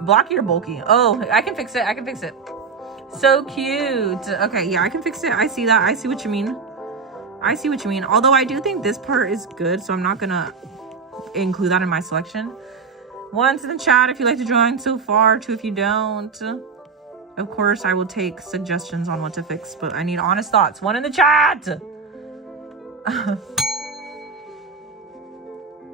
Blocky or bulky? Oh, I can fix it. I can fix it. So cute. Okay, yeah, I can fix it. I see that. I see what you mean. I see what you mean. Although I do think this part is good, so I'm not gonna include that in my selection. 1's in the chat if you like the drawing so far. 2 if you don't. Of course, I will take suggestions on what to fix, but I need honest thoughts. 1 in the chat.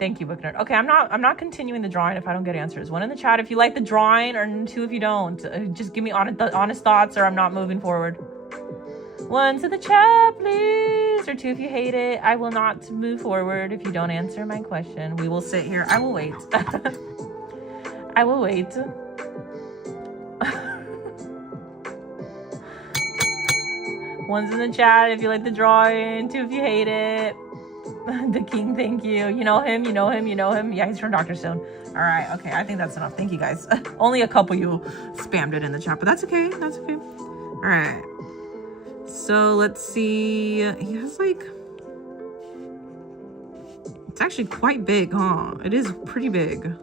Thank you, Book Nerd. Okay, I'm not continuing the drawing if I don't get answers. 1 in the chat if you like the drawing, or 2 if you don't. Just give me honest thoughts, or I'm not moving forward. 1's in the chat, please, or 2 if you hate it. I will not move forward if you don't answer my question. We will sit here. I will wait. I will wait. 1's in the chat if you like the drawing. 2 if you hate it. The king, thank you. You know him, you know him, you know him. Yeah, he's from Dr. Stone. All right, okay, I think that's enough. Thank you, guys. Only a couple you spammed it in the chat, but that's okay. That's okay. All right. So let's see. He has like... It's actually quite big, huh? It is pretty big.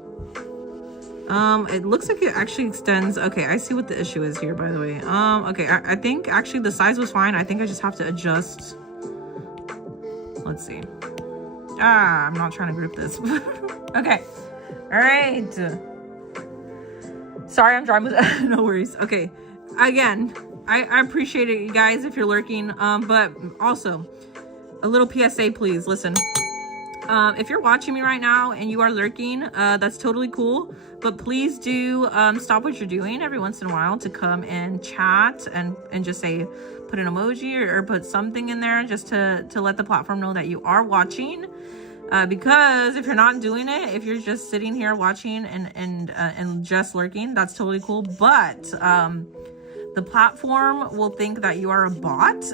It looks like it actually extends. Okay, I see what the issue is here, by the way. Okay, I think actually the size was fine. I think I just have to adjust. Let's see. Ah, I'm not trying to group this. Okay. All right. Sorry, I'm driving with no worries. Okay. Again, I appreciate it, you guys, if you're lurking. But also, a little PSA, please. Listen. If you're watching me right now and you are lurking, that's totally cool. But please do stop what you're doing every once in a while to come and chat and just say, put an emoji or put something in there just to let the platform know that you are watching. Because if you're not doing it, if you're just sitting here watching and just lurking, that's totally cool. But the platform will think that you are a bot.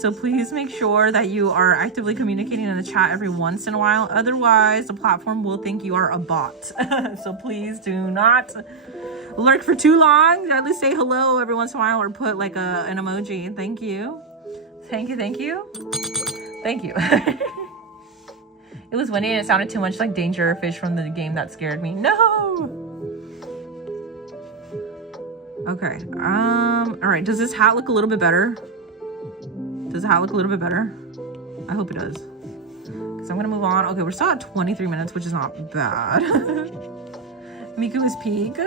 So please make sure that you are actively communicating in the chat every once in a while. Otherwise, the platform will think you are a bot. So please do not lurk for too long. At least say hello every once in a while or put like an emoji. Thank you. Thank you. Thank you. Thank you. It was windy and it sounded too much like Danger Fish from the game that scared me. No! Okay. All right. Does this hat look a little bit better? Does the hat look a little bit better? I hope it does. Because I'm going to move on. Okay, we're still at 23 minutes, which is not bad. Miku is peak.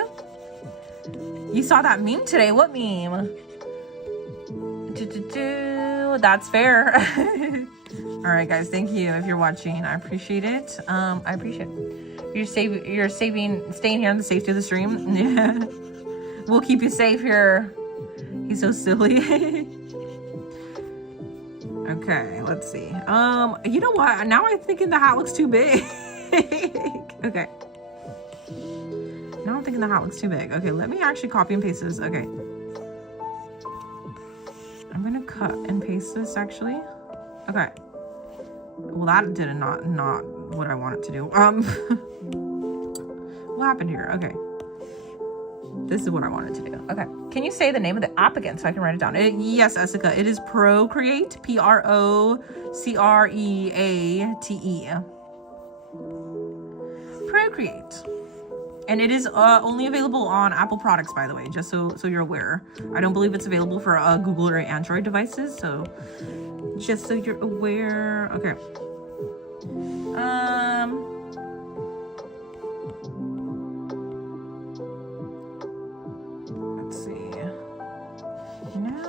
You saw that meme today. What meme? That's fair. All right, guys. Thank you if you're watching. I appreciate it. I appreciate it. You're staying here in the safety of the stream. Yeah. We'll keep you safe here. He's so silly. Okay, let's see. You know what? Now I'm thinking the hat looks too big. Okay. Now I'm thinking the hat looks too big. Okay, let me actually copy and paste this. Okay. I'm gonna cut and paste this actually. Okay. Well, that did not what I wanted to do. What happened here? Okay. This is what I wanted to do. Okay. Can you say the name of the app again so I can write it down? Yes, Essica. It is Procreate. Procreate. Procreate. And it is only available on Apple products, by the way, just so you're aware. I don't believe it's available for Google or Android devices. So just so you're aware. Okay.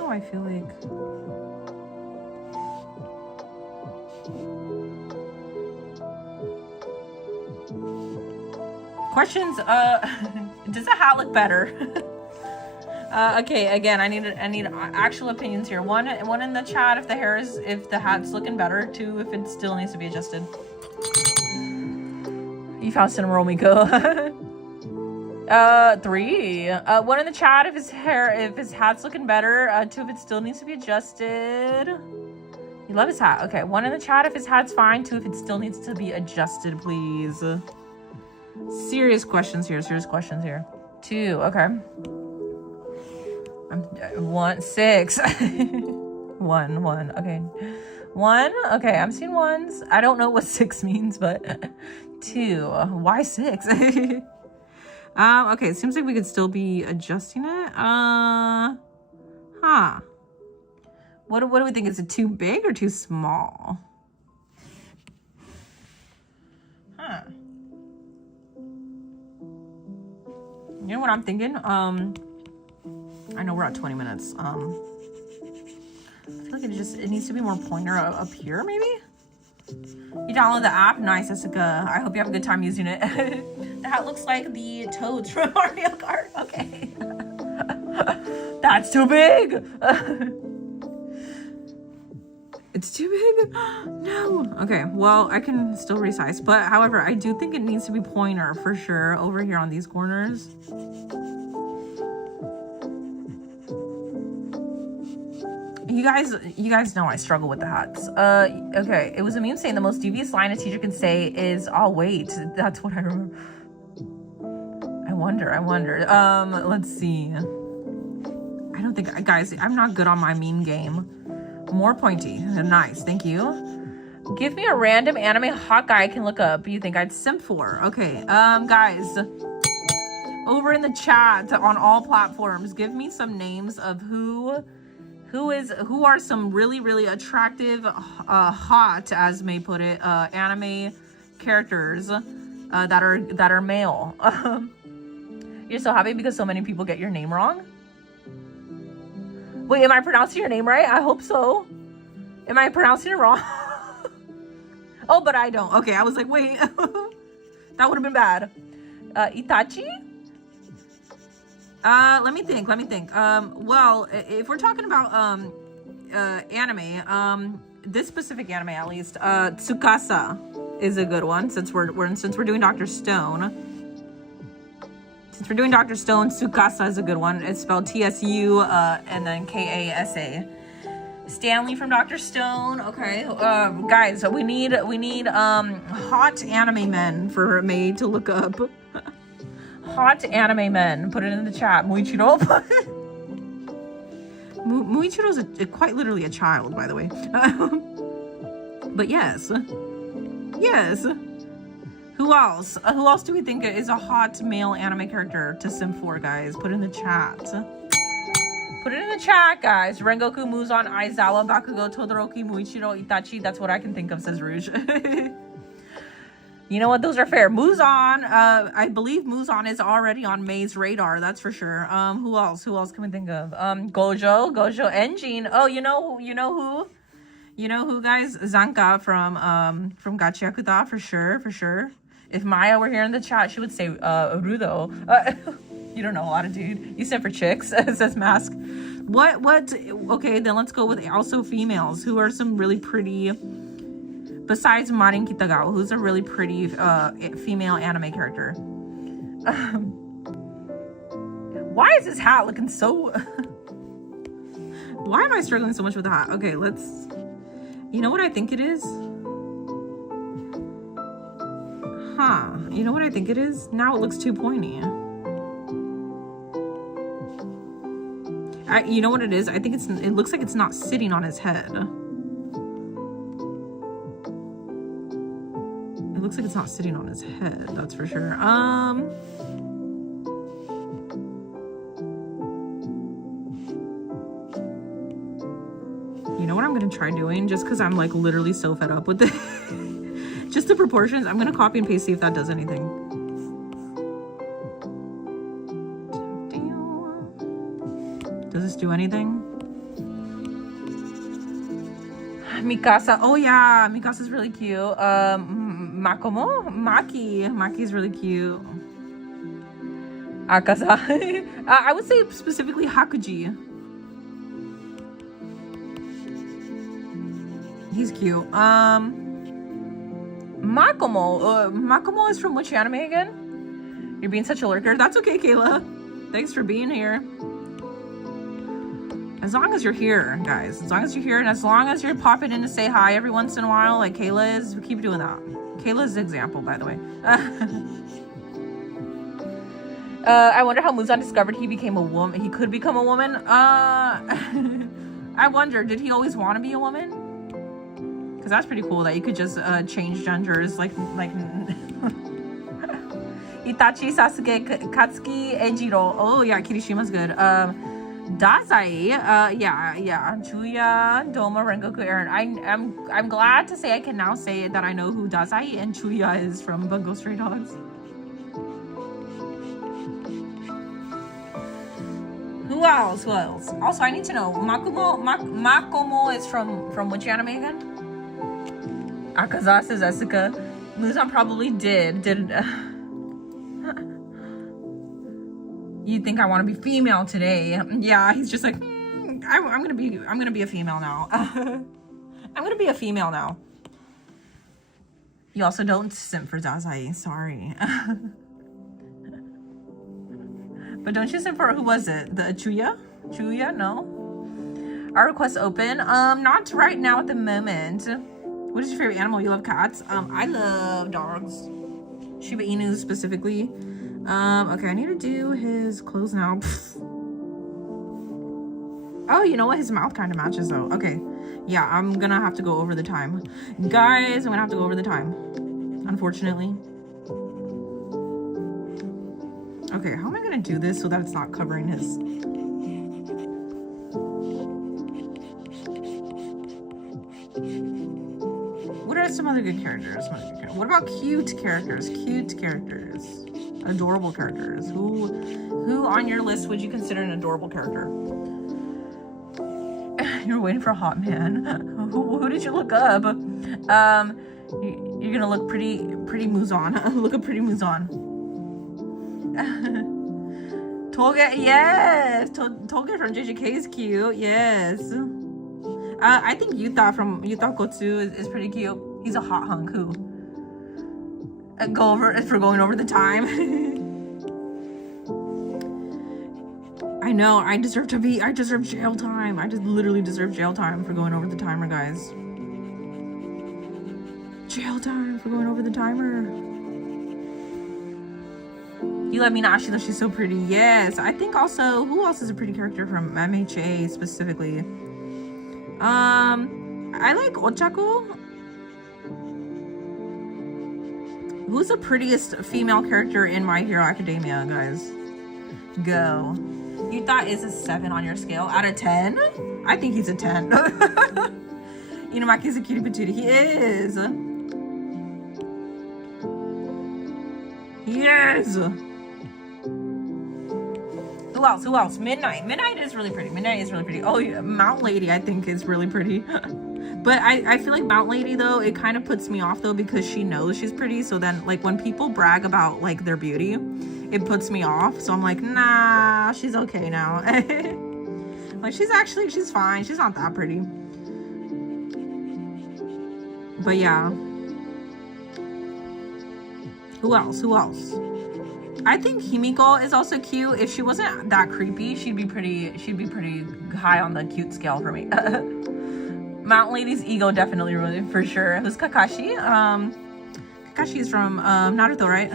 I feel like questions. Does the hat look better? Okay, again, I need actual opinions here. One in the chat if the hat's looking better. Two, if it still needs to be adjusted. You found Cinnamoroll Miko. 3. One in the chat if his hat's looking better. 2 if it still needs to be adjusted. You love his hat. Okay. 1 in the chat if his hat's fine. 2 if it still needs to be adjusted, please. Serious questions here. 2. Okay. 6. 1. Okay. 1. Okay. I'm seeing 1s. I don't know what 6 means, but 2. Why 6? Okay, it seems like we could still be adjusting it. What do we think? Is it too big or too small? You know what I'm thinking? I know we're at 20 minutes. I feel like it needs to be more pointer up here, maybe? You download the app? Nice, Jessica. I hope you have a good time using it. The hat looks like the toads from Mario Kart. Okay. That's too big. It's too big? No. Okay, well, I can still resize. But, however, I do think it needs to be pointer for sure over here on these corners. You guys know I struggle with the hats. Okay, it was a meme saying the most devious line a teacher can say is, "I'll wait." That's what I remember. I wonder. Let's see. I don't think, guys, I'm not good on my meme game. More pointy. Nice, thank you. Give me a random anime hot guy I can look up you think I'd simp for. Okay, guys, over in the chat on all platforms, give me some names of who are some really attractive, hot, as May put it, anime characters that are male. You're so happy because so many people get your name wrong? Wait, am I pronouncing your name right? I hope so. Am I pronouncing it wrong? Oh, but I don't. Okay, I was like, wait. That would have been bad. Itachi? Let me think. Well, if we're talking about anime, this specific anime at least, Tsukasa is a good one since we're doing Dr. Stone. Since we're doing Dr. Stone, Tsukasa is a good one. It's spelled TSU and then KASA. Stanley from Dr. Stone. Okay, guys, we need hot anime men for May to look up. Hot anime men. Put it in the chat. Muichiro. Muichiro's quite literally a child, by the way. But yes. Who else? Who else do we think is a hot male anime character to simp for, guys? Put it in the chat. Put it in the chat, guys. Rengoku, Muzan, Aizawa, Bakugo, Todoroki, Muichiro, Itachi. That's what I can think of, says Rouge. You know what? Those are fair. Muzan, I believe Muzan is already on May's radar. That's for sure. Who else? Who else can we think of? Gojo, Engine. Oh, you know who? You know who, guys? Zanka from Gachiakuta, for sure. If Maya were here in the chat, she would say Rudo. You don't know a lot of dude. You said for chicks. It says Mask. What? Okay, then let's go with also females. Who are some really pretty, besides Marin Kitagawa, who's a really pretty female anime character? Why is this hat looking so... Why am I struggling so much with the hat? Okay, let's... You know what I think it is? You know what I think it is? Now it looks too pointy. You know what it is? I think it looks like it's not sitting on his head. It looks like it's not sitting on his head, that's for sure. You know what I'm gonna try doing, just because I'm like literally so fed up with it. Just the proportions. I'm gonna copy and paste, see if that does anything. Does this do anything? Mikasa. Oh yeah, Mikasa's really cute. Maki's really cute. Akaza. I would say specifically Hakuji. He's cute. Makomo is from which anime again? You're being such a lurker. That's okay, Kayla. Thanks for being here. As long as you're here, guys. As long as you're here and as long as you're popping in to say hi every once in a while, like Kayla is, keep doing that. Kayla's the example, by the way. I wonder how Muzan discovered he became a woman. He could become a woman. I wonder, did he always want to be a woman? Because that's pretty cool that you could just change genders like Itachi, Sasuke, Katsuki, Ejiro. Oh yeah, Kirishima's good. Dazai, yeah. Chuya, Doma, Rengoku, Eren. I'm glad to say I can now say that I know who Dazai and Chuya is from Bungo Stray Dogs. Who else? Also, I need to know. Makomo is from which anime again? Akaza says Asuka. Muzan probably did. You think I want to be female today? Yeah, he's just like, I'm gonna be a female now. I'm gonna be a female now. You also don't simp for Dazai, sorry. But don't you simp for, who was it? The Chuya? No. Our request open. Not right now at the moment. What is your favorite animal? You love cats? I love dogs. Shiba Inu specifically. Okay, I need to do his clothes now. Oh, you know what? His mouth kind of matches though. Okay. Yeah, I'm gonna have to go over the time. Guys, I'm gonna have to go over the time. Unfortunately. Okay, how am I gonna do this so that it's not covering his... What are some some other good characters. What about cute characters? Cute characters. Adorable characters. Who on your list would you consider an adorable character? You're waiting for a hot man. Who did you look up? You're gonna look pretty Muzan. Look up pretty Muzan. Tolga, yes. Tolga from JJK is cute. Yes. I think Yuta from Yuta Kotsu is pretty cute. He's a hot hunk who going over the time. I know. I deserve jail time. I just literally deserve jail time for going over the timer, guys. Jail time for going over the timer. You let me know, Ashila. She's so pretty. Yes. I think also, who else is a pretty character from MHA specifically? I like Ochako. Who's the prettiest female character in My Hero Academia, guys? Go. Yuta is a 7 on your scale out of 10. I think he's a 10. Inumaki is a cutie patootie. He is. Yes. Who else? Midnight is really pretty. Oh, yeah. Mount Lady, I think, is really pretty. But I feel like Mount Lady, though, it kind of puts me off, though, because she knows she's pretty. So then, like, when people brag about, like, their beauty, it puts me off. So I'm like, nah, she's okay now. Like, she's fine. She's not that pretty. But yeah. Who else? I think Himiko is also cute. If she wasn't that creepy, she'd be pretty high on the cute scale for me. Mount Lady's ego definitely, really, for sure. Who's Kakashi? Kakashi is from Naruto, right?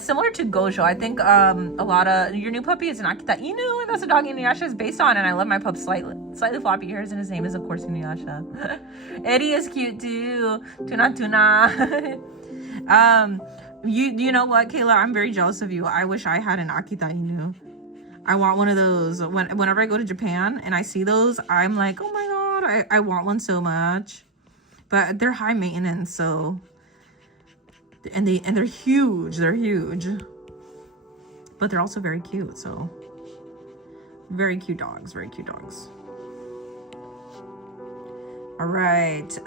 Similar to Gojo. I think a lot of your new puppy is an Akita Inu, and that's a dog Inuyasha is based on, and I love my pup slightly floppy ears, and his name is of course Inuyasha. Eddie is cute too. Tuna. You know what, Kayla? I'm very jealous of you. I wish I had an Akita Inu. I want one of those. Whenever I go to Japan and I see those, I'm like, oh my god, I want one so much. But they're high maintenance, so and they're huge. They're huge. But they're also very cute, so very cute dogs. All right.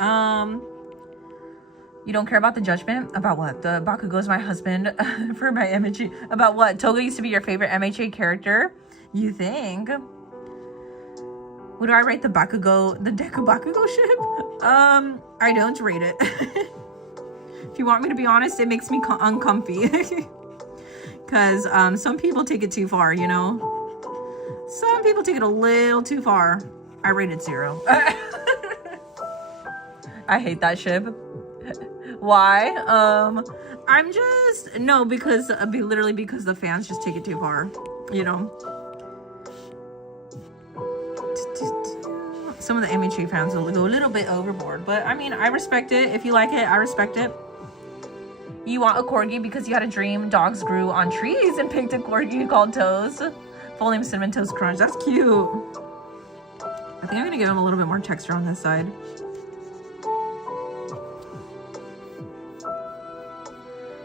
You don't care about the judgment? About what? The Bakugo's my husband for my MHA. About what? Toga used to be your favorite MHA character? You think? What do I rate the Bakugo, the Deku Bakugo ship? I don't rate it. If you want me to be honest, it makes me uncomfy. Because some people take it too far, you know? Some people take it a little too far. I rate it 0. I hate that ship. Why? Because literally because the fans just take it too far, you know. Some of the MHA fans will go a little bit overboard, but I mean, I respect it. If you like it, I respect it. You want a corgi because you had a dream dogs grew on trees and picked a corgi called Toast. Full name Cinnamon Toast Crunch. That's cute. I think I'm gonna give him a little bit more texture on this side.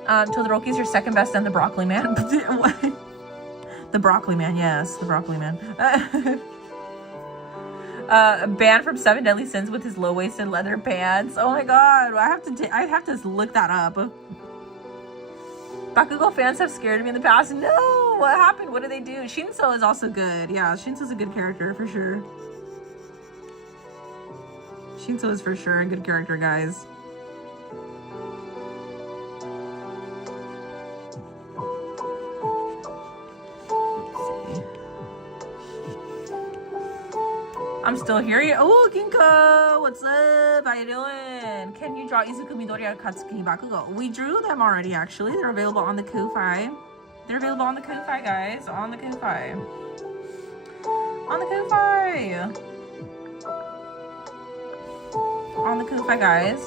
Todoroki's your second best and the Broccoli Man. The Broccoli Man, yes, the Broccoli Man. Banned from 7 Deadly Sins with his low-waisted leather pants. Oh my god, I have to look that up. Bakugo fans have scared me in the past. No, what happened? What did they do? Shinso is also good. Yeah, Shinso's a good character for sure. Shinso is for sure a good character, guys. I'm still here. Oh, Ginko! What's up? How you doing? Can you draw Izuku Midori or Katsuki Bakugo? We drew them already, actually. They're available on the Ko-Fi. They're available on the Ko-Fi, guys. On the Ko-Fi. On the Ko-Fi. On the Ko-Fi, guys.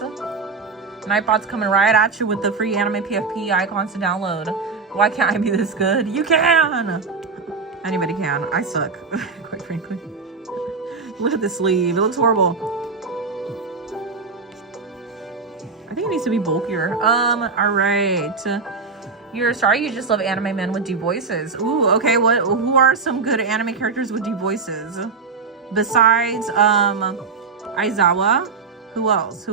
Nightbot's coming right at you with the free anime PFP icons to download. Why can't I be this good? You can! Anybody can. I suck, quite frankly. Look at the sleeve. It looks horrible. I think it needs to be bulkier. All right. You're sorry, you just love anime men with deep voices. Ooh, okay. Who are some good anime characters with deep voices? Besides, Aizawa. Who else?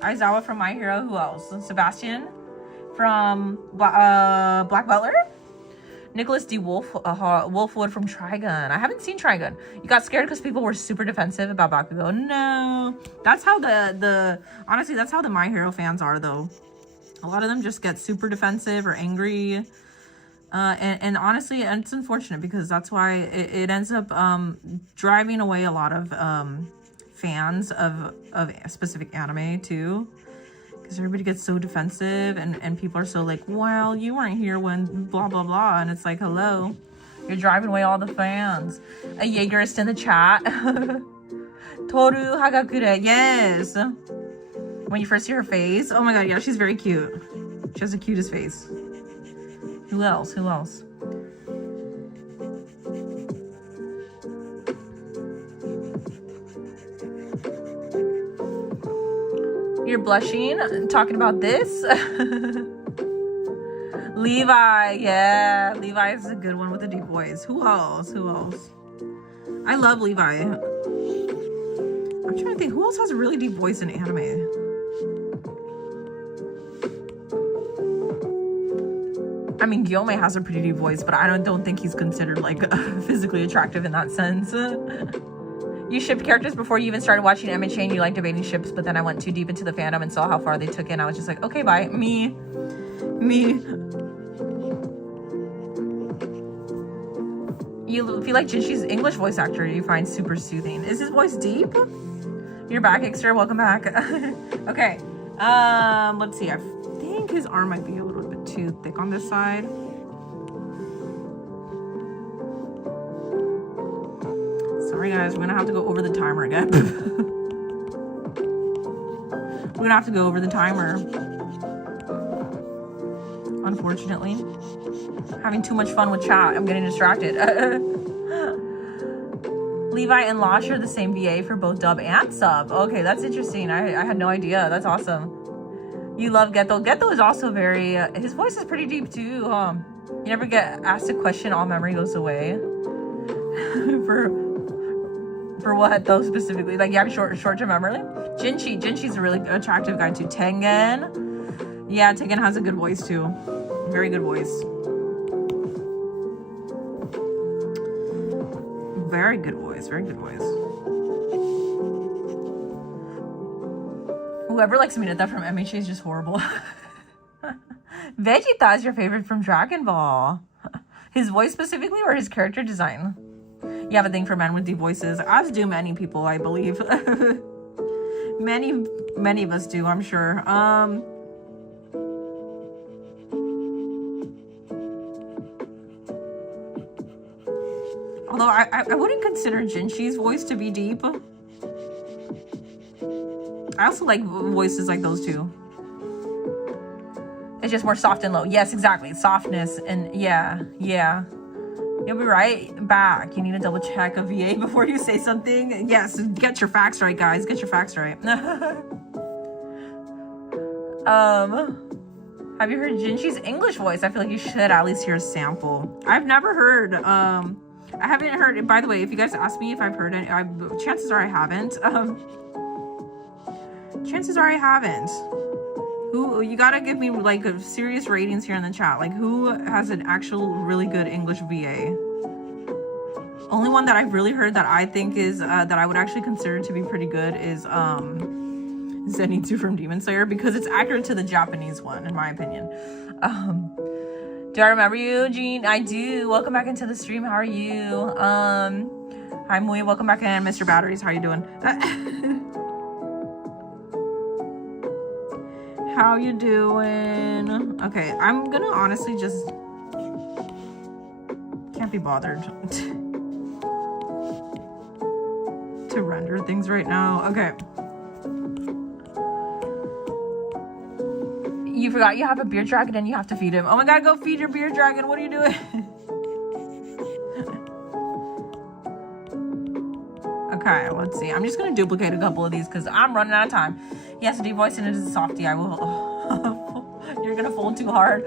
Aizawa from My Hero. Who else? Sebastian from Black Butler. Nicholas D. Wolfwood from Trigun. I haven't seen Trigun. You got scared because people were super defensive about Bakugo. No. That's how honestly, that's how the My Hero fans are, though. A lot of them just get super defensive or angry. And honestly, it's unfortunate because that's why it ends up driving away a lot of fans of a specific anime, too. Because everybody gets so defensive and people are so like, well, you weren't here when blah, blah, blah. And it's like, hello, you're driving away all the fans. A Jaegerist in the chat. Toru Hagakure, yes. When you first see her face. Oh my god, yeah, she's very cute. She has the cutest face. Who else? You're blushing talking about this. Levi, yeah, Levi is a good one with a deep voice. Who else? I love Levi. I'm trying to think, who else has a really deep voice in anime? I mean, Gyome has a pretty deep voice, but I don't think he's considered like physically attractive in that sense. You shipped characters before you even started watching Emma Chain. You like debating ships, but then I went too deep into the fandom and saw how far they took it. And I was just like, okay, bye. Me. You feel like Jinshi's English voice actor you find super soothing. Is his voice deep? You're back, Ixter. Welcome back. Okay. Let's see. I think his arm might be a little bit too thick on this side. Sorry guys, we're gonna have to go over the timer again. We're gonna have to go over the timer. Unfortunately. Having too much fun with chat. I'm getting distracted. Levi and Losh are the same VA for both dub and sub. Okay, that's interesting. I had no idea. That's awesome. You love Geto. Geto is also very... his voice is pretty deep too. You never get asked a question, all memory goes away. For what though specifically? Like you have short-term memory? Jinshi's a really attractive guy too. Tengen. Yeah, Tengen has a good voice too. Very good voice. Very good voice. Whoever likes Mineta from MHA is just horrible. Vegeta is your favorite from Dragon Ball. His voice specifically or his character design? You have a thing for men with deep voices, as do many people, I believe. many of us do, I'm sure. Although I wouldn't consider Jinshi's voice to be deep. I also like voices like those too. It's just more soft and low. Yes, exactly. Softness and yeah. You'll be right back. You need to double check a VA before you say something. Yes, get your facts right, guys. Get your facts right. Have you heard Jinshi's English voice? I feel like you should at least hear a sample. I've never heard. I haven't heard it. By the way, if you guys ask me if I've heard it, chances are I haven't. Chances are I haven't. Who, you gotta give me like serious ratings here in the chat. Like who has an actual really good English VA? Only one that I've really heard that I think is that I would actually consider to be pretty good is Zenitsu from Demon Slayer, because it's accurate to the Japanese one in my opinion. Do I remember you, Jean? I do. Welcome back into the stream. How are you? Hi Mui, welcome back in. Mr. Batteries, how you doing? How you doing? Okay, I'm gonna honestly just can't be bothered to render things right now. Okay. You forgot you have a beard dragon and you have to feed him. Oh my god, go feed your beard dragon. What are you doing? Okay, let's see. I'm just gonna duplicate a couple of these because I'm running out of time. He has a deep voice and it is a softie. I will. You're gonna fold too hard.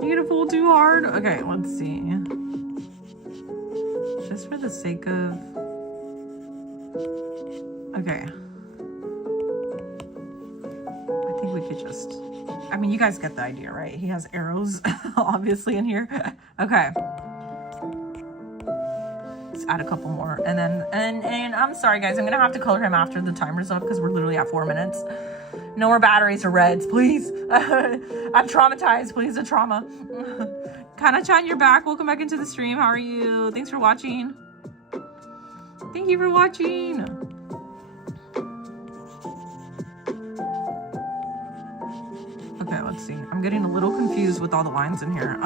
You're gonna fold too hard? Okay, let's see. Just for the sake of... Okay. I think we could just... I mean, you guys get the idea, right? He has arrows, obviously, in here. Okay. Let's add a couple more. And then... And I'm sorry, guys. I'm gonna have to color him after the timer's up because we're literally at 4 minutes. No more batteries or reds, please. I'm traumatized. Please, a trauma. Kana-chan, you're back. Welcome back into the stream. How are you? Thanks for watching. Thank you for watching. Okay, let's see. I'm getting a little confused with all the lines in here.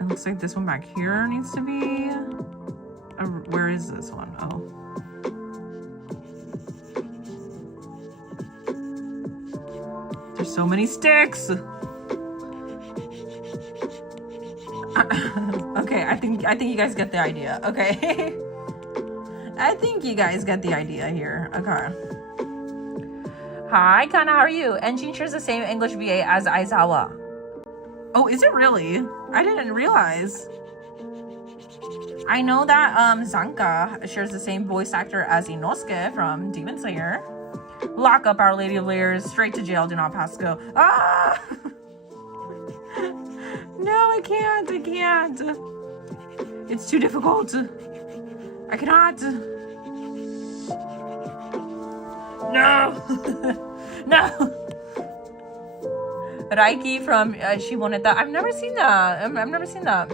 It looks like this one back here needs to be... where is this one? Oh. There's so many sticks. Okay, I think you guys get the idea. Okay. I think you guys get the idea here. Okay. Hi, Kana, how are you? Enjin shares the same English BA as Aizawa. Oh, is it really? I didn't realize. I know that Zanka shares the same voice actor as Inosuke from Demon Slayer. Lock up Our Lady of Layers, straight to jail, do not pass go. Ah! No, I can't. It's too difficult. I cannot. No. No. Raiki from Shiboneta. I've never seen that. I've never seen that.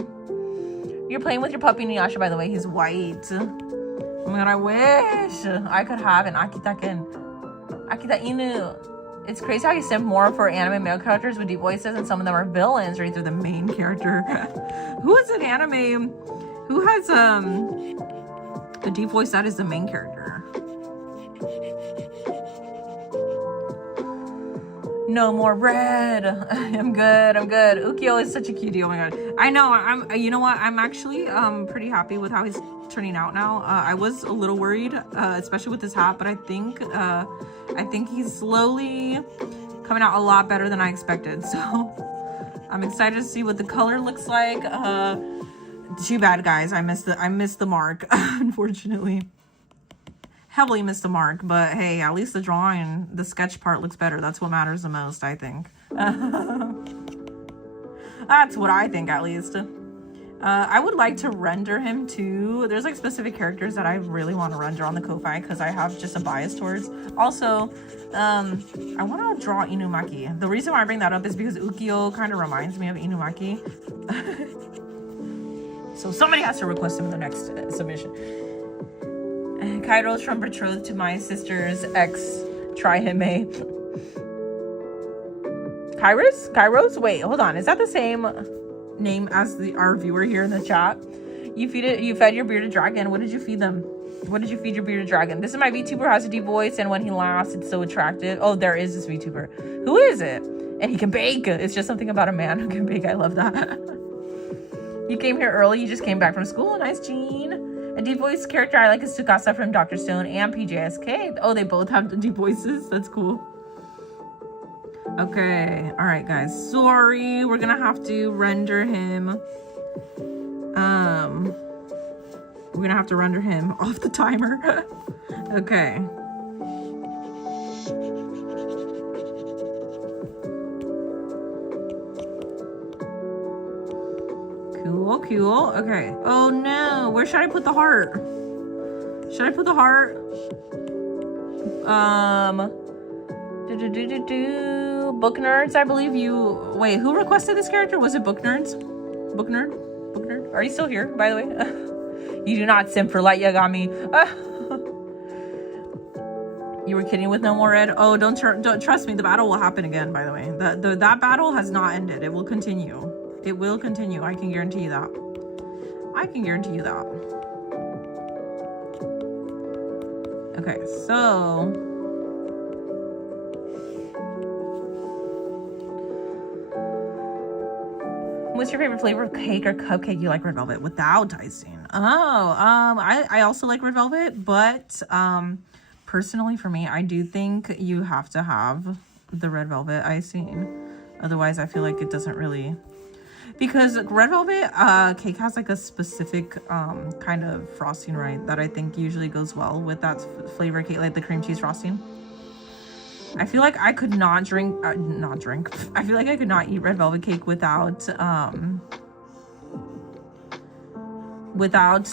You're playing with your puppy Niyasha, by the way. He's white. Oh my god, I wish I could have an Akita-ken. Akita Inu. It's crazy how you simp more for anime male characters with deep voices and some of them are villains right through the main character. Who is an anime who has a deep voice that is the main character? No more red. I'm good. Ukio is such a cutie. Oh my god. I know. You know what? I'm actually pretty happy with how he's turning out now. I was a little worried, especially with this hat, but I think he's slowly coming out a lot better than I expected. So I'm excited to see what the color looks like. Too bad, guys. I missed the mark, unfortunately. Heavily missed the mark, but hey, at least the drawing, the sketch part looks better. That's what matters the most, I think. That's what I think, at least. I would like to render him too. There's like specific characters that I really want to render on the Ko-Fi because I have just a bias towards. Also, I want to draw Inumaki. The reason why I bring that up is because Ukio kind of reminds me of Inumaki. So somebody has to request him in the next submission. Kairo's from betrothed to my sister's ex. Try him, eh? Kairos? Wait, hold on. Is that the same name as our viewer here in the chat? You fed your bearded dragon. What did you feed them? What did you feed your bearded dragon? This is my VTuber who has a deep voice, and when he laughs, it's so attractive. Oh, there is this VTuber. Who is it? And he can bake. It's just something about a man who can bake. I love that. You came here early. You just came back from school. Nice, Jean. A deep voice character I like is Tsukasa from Dr. Stone and PJSK. Oh, they both have deep voices. That's cool. Okay. All right, guys. Sorry. We're going to have to render him. We're going to have to render him off the timer. Okay. Cool. Okay. Oh no. Where should I put the heart? Should I put the heart? Book nerds, I believe you. Wait, who requested this character? Was it Book nerds? Book nerd? Are you still here, by the way? You do not simp for Light Yagami. You were kidding with no more red? Oh, don't trust me. The battle will happen again, by the way. That battle has not ended. It will continue. It will continue. I can guarantee you that. Okay, so... What's your favorite flavor of cake or cupcake you like? Red velvet without icing. I also like red velvet, but personally for me, I do think you have to have the red velvet icing. Otherwise, I feel like it doesn't really, because red velvet cake has like a specific kind of frosting, right, that I think usually goes well with that flavor cake, like the cream cheese frosting. I feel like I could not drink. I feel like I could not eat red velvet cake without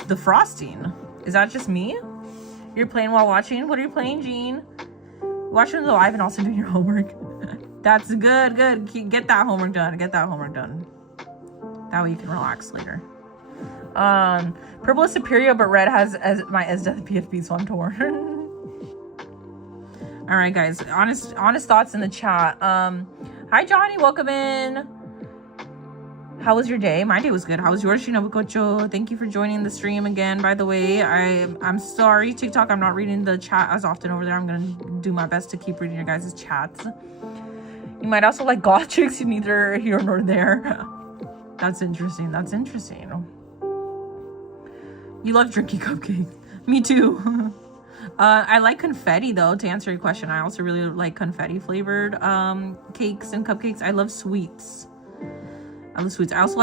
the frosting. Is that just me? You're playing while watching? What are you playing, Jean? Watching the live and also doing your homework. That's good. Get that homework done. That way you can relax later. Purple is superior, but red has my SDeath PFP, so I'm torn. All right, guys. Honest thoughts in the chat. Hi, Johnny. Welcome in. How was your day? My day was good. How was yours, Shinobu Kocho? Thank you for joining the stream again. By the way, I'm sorry, TikTok. I'm not reading the chat as often over there. I'm gonna do my best to keep reading your guys' chats. You might also like goth chicks. Neither here nor there. That's interesting. You love drinking cupcakes. Me too. I like confetti though, to answer your question. I also really like confetti flavored cakes and cupcakes. I love sweets. I also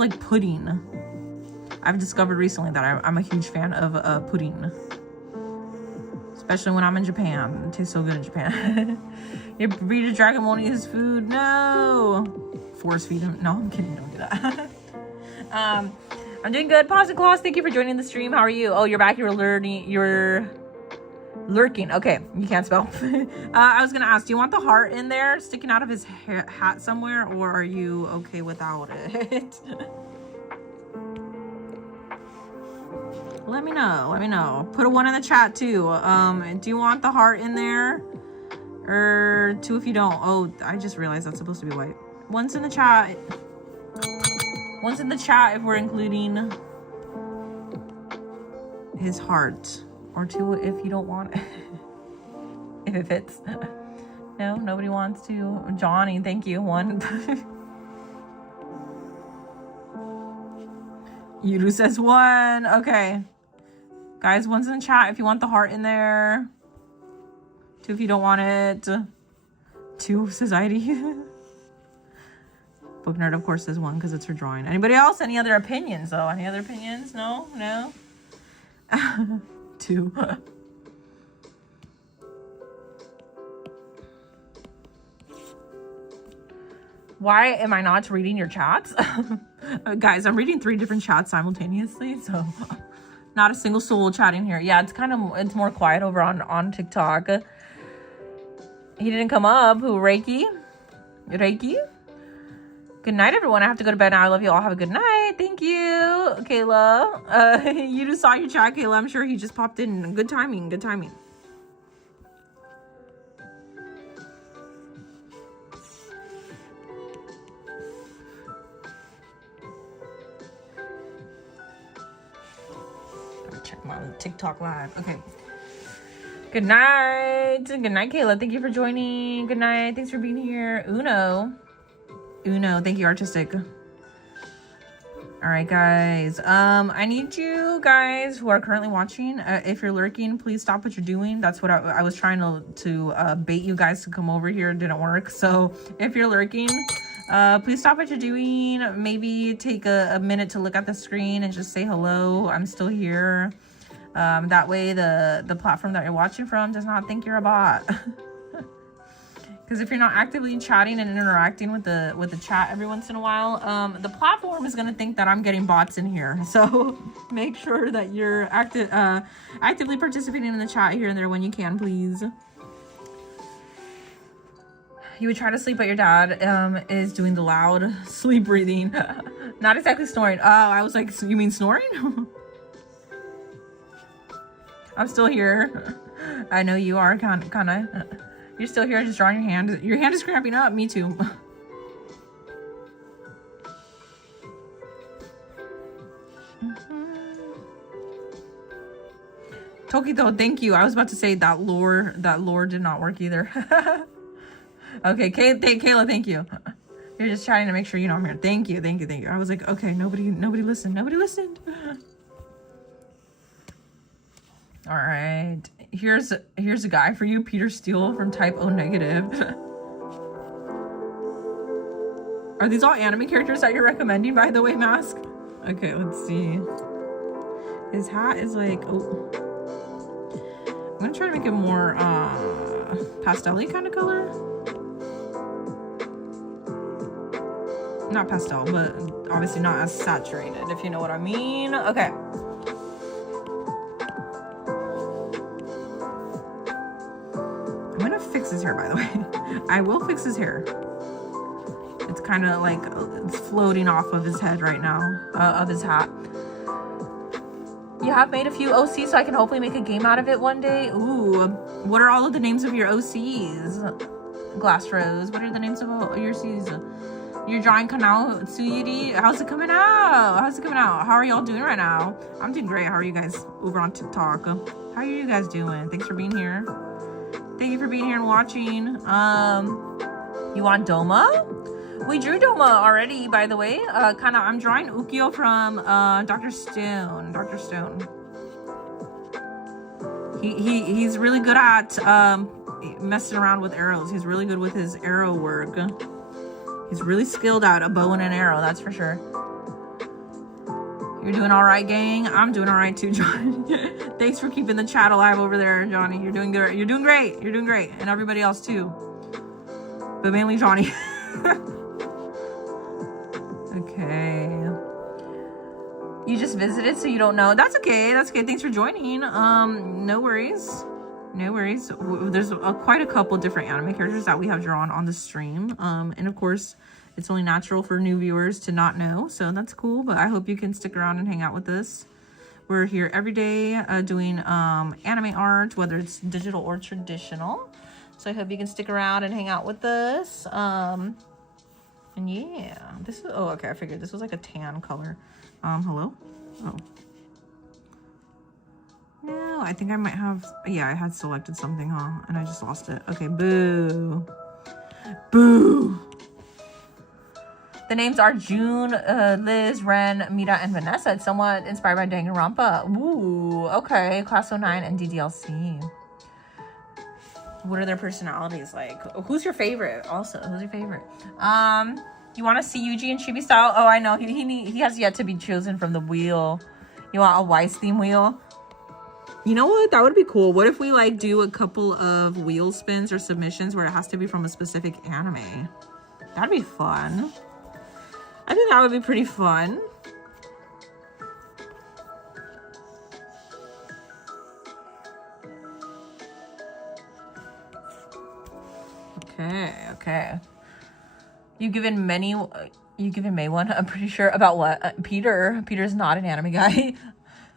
like pudding. I've discovered recently that I'm a huge fan of pudding. Especially when I'm in Japan. It tastes so good in Japan. You breed a Dragonmonia's food? No. Force feed him? No, I'm kidding. Don't do that. I'm doing good. Positive Claus, thank you for joining the stream. How are you? Oh, you're back. You're lurking. Okay, you can't spell. I was gonna ask, do you want the heart in there sticking out of his hat somewhere, or are you okay without it? Let me know. Put a 1 in the chat too. Do you want the heart in there, or 2 if you don't? Oh, I just realized that's supposed to be white. 1's in the chat. 1's in the chat if we're including his heart. Or 2 if you don't want it. If it fits. No, nobody wants to. Johnny, thank you. 1. Yudu says 1. Okay. Guys, 1's in the chat if you want the heart in there. 2 if you don't want it. 2 says ID. Book Nerd, of course, says 1 because it's her drawing. Anybody else? Any other opinions, though? Any other opinions? No? 2. Why am I not reading your chats? Guys, I'm reading 3 different chats simultaneously, so not a single soul chatting here. Yeah, it's more quiet over on TikTok. He didn't come up. Who? Reiki? Good night, everyone. I have to go to bed now. I love you all. Have a good night. Thank you, Kayla. You just saw your chat, Kayla. I'm sure he just popped in. Good timing. Check my TikTok live. Okay. Good night, Kayla. Thank you for joining. Good night. Thanks for being here. Uno, thank you, Artistic. All right, guys. I need you guys who are currently watching, if you're lurking, please stop what you're doing. That's what I was trying to bait you guys to come over here. It didn't work. So if you're lurking, please stop what you're doing. Maybe take a minute to look at the screen and just say hello. I'm still here. That way the platform that you're watching from does not think you're a bot. Because if you're not actively chatting and interacting with the chat every once in a while, the platform is going to think that I'm getting bots in here. So make sure that you're actively participating in the chat here and there when you can, please. You would try to sleep, but your dad is doing the loud sleep breathing. Not exactly snoring. Oh, I was like, you mean snoring? I'm still here. I know you are kind of. You're still here, just drawing your hand. Your hand is cramping up. Me too. Tokito, thank you. I was about to say that lore did not work either. Okay, Kayla, thank you. You're just trying to make sure you know I'm here. Thank you. I was like, okay, nobody listened. All right. Here's a guy for you, Peter Steele from Type O Negative. Are these all anime characters that you're recommending, by the way, Mask? Okay, let's see. His hat is like, oh. I'm gonna try to make it more pastel-y kind of color. Not pastel, but obviously not as saturated, if you know what I mean. Okay. I'm gonna fix his hair, by the way. I will fix his hair. It's kind of like it's floating off of his head right now, of his hat. You have made a few OCs, so I can hopefully make a game out of it one day. Ooh, what are all of the names of your OCs? Glass Rose, what are the names of your OCs? You're drawing Kanao Tsuyuri. How's it coming out? How's it coming out? How are y'all doing right now? I'm doing great. How are you guys over on TikTok? How are you guys doing? Thanks for being here. Thank you for being here and watching. You want Doma? We drew Doma already, by the way. I'm drawing Ukio from Dr. Stone. Dr. Stone. He's really good at messing around with arrows. He's really good with his arrow work. He's really skilled at a bow and an arrow, that's for sure. You're doing all right, gang. I'm doing all right too, Johnny. Thanks for keeping the chat alive over there, Johnny. You're doing good. You're doing great. You're doing great, and everybody else too. But mainly Johnny. Okay. You just visited, so you don't know. That's okay. That's okay. Thanks for joining. No worries. No worries. There's quite a couple different anime characters that we have drawn on the stream. And of course, it's only natural for new viewers to not know. So that's cool. But I hope you can stick around and hang out with us. We're here every day doing anime art, whether it's digital or traditional. So I hope you can stick around and hang out with us. And yeah, this is, oh, okay, I figured this was like a tan color. Hello? Oh. No, I think I might have, yeah, I had selected something, huh? And I just lost it. Okay, boo. Boo. The names are June, Liz, Ren, Mira, and Vanessa. It's somewhat inspired by Danganronpa. Ooh, okay, Class 09 and DDLC. What are their personalities like? Who's your favorite? Also, who's your favorite? You want to see Yuji and Chibi style? Oh, I know. He has yet to be chosen from the wheel. You want a Weiss theme wheel? You know what? That would be cool. What if we like do a couple of wheel spins or submissions where it has to be from a specific anime? That'd be fun. I think that would be pretty fun. Okay. You've given May one. I'm pretty sure about what? Peter's not an anime guy.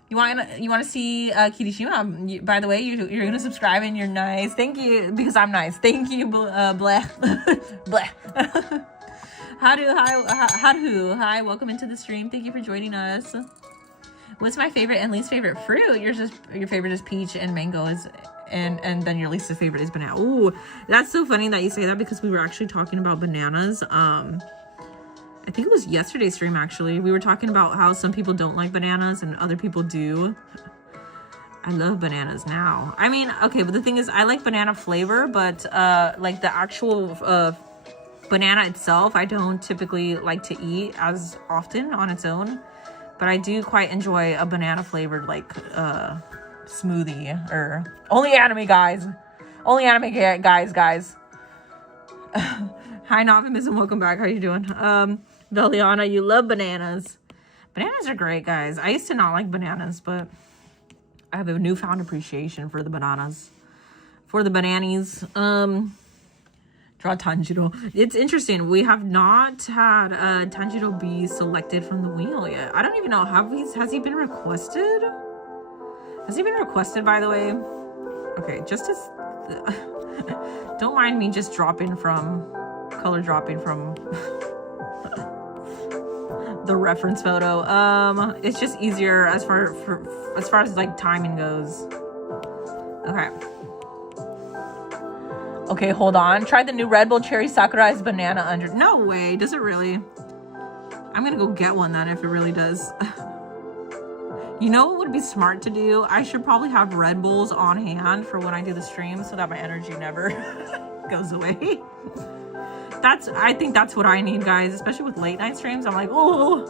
You want to see Kirishima? By the way, you're gonna subscribe and you're nice. Thank you, because I'm nice. Thank you, bleh. Bleh. Hi, welcome into the stream. Thank you for joining us. What's my favorite and least favorite fruit? Your favorite is peach and mango is. And then your least favorite is banana. Ooh, that's so funny that you say that, because we were actually talking about bananas. I think it was yesterday's stream, actually. We were talking about how some people don't like bananas and other people do. I love bananas now. I mean, okay, but the thing is, I like banana flavor, but like the actual banana itself, I don't typically like to eat as often on its own. But I do quite enjoy a banana flavored like smoothie, or only anime guys. Only anime guys. Hi, Novimism, welcome back. How you doing? Veliana, you love bananas. Bananas are great, guys. I used to not like bananas, but I have a newfound appreciation for the bananas. For the bananas. Draw Tanjiro. It's interesting. We have not had Tanjiro be selected from the wheel yet. I don't even know. Has he been requested? Has he been requested, by the way? Okay, just as... don't mind me just color dropping from the reference photo. It's just easier as far as like timing goes. Okay. Okay, hold on. Try the new Red Bull Cherry Sakurai's banana under... No way. Does it really? I'm gonna go get one then if it really does. You know what would be smart to do? I should probably have Red Bulls on hand for when I do the stream so that my energy never goes away. I think that's what I need, guys, especially with late night streams. I'm like, oh,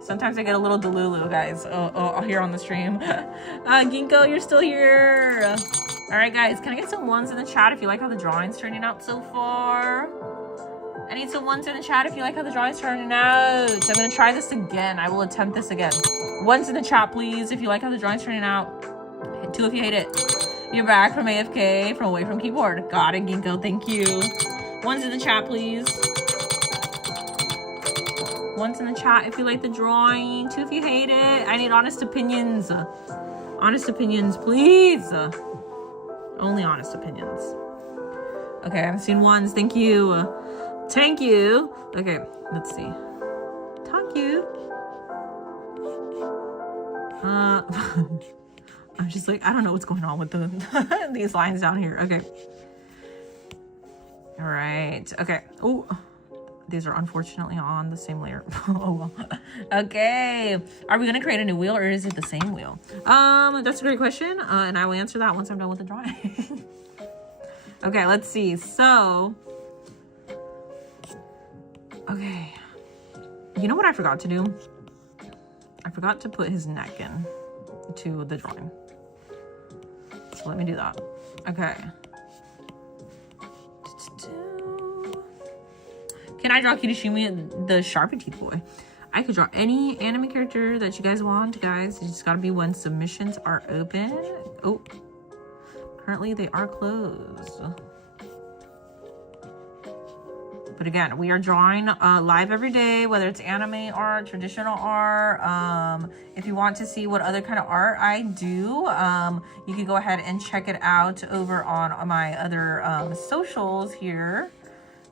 sometimes I get a little delulu, guys. Oh, here on the stream. Ginkgo, you're still here. All right, guys, can I get some ones in the chat if you like how the drawing's turning out so far? I need some ones in the chat if you like how the drawing's turning out. I'm gonna try this again. I will attempt this again. Ones in the chat, please, if you like how the drawing's turning out. 2 if you hate it. You're back from AFK, from away from keyboard. Got it, Ginkgo, thank you. Ones in the chat, please. Ones in the chat if you like the drawing. 2 if you hate it. I need honest opinions. Honest opinions, please. Only honest opinions. Okay, I've seen ones. Thank you. Thank you. Okay, let's see. Thank you. I'm just like, I don't know what's going on with the these lines down here. Okay. All right. Okay. Oh, these are unfortunately on the same layer. Oh well. Okay. Are we gonna create a new wheel or is it the same wheel? That's a great question. And I will answer that once I'm done with the drawing. Okay, let's see. So, okay. You know what I forgot to do? I forgot to put his neck in to the drawing. So let me do that. Okay. Can I draw Kirishimi, the Sharpie Teeth Boy? I could draw any anime character that you guys want, guys. It just gotta be when submissions are open. Oh, currently they are closed. But again, we are drawing live every day, whether it's anime art, traditional art. If you want to see what other kind of art I do, you can go ahead and check it out over on my other socials here.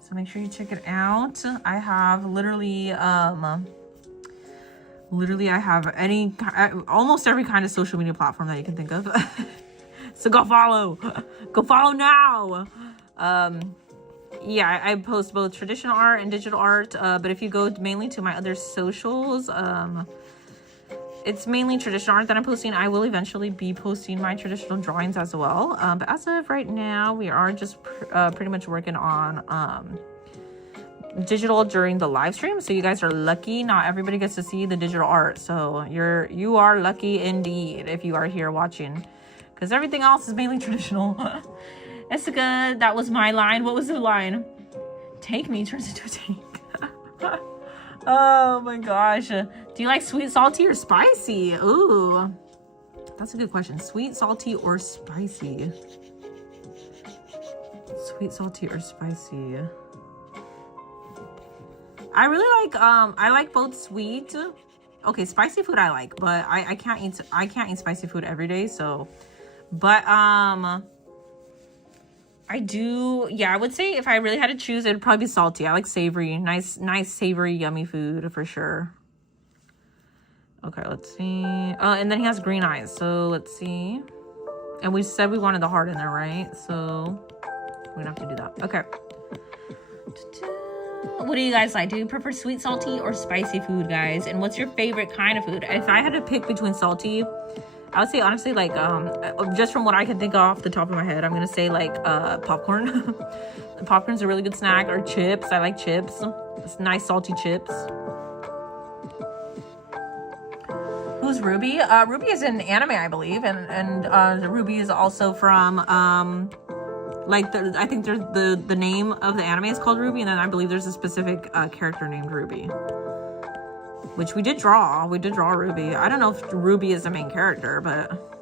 So make sure you check it out. I have literally I have almost every kind of social media platform that you can think of. So go follow now. Yeah, I post both traditional art and digital art, but if you go mainly to my other socials, it's mainly traditional art that I'm posting. I will eventually be posting my traditional drawings as well, but as of right now, we are just pretty much working on digital during the live stream. So you guys are lucky. Not everybody gets to see the digital art, so you are lucky indeed if you are here watching, because everything else is mainly traditional. Jessica, that was my line. What was the line? Take me turns into a tank. Oh my gosh. Do you like sweet, salty, or spicy? Ooh, that's a good question. Sweet, salty, or spicy? Sweet, salty, or spicy? I really like, I like both sweet. Okay, spicy food I like, but I can't eat spicy food every day, so, but, I do, yeah, I would say if I really had to choose, it would probably be salty. I like savory, nice, savory, yummy food for sure. Okay, let's see. And then he has green eyes, so let's see. And we said we wanted the heart in there, right? So we're gonna have to do that. Okay. What do you guys like? Do you prefer sweet, salty, or spicy food, guys? And what's your favorite kind of food? If I had to pick between salty, I would say honestly, like, just from what I can think of off the top of my head, I'm gonna say like popcorn. Popcorn's a really good snack, or chips. I like chips. It's nice salty chips. Who's Ruby? Ruby is an anime, I believe, and Ruby is also from like I think there's the name of the anime is called Ruby, and then I believe there's a specific character named Ruby. Which we did draw. We did draw Ruby. I don't know if Ruby is the main character, but...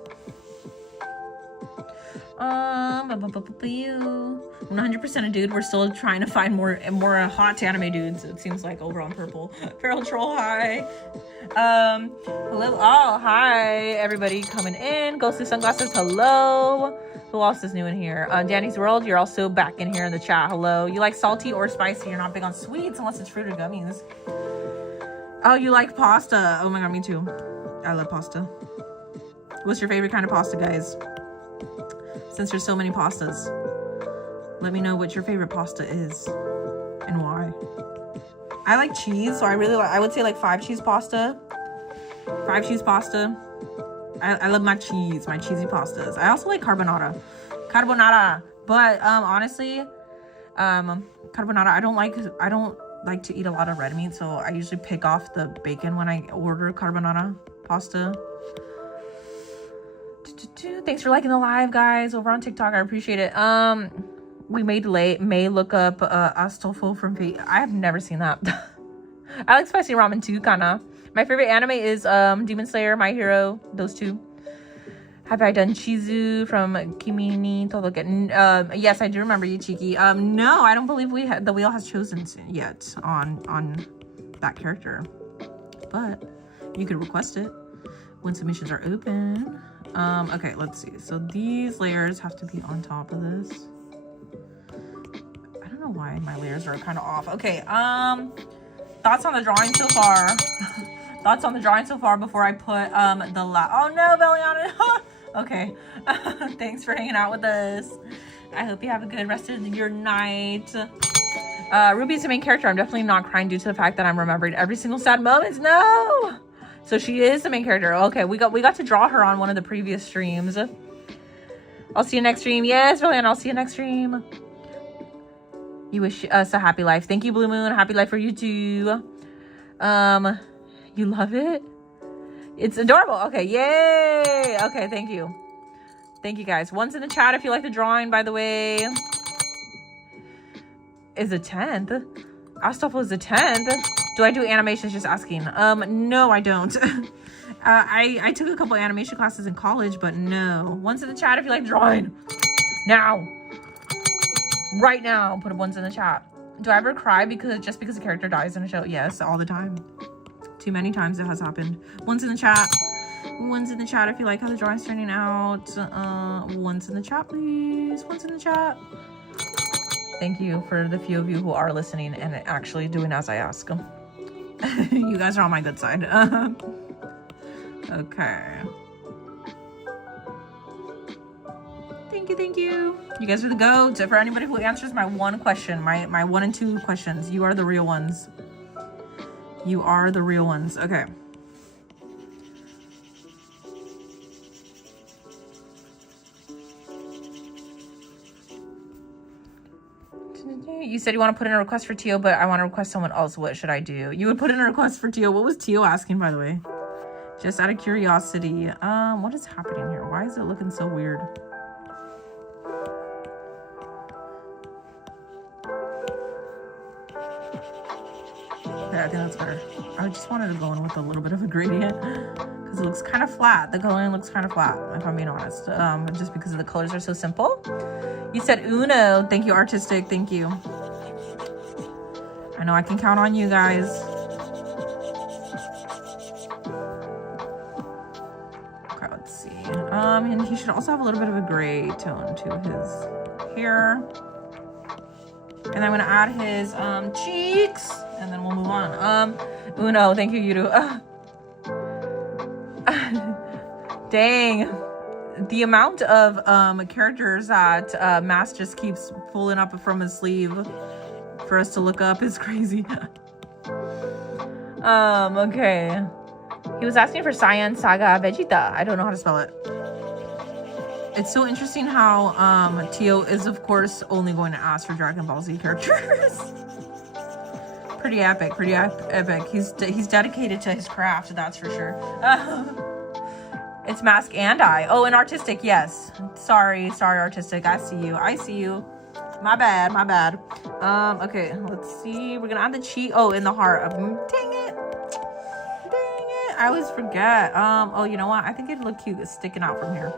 100% a dude. We're still trying to find more hot anime dudes, it seems like, over on Purple. Feral Troll, hi. Hello. Oh, hi, everybody coming in. Ghostly Sunglasses, hello. Who else is new in here? Danny's World, you're also back in here in the chat. Hello. You like salty or spicy? You're not big on sweets unless it's fruit or gummies. Oh, you like pasta? Oh my god, me too. I love pasta. What's your favorite kind of pasta, guys? Since there's so many pastas, let me know what your favorite pasta is and why. I like cheese, so I would say like 5 cheese pasta. 5 cheese pasta. I love my cheese, my cheesy pastas. I also like carbonara. But honestly, carbonara, I don't like to eat a lot of red meat, so I usually pick off the bacon when I order carbonara pasta. Thanks for liking the live, guys, over on TikTok. I appreciate it. We may look up Astolfo from Fate. I have never seen that. I like spicy ramen too, kinda. My favorite anime is Demon Slayer, My Hero, those two. Have I done Chizu from Kimi ni Todoke? Yes, I do remember you, Cheeky. No, I don't believe the wheel has chosen yet on that character. But you could request it when submissions are open. Okay, let's see. So these layers have to be on top of this. I don't know why my layers are kind of off. Okay, thoughts on the drawing so far? Thoughts on the drawing so far before I put oh no, Beliana. Okay. Thanks for hanging out with us. I hope you have a good rest of your night. Ruby's the main character. I'm definitely not crying due to the fact that I'm remembering every single sad moment. No. So she is the main character. Okay, we got to draw her on one of the previous streams. I'll see you next stream. Yes, Beliana, I'll see you next stream. You wish us a happy life. Thank you, Blue Moon. Happy life for you too. You love it? It's adorable. Okay, yay. Okay, thank you. Thank you, guys. One's in the chat if you like the drawing, by the way. Is the 10th? Astolfo is the 10th. Do I do animations? Just asking. No, I don't. I took a couple animation classes in college, but no. One's in the chat if you like drawing. Now. Right now. Put ones in the chat. Do I ever cry just because a character dies in a show? Yes, all the time. Too many times it has happened. One's in the chat. One's in the chat if you like how the drawing's turning out. One's in the chat, please. One's in the chat. Thank you for the few of you who are listening and actually doing as I ask. You guys are on my good side. Okay. Thank you. You guys are the GOAT. For anybody who answers my one question, my 1 and 2 questions, you are the real ones. You are the real ones. Okay. You said you want to put in a request for Tio, but I want to request someone else. What should I do? You would put in a request for Tio. What was Tio asking, by the way? Just out of curiosity. What is happening here? Why is it looking so weird? Okay, I think that's better. I just wanted to go in with a little bit of a gradient because it looks kind of flat. The coloring looks kind of flat, if I'm being honest. Just because the colors are so simple. You said Uno. Thank you, Artistic. Thank you. I know I can count on you guys. Okay, let's see. And he should also have a little bit of a gray tone to his hair. And I'm gonna add his cheeks, and then we'll move on. Uno, thank you, Yuru. Dang. The amount of characters that Mass just keeps pulling up from his sleeve for us to look up is crazy. Okay. He was asking for Saiyan Saga Vegeta. I don't know how to spell it. It's so interesting how Tio is, of course, only going to ask for Dragon Ball Z characters. Pretty epic, pretty epic. He's dedicated to his craft, that's for sure. It's Mask and I. Oh, and Artistic, yes. Sorry, Artistic. I see you. My bad. Okay, let's see. We're gonna add the cheek. Oh, in the heart. Dang it. I always forget. Oh, you know what? I think it'd look cute sticking out from here.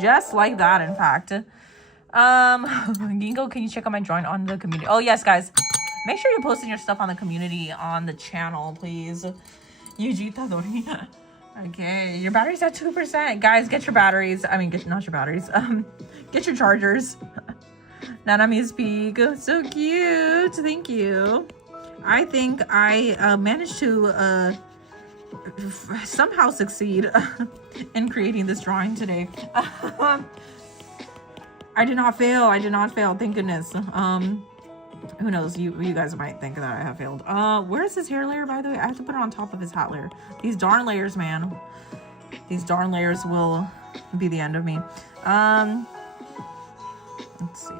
Just like that, in fact. Gingo, can you check out my drawing on the community? Oh, yes, guys. Make sure you're posting your stuff on the community on the channel, please. Yuji Tadori. Okay, your battery's at 2%. Guys, get your batteries. I mean, not your batteries. Get your chargers. Nanami's peak. So cute. Thank you. I think I managed to somehow succeed in creating this drawing today. I did not fail. Thank goodness. Who knows? You guys might think that I have failed. Where's his hair layer, by the way? I have to put it on top of his hat layer. These darn layers, man. These darn layers will be the end of me. Let's see.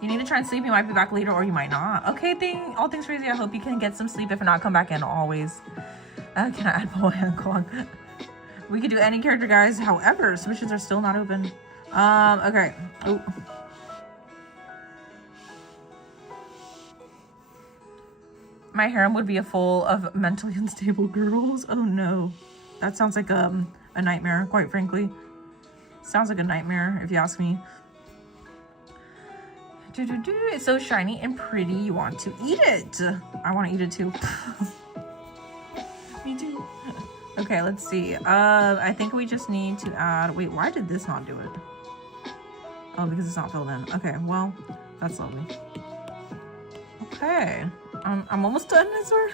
You need to try and sleep. You might be back later or you might not. Okay, all things crazy. I hope you can get some sleep. If not, come back in always. Can I add Boy and Kong? We could do any character, guys. However, submissions are still not open. Okay. Oh. My harem would be full of mentally unstable girls. Oh no. That sounds like a nightmare, quite frankly. Sounds like a nightmare, if you ask me. It's so shiny and pretty. You want to eat it. I want to eat it too. Me too. Okay, let's see. I think we just need to add... Wait, why did this not do it? Oh, because it's not filled in. Okay, well, that's lovely. Okay. I'm almost done, I swear.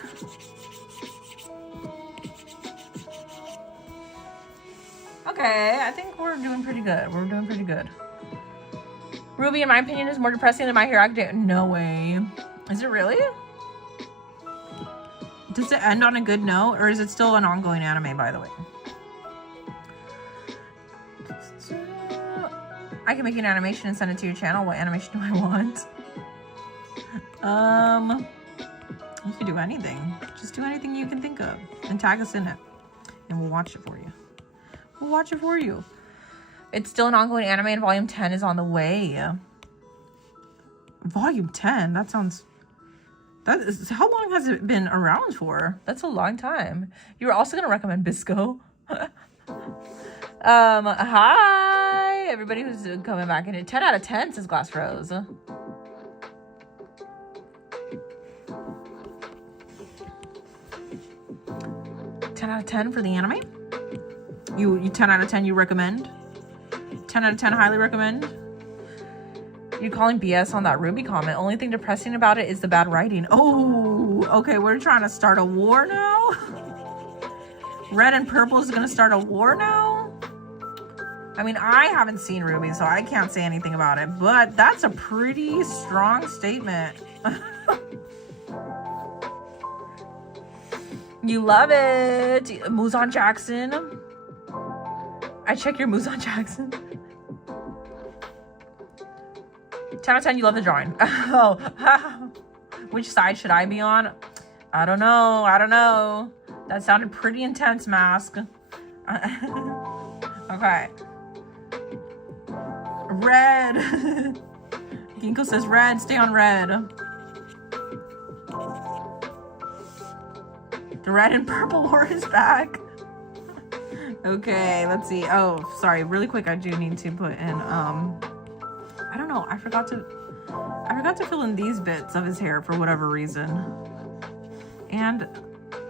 Okay, I think we're doing pretty good. We're doing pretty good. Ruby, in my opinion, is more depressing than My Hero Academia. No way. Is it really? Does it end on a good note, or is it still an ongoing anime, by the way? I can make an animation and send it to your channel. What animation do I want? You can do anything. Just do anything you can think of and tag us in it, and we'll watch it for you. We'll watch it for you. It's still an ongoing anime, and volume 10 is on the way. Volume 10? That sounds... how long has it been around for? That's a long time. You were also going to recommend Bisco. Hi, everybody who's coming back in it. 10 out of 10, says Glass Rose. 10 out of 10 for the anime? You 10 out of 10 you recommend? 10 out of 10 highly recommend? You're calling BS on that Ruby comment. Only thing depressing about it is the bad writing. Oh, okay, we're trying to start a war now? Red and purple is gonna start a war now? I mean, I haven't seen Ruby, so I can't say anything about it, but that's a pretty strong statement. You love it. Muzan Jackson. I check your Muzan Jackson. 10 out of 10, you love the drawing. Oh, which side should I be on? I don't know. I don't know. That sounded pretty intense, Mask. Okay. Red. Ginkgo says red. Stay on red. The red and purple war is back. Okay, let's see. Oh, sorry. Really quick, I do need to put in, I don't know. I forgot to fill in these bits of his hair for whatever reason. And,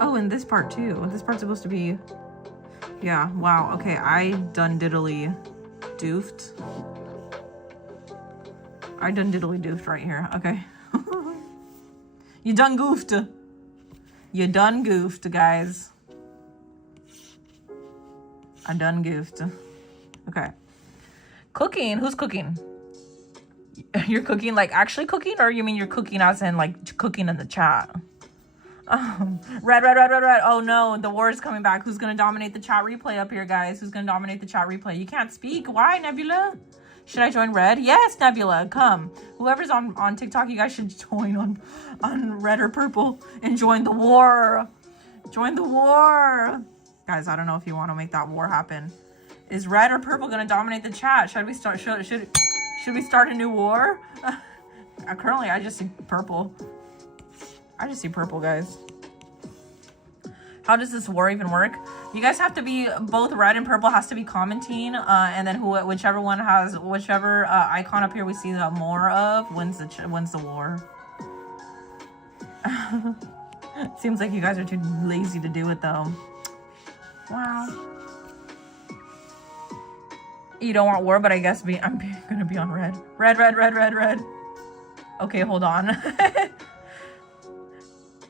oh, and this part too. This part's supposed to be, yeah, wow. Okay, I done diddly doofed. I done diddly doofed right here. Okay. You done goofed. You done goofed, guys. I done goofed. Okay. Cooking. Who's cooking? You're cooking, like actually cooking, or you mean you're cooking as in like cooking in the chat? Red. Oh no, the war is coming back. Who's gonna dominate the chat replay up here, guys? Who's gonna dominate the chat replay? You can't speak. Why, Nebula? Should I join red? Yes, Nebula, come. Whoever's on TikTok, you guys should join on red or purple and join the war. Join the war. Guys, I don't know if you want to make that war happen. Is red or purple gonna dominate the chat? Should we start should we start a new war? Currently I just see purple. I just see purple, guys. How does this war even work? You guys have to be, both red and purple has to be commenting, and then whichever one has, whichever icon up here we see the more of, wins the war. Seems like you guys are too lazy to do it though. Wow. You don't want war, but I guess I'm gonna be on red. Red. Okay, hold on.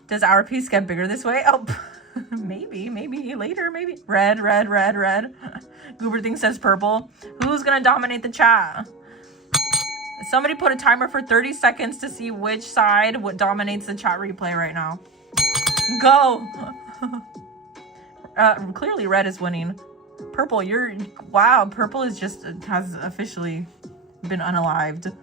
Does our piece get bigger this way? Oh, maybe later, maybe. Red. Goober thing says purple. Who's gonna dominate the chat? Somebody put a timer for 30 seconds to see which side what dominates the chat replay right now. Go. Clearly red is winning. Purple, wow, purple is has officially been unalived.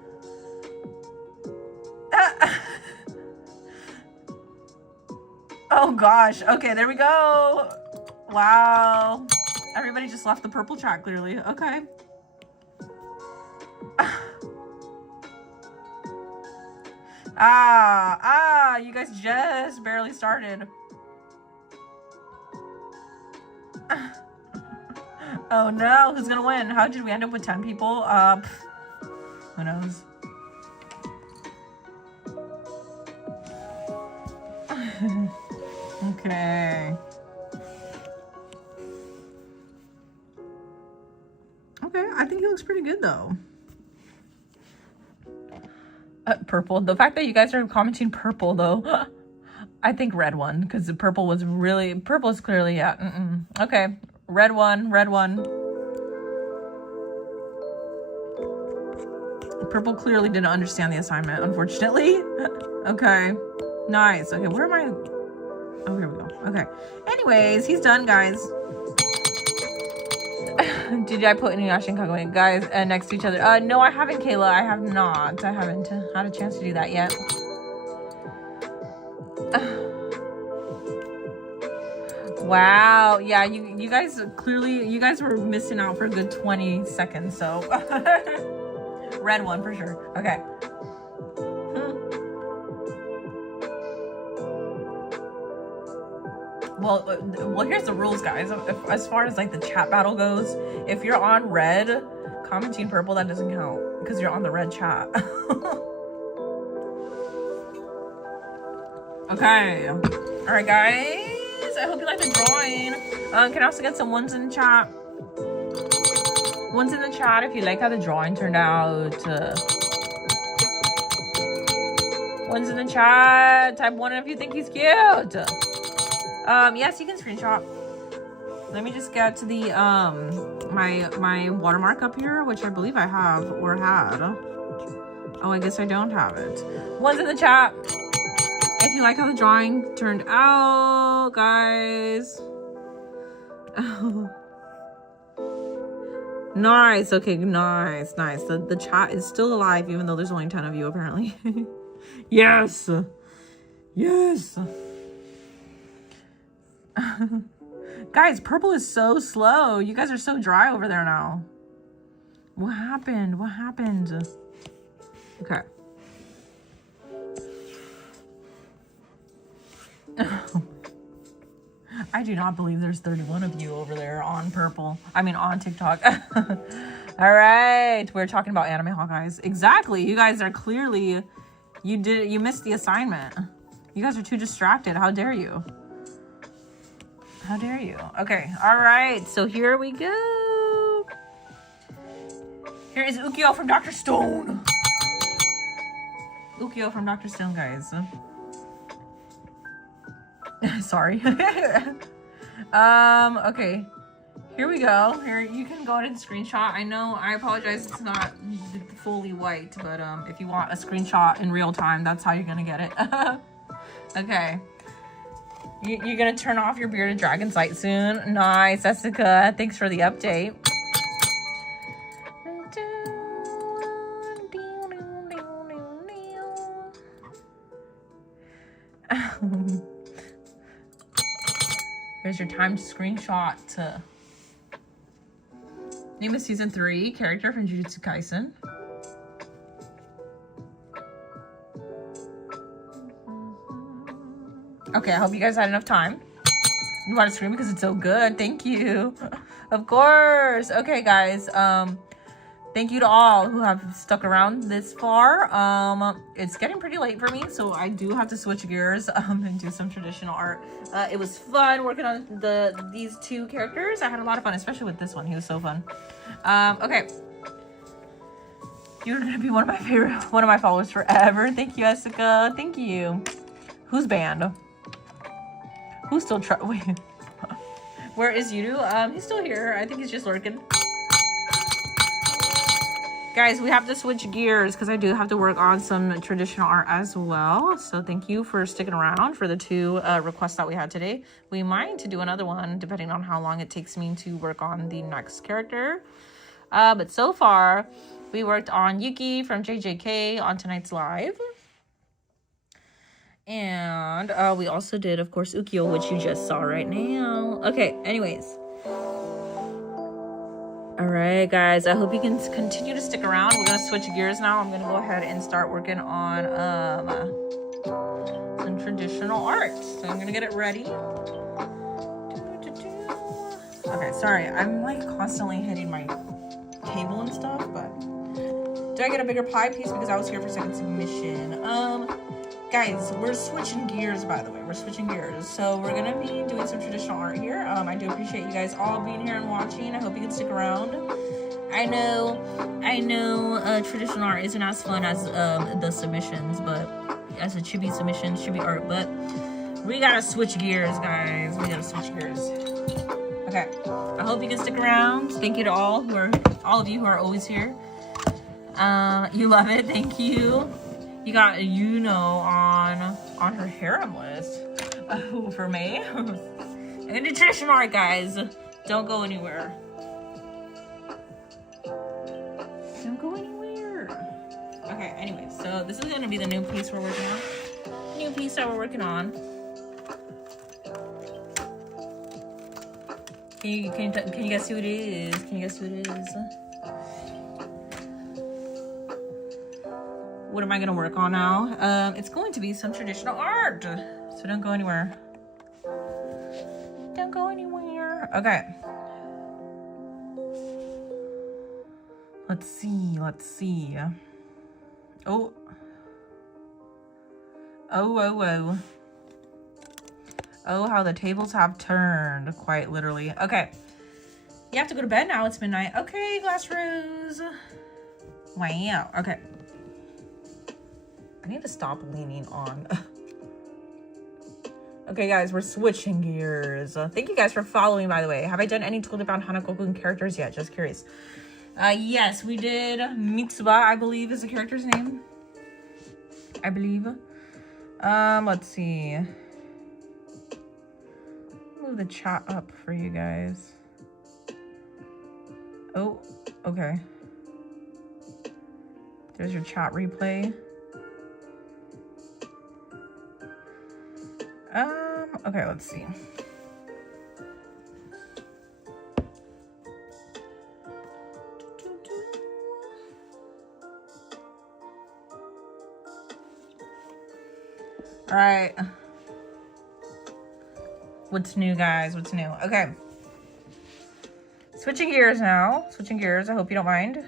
Oh gosh. Okay, there we go. Wow. Everybody just left the purple chat clearly. Okay. You guys just barely started. Oh no, who's gonna win? How did we end up with 10 people? Who knows? Okay. Okay, I think he looks pretty good though. Purple. The fact that you guys are commenting purple though, I think red won because the purple is clearly, yeah. Okay, red one. Purple clearly didn't understand the assignment, unfortunately. Okay, nice. Okay, where am I? Oh, here we go. Okay. Anyways, he's done, guys. Did I put Inuyasha and Kagome guys next to each other? No, I haven't, Kayla. I have not. I haven't had a chance to do that yet. Wow. Yeah, you guys clearly, you guys were missing out for a good 20 seconds, so. Red one for sure. Okay. Well, here's the rules, guys. As far as like the chat battle goes, if you're on red, commenting purple, that doesn't count because you're on the red chat. Okay. All right, guys. I hope you like the drawing. Can I also get some ones in the chat? Ones in the chat if you like how the drawing turned out. Ones in the chat. Type 1 if you think he's cute. Yes, you can screenshot. Let me just get to the my watermark up here, which I believe I have or had. Oh, I guess I don't have it. One's in the chat. If you like how the drawing turned out, guys. Nice. Okay, nice. The chat is still alive, even though there's only 10 of you apparently. Yes. Guys, purple is so slow. You guys are so dry over there now. What happened? Okay. I do not believe there's 31 of you over there on purple. I mean, on TikTok. All right. We're talking about anime Hawkeyes. Exactly. You guys are clearly, you missed the assignment. You guys are too distracted. How dare you? Okay. All right. So here we go. Here is Ukio from Dr. Stone. Ukio from Dr. Stone, guys. Sorry. Okay. Here we go. Here, you can go ahead and screenshot. I know, I apologize, it's not fully white, but if you want a screenshot in real time, that's how you're gonna get it. Okay. You're gonna turn off your bearded dragon sight soon. Nice, Jessica. Thanks for the update. Here's your time to screenshot. Name of season 3 character from Jujutsu Kaisen. Okay, I hope you guys had enough time. You want to scream because it's so good. Thank you. Of course. Okay, guys. Thank you to all who have stuck around this far. It's getting pretty late for me, so I do have to switch gears and do some traditional art. It was fun working on these two characters. I had a lot of fun, especially with this one. He was so fun. Okay. You're gonna be one of my followers forever. Thank you, Jessica. Thank you. Who's banned? Who's still wait. Where is Yudu? He's still here. I think he's just lurking. Guys, we have to switch gears because I do have to work on some traditional art as well. So thank you for sticking around for the 2 requests that we had today. We might to do another one depending on how long it takes me to work on the next character. But so far, we worked on Yuki from JJK on tonight's live. And we also did, of course, Ukio, which you just saw right now. Okay, anyways. All right, guys, I hope you can continue to stick around. We're going to switch gears now. I'm going to go ahead and start working on some traditional art. So I'm going to get it ready. Okay, sorry. I'm like constantly hitting my table and stuff, but did I get a bigger pie piece because I was here for second submission? Guys, we're switching gears, by the way. We're switching gears. So we're going to be doing some traditional art here. I do appreciate you guys all being here and watching. I hope you can stick around. I know traditional art isn't as fun as the submissions, but as a chibi submission, chibi art, but we got to switch gears, guys. We got to switch gears. Okay. I hope you can stick around. Thank you to all of you who are always here. You love it. Thank you. You got on her harem list for May. And the traditional art, guys. Don't go anywhere. Don't go anywhere. Okay, anyway, so this is gonna be the new piece we're working on. New piece that we're working on. Can you guess who it is? Can you guess who it is? What am I gonna work on now? It's going to be some traditional art. So don't go anywhere. Don't go anywhere. Okay. Let's see. Oh, how the tables have turned, quite literally. Okay. You have to go to bed now. It's midnight. Okay, Glass Rose. Wow. Okay. I need to stop leaning on. Okay, guys, we're switching gears. Thank you guys for following, by the way. Have I done any Told-Bound Hanako-kun characters yet? Just curious. Yes, we did. Mitsuba, I believe, is the character's name. I believe. Let's see. Move the chat up for you guys. Oh, okay. There's your chat replay. Okay, let's see. All right. What's new, guys? What's new? Okay. Switching gears now. Switching gears. I hope you don't mind.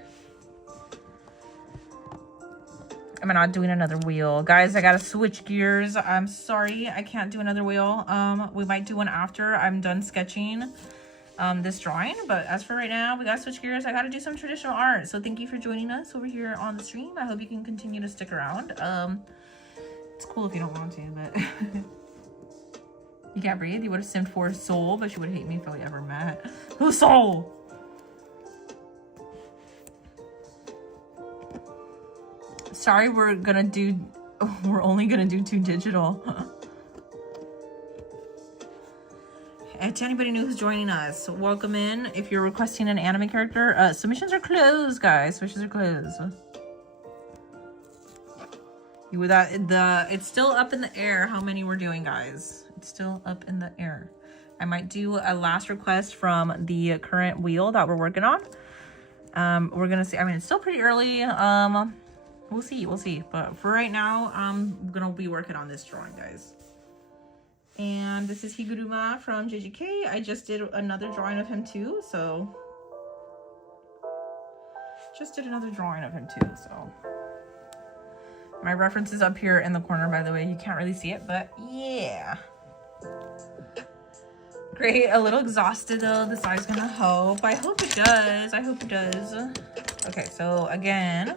I'm not doing another wheel. Guys, I gotta switch gears. I'm sorry. I can't do another wheel. We might do one after I'm done sketching this drawing. But as for right now, we gotta switch gears. I gotta do some traditional art. So thank you for joining us over here on the stream. I hope you can continue to stick around. It's cool if you don't want to, but... You can't breathe. You would have simmed for Soul, but she would hate me if we ever met. Who's Soul? Sorry, we're only gonna do 2 digital. And to anybody new who's joining us, welcome in. If you're requesting an anime character, submissions are closed, guys. Submissions are closed. It's still up in the air how many we're doing, guys. It's still up in the air. I might do a last request from the current wheel that we're working on. We're gonna see. I mean, it's still pretty early. We'll see. But for right now, I'm gonna be working on this drawing, guys. And this is Higuruma from JJK. I just did another drawing of him too, so. My reference is up here in the corner, by the way. You can't really see it, but yeah. Great, a little exhausted though. This eye's gonna help. I hope it does. Okay, so again.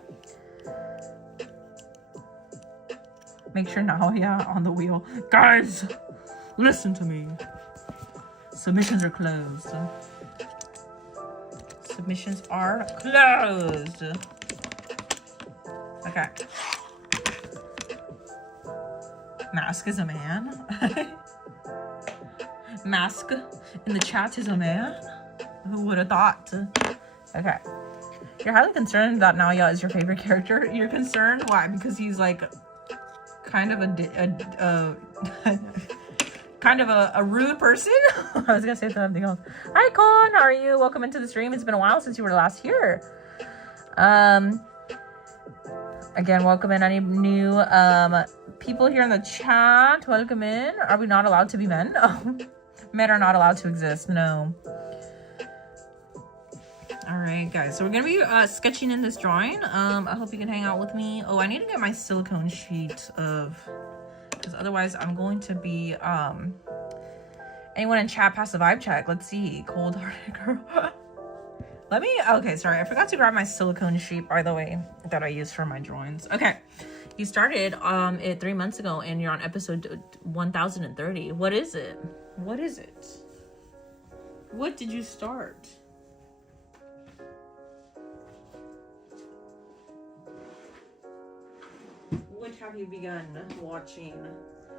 Make sure now, yeah, on the wheel. Guys, listen to me. Submissions are closed. Okay. Mask is a man. Mask in the chat is a man. Who would have thought? Okay. You're highly concerned that Naya is your favorite character. You're concerned? Why? Because he's like kind of a rude person. I was gonna say something else. Hi Con, how are you? Welcome into the stream. It's been a while since you were last here. Again, welcome in any new people here in the chat. Welcome in. Are we not allowed to be men? Oh, men are not allowed to exist. No. All right, guys. So we're gonna be sketching in this drawing. I hope you can hang out with me. Oh, I need to get my silicone sheet of, because otherwise I'm going to be anyone in chat pass the vibe check. Let's see. Cold-hearted girl. Let me, okay, sorry. I forgot to grab my silicone sheet, by the way, that I use for my drawings. Okay. You started it 3 months ago and you're on episode 1030. What is it? What is it? What did you start? What have you begun watching?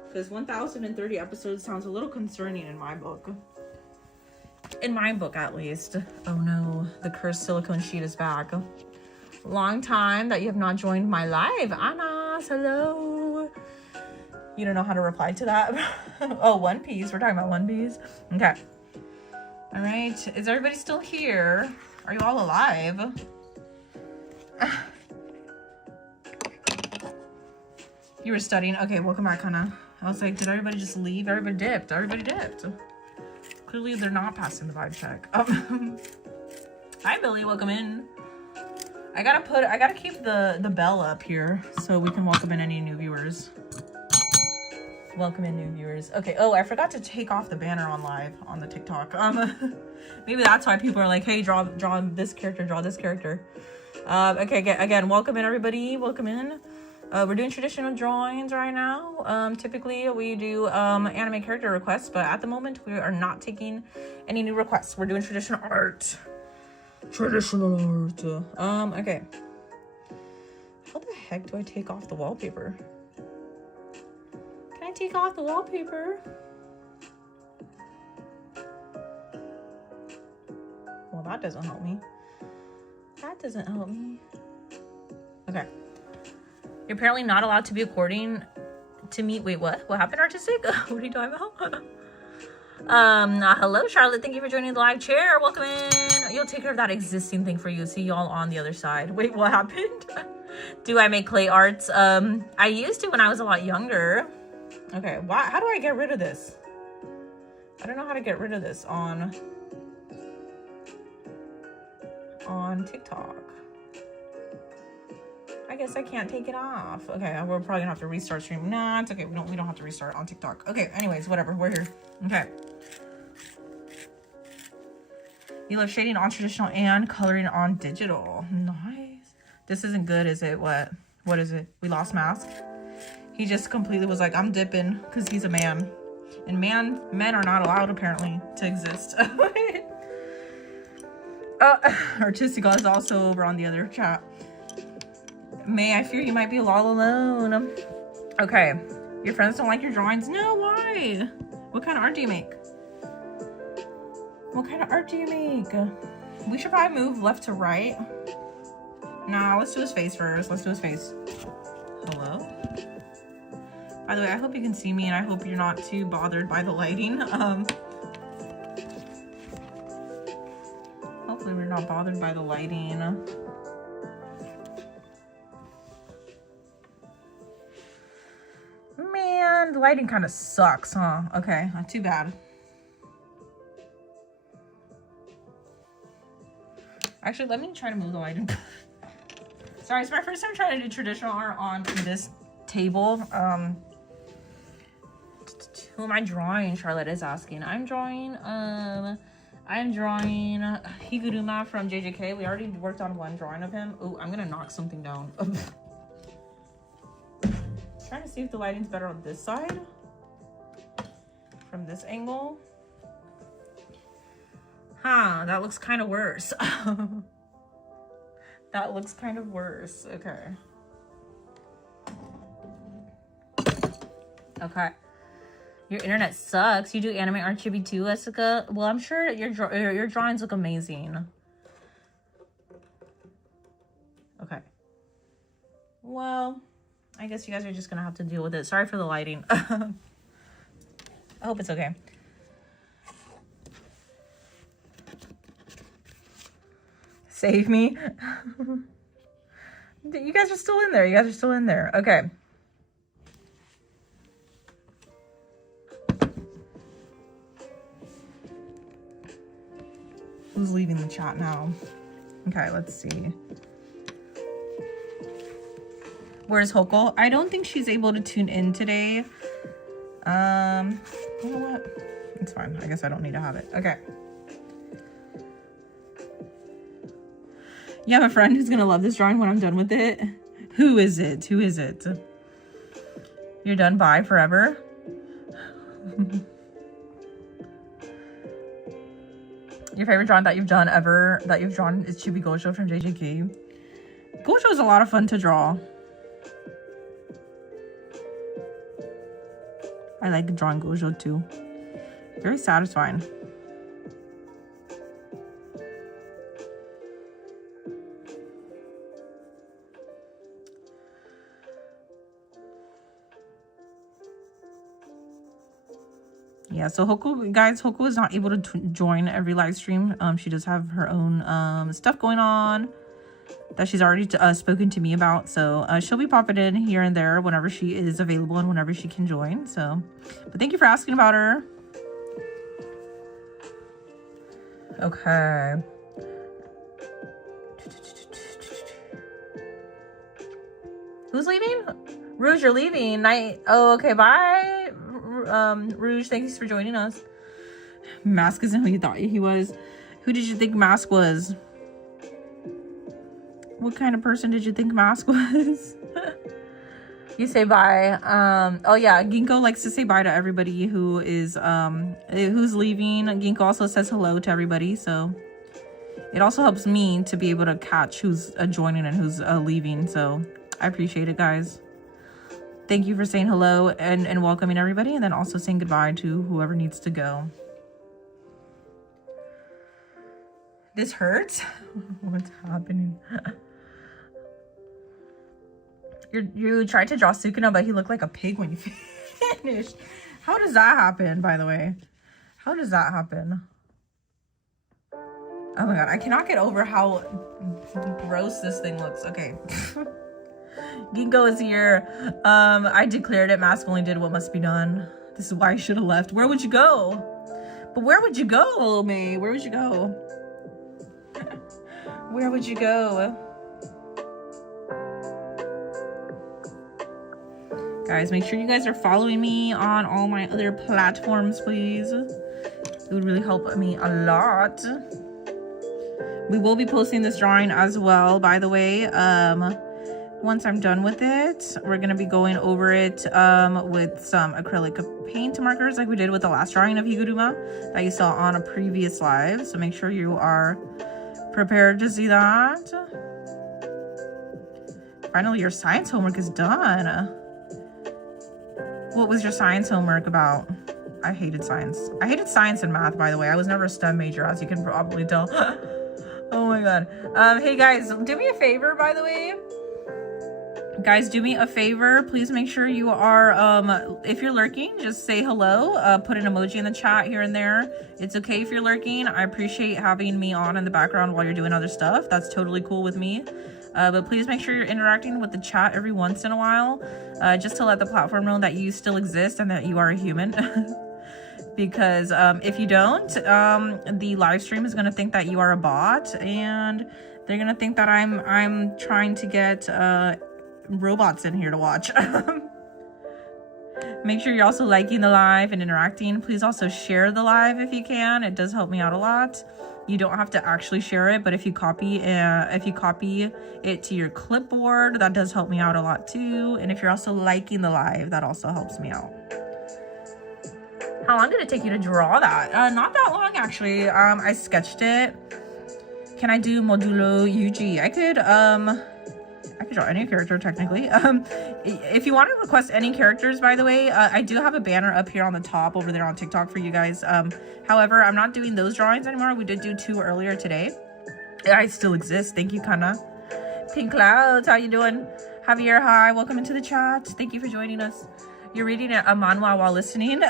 Because 1030 episodes sounds a little concerning in my book. In my book, at least. Oh no, the cursed silicone sheet is back. Long time that you have not joined my live. Anna, hello. You don't know how to reply to that? Oh, One Piece. We're talking about One Piece. Okay. All right. Is everybody still here? Are you all alive? You were studying. Okay, welcome back, Hannah. I was like, did everybody just leave? Everybody dipped. Everybody dipped. Clearly, they're not passing the vibe check. Hi, Billy. Welcome in. I gotta keep the bell up here so we can welcome in any new viewers. Welcome in new viewers. Okay. Oh, I forgot to take off the banner on live on the TikTok. Maybe that's why people are like, hey, draw this character, draw this character. Okay. Again, welcome in everybody. Welcome in. We're doing traditional drawings right now. Typically we do anime character requests, but at the moment we are not taking any new requests. We're doing traditional art. Traditional art. Okay. How the heck do I take off the wallpaper? Can I take off the wallpaper? Well, that doesn't help me. That doesn't help me. Okay. You're apparently not allowed to be according to me. Wait, what? What happened, Artistic? What are you talking about? Hello, Charlotte. Thank you for joining the live chair. Welcome in. You'll take care of that existing thing for you. See y'all on the other side. Wait, what happened? Do I make clay arts? I used to when I was a lot younger. Okay, why? How do I get rid of this? I don't know how to get rid of this on TikTok. I guess I can't take it off. Okay, we're probably gonna have to restart stream. Nah, it's okay. We don't have to restart on TikTok. Okay, anyways, whatever. We're here. Okay. You love shading on traditional and coloring on digital. Nice. This isn't good, is it? What is it? We lost Mask. He just completely was like, I'm dipping because he's a man. And men are not allowed apparently to exist. Artistica is also over on the other chat. May, I fear you might be all alone. Okay. Your friends don't like your drawings? No, why? What kind of art do you make? What kind of art do you make? We should probably move left to right. Nah, let's do his face first. Let's do his face. Hello? By the way, I hope you can see me and I hope you're not too bothered by the lighting. Hopefully we're not bothered by the lighting. Man, the lighting kind of sucks, huh? Okay, not too bad. Actually, let me try to move the lighting. Sorry, it's my first time trying to do traditional art on this table. Who am I drawing? Charlotte is asking. I'm drawing Higuruma from JJK. We already worked on one drawing of him. Ooh, I'm gonna knock something down. Trying to see if the lighting's better on this side from this angle. Huh, that looks kind of worse. That looks kind of worse. Okay. Okay. Your internet sucks. You do anime art chibi too, Essica? Well, I'm sure your drawings look amazing. Okay. Well, I guess you guys are just gonna have to deal with it. Sorry for the lighting. I hope it's okay. Save me. You guys are still in there. You guys are still in there. Okay. Who's leaving the chat now? Okay, let's see. Where's Hoko? I don't think she's able to tune in today. You know what? It's fine. I guess I don't need to have it. Okay. You have a friend who's gonna love this drawing when I'm done with it? Who is it? Who is it? You're done? Bye forever? Your favorite drawing that you've done is Chibi Gojo from JJK. Gojo is a lot of fun to draw. I like drawing Gojo too. Very satisfying. Yeah, so Hoko is not able to join every live stream. She does have her own stuff going on that she's already spoken to me about. So she'll be popping in here and there whenever she is available and whenever she can join. So, but thank you for asking about her. Okay. Who's leaving? Rouge, you're leaving. Night. Oh, okay. Bye. Rouge, thanks for joining us. Mask isn't who you thought he was. Who did you think Mask was? What kind of person did you think Mask was? You say bye. Oh yeah, Ginkgo likes to say bye to everybody who is who's leaving. Ginkgo also says hello to everybody, so it also helps me to be able to catch who's joining and who's leaving. So I appreciate it, guys. Thank you for saying hello and welcoming everybody, and then also saying goodbye to whoever needs to go. This hurts? What's happening? You tried to draw Sukino, but he looked like a pig when you finished. How does that happen, by the way? How does that happen? Oh my god, I cannot get over how gross this thing looks. Okay. Ginkgo is here. I declared it. Mask only did what must be done. This is why I should have left. Where would you go? But where would you go, May? Where would you go? Where would you go? Guys, make sure you guys are following me on all my other platforms, please. It would really help me a lot. We will be posting this drawing as well, by the way. Once I'm done with it, we're going to be going over it with some acrylic paint markers like we did with the last drawing of Higuruma that you saw on a previous live. So make sure you are prepared to see that. Finally, your science homework is done. What was your science homework about? I hated science. I hated science and math, by the way. I was never a STEM major, as you can probably tell. Oh my god. Hey guys, do me a favor, by the way. Guys, do me a favor. Please make sure you are, if you're lurking, just say hello. Put an emoji in the chat here and there. It's okay if you're lurking. I appreciate having me on in the background while you're doing other stuff. That's totally cool with me. But please make sure you're interacting with the chat every once in a while, just to let the platform know that you still exist and that you are a human. Because if you don't, the live stream is going to think that you are a bot, and they're going to think that I'm trying to get robots in here to watch. Make sure you're also liking the live and interacting. Please also share the live if you can. It does help me out a lot. You don't have to actually share it, but if you copy it to your clipboard, that does help me out a lot too. And if you're also liking the live, that also helps me out. How long did it take you to draw that? Not that long, actually. I sketched it. Can I do modulo UG? I could draw any character technically. If you want to request any characters, by the way, I do have a banner up here on the top over there on TikTok for you guys. However, I'm not doing those drawings anymore. We did do 2 earlier today. I still exist. Thank you, Kana. Pink Clouds, how you doing? Javier, hi, welcome into the chat. Thank you for joining us. You're reading a manhwa while listening.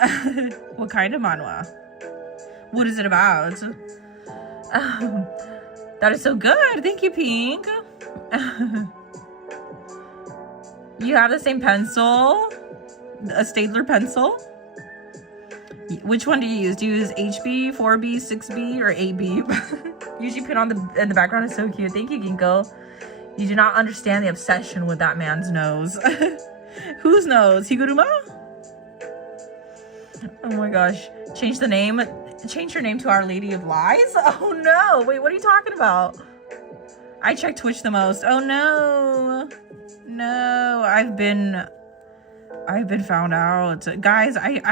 What kind of manhwa? What is it about? That is so good. Thank you, Pink. You have the same pencil, a Staedtler pencil. Which one do you use? Do you use HB, 4B, 6B, or 8B? Usually put on in the background is so cute. Thank you, Ginkgo. You do not understand the obsession with that man's nose. Whose nose? Higuruma? Oh my gosh. Change the name. Change your name to Our Lady of Lies? Oh no. Wait, what are you talking about? I check Twitch the most. Oh no. No, I've been found out. Guys, I'm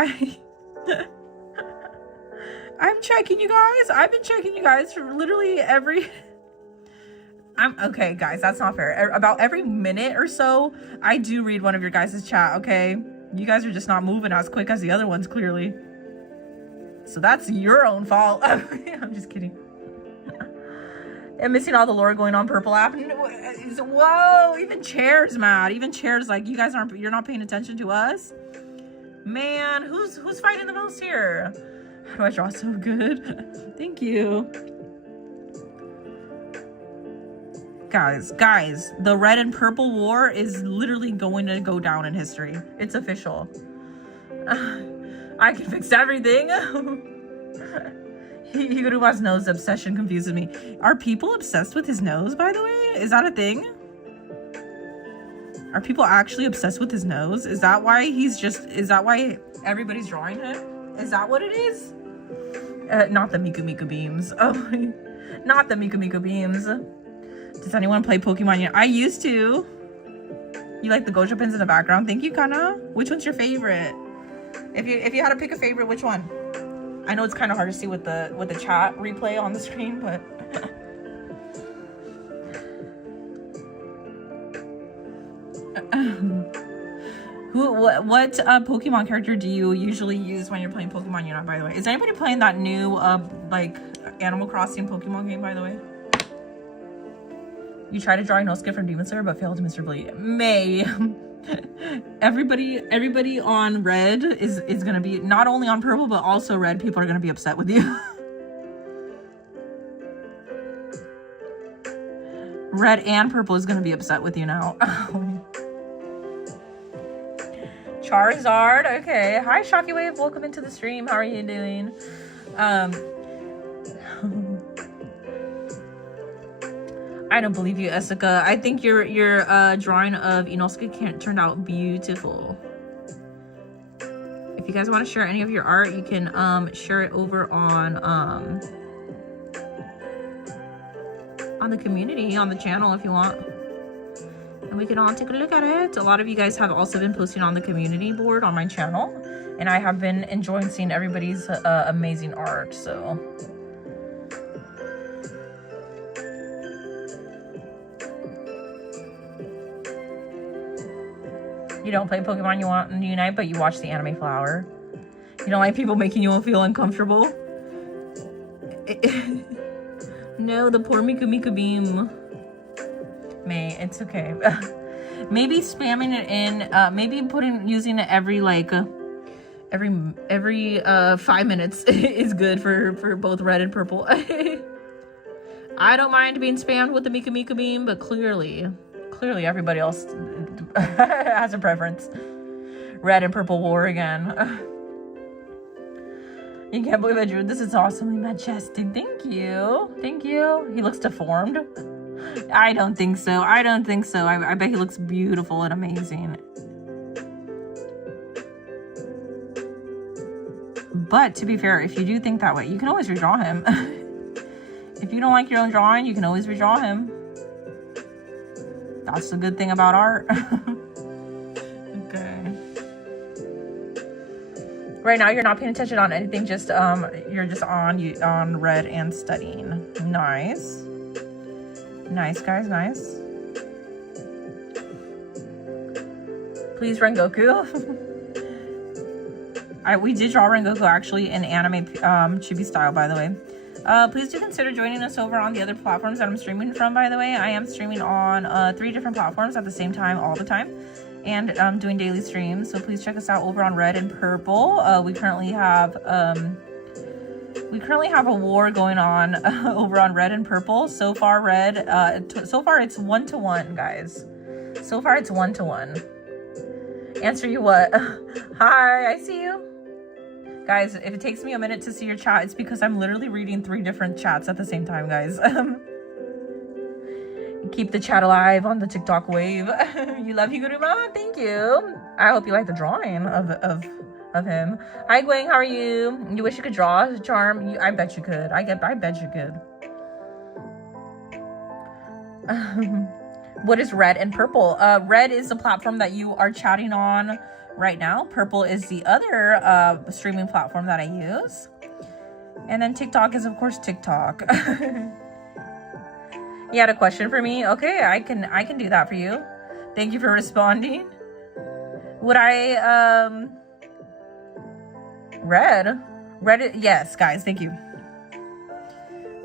checking you guys. I've been checking you guys for literally every... okay, guys, that's not fair. About every minute or so, I do read one of your guys' chat, okay? You guys are just not moving as quick as the other ones, clearly. So that's your own fault. I'm just kidding. I'm missing all the lore going on Purple app. Whoa, even chairs, Matt. Even chairs, like, you guys you're not paying attention to us? Man, who's fighting the most here? How do I draw so good? Thank you. Guys, the red and purple war is literally going to go down in history. It's official. I can fix everything. Higuruma's nose obsession confuses me. Are people obsessed with his nose, by the way? Is that a thing? Are people actually obsessed with his nose? Is that why is that why everybody's drawing him? Is that what it is? Not the Miku Miku beams. Oh, not the Miku Miku beams. Does anyone play Pokemon? I used to. You like the Gojo pins in the background? Thank you, Kana. Which one's your favorite? If you had to pick a favorite, which one? I know it's kind of hard to see with the chat replay on the screen, but what Pokemon character do you usually use when you're playing Pokemon Unite, by the way? Is anybody playing that new like Animal Crossing Pokemon game, by the way? You tried to draw Inosuke from Demon Slayer but failed miserably. May. Everybody on red is gonna be, not only on purple but also red, people are gonna be upset with you. Red and purple is gonna be upset with you now. Charizard, okay. Hi Shockwave, welcome into the stream. How are you doing? I don't believe you, Essica. I think your drawing of Inosuke turned out beautiful. If you guys want to share any of your art, you can share it over on the community, on the channel if you want. And we can all take a look at it. A lot of you guys have also been posting on the community board on my channel. And I have been enjoying seeing everybody's amazing art, so... You don't play Pokemon Unite, but you watch the anime Flower. You don't like people making you feel uncomfortable? No, the poor Miku Miku beam. May, it's okay. Maybe spamming it in, maybe using it every 5 minutes is good for both red and purple. I don't mind being spammed with the Miku Miku beam, but clearly everybody else has a preference. Red and purple war again. You can't believe I drew this. Is awesomely majestic. Thank you. Thank you. He looks deformed. I don't think so. I bet he looks beautiful and amazing. But to be fair, if you do think that way, you can always redraw him. If you don't like your own drawing, you can always redraw him. That's the good thing about art. Okay. Right now, you're not paying attention on anything. Just you're just on red and studying. Nice. Nice, guys. Nice. Please, Rengoku. We did draw Rengoku actually in anime chibi style, by the way. Please do consider joining us over on the other platforms that I'm streaming from, by the way. I am streaming on 3 different platforms at the same time, all the time. And doing daily streams. So please check us out over on Red and Purple. We currently have a war going on over on Red and Purple. So far, Red, so far it's 1-1, guys. So far it's 1-1. Answer you what? Hi, I see you. Guys, if it takes me a minute to see your chat, it's because I'm literally reading 3 different chats at the same time, guys. Keep the chat alive on the TikTok wave. You love Higuruma? Thank you. I hope you like the drawing of him. Hi, Gwang, how are you? You wish you could draw Charm? I bet you could. I bet you could. What is Red and Purple? Red is the platform that you are chatting on right now. Purple is the other streaming platform that I use. And then TikTok is, of course, TikTok. You had a question for me? Okay, I can do that for you. Thank you for responding. Would I Red, yes, guys, thank you.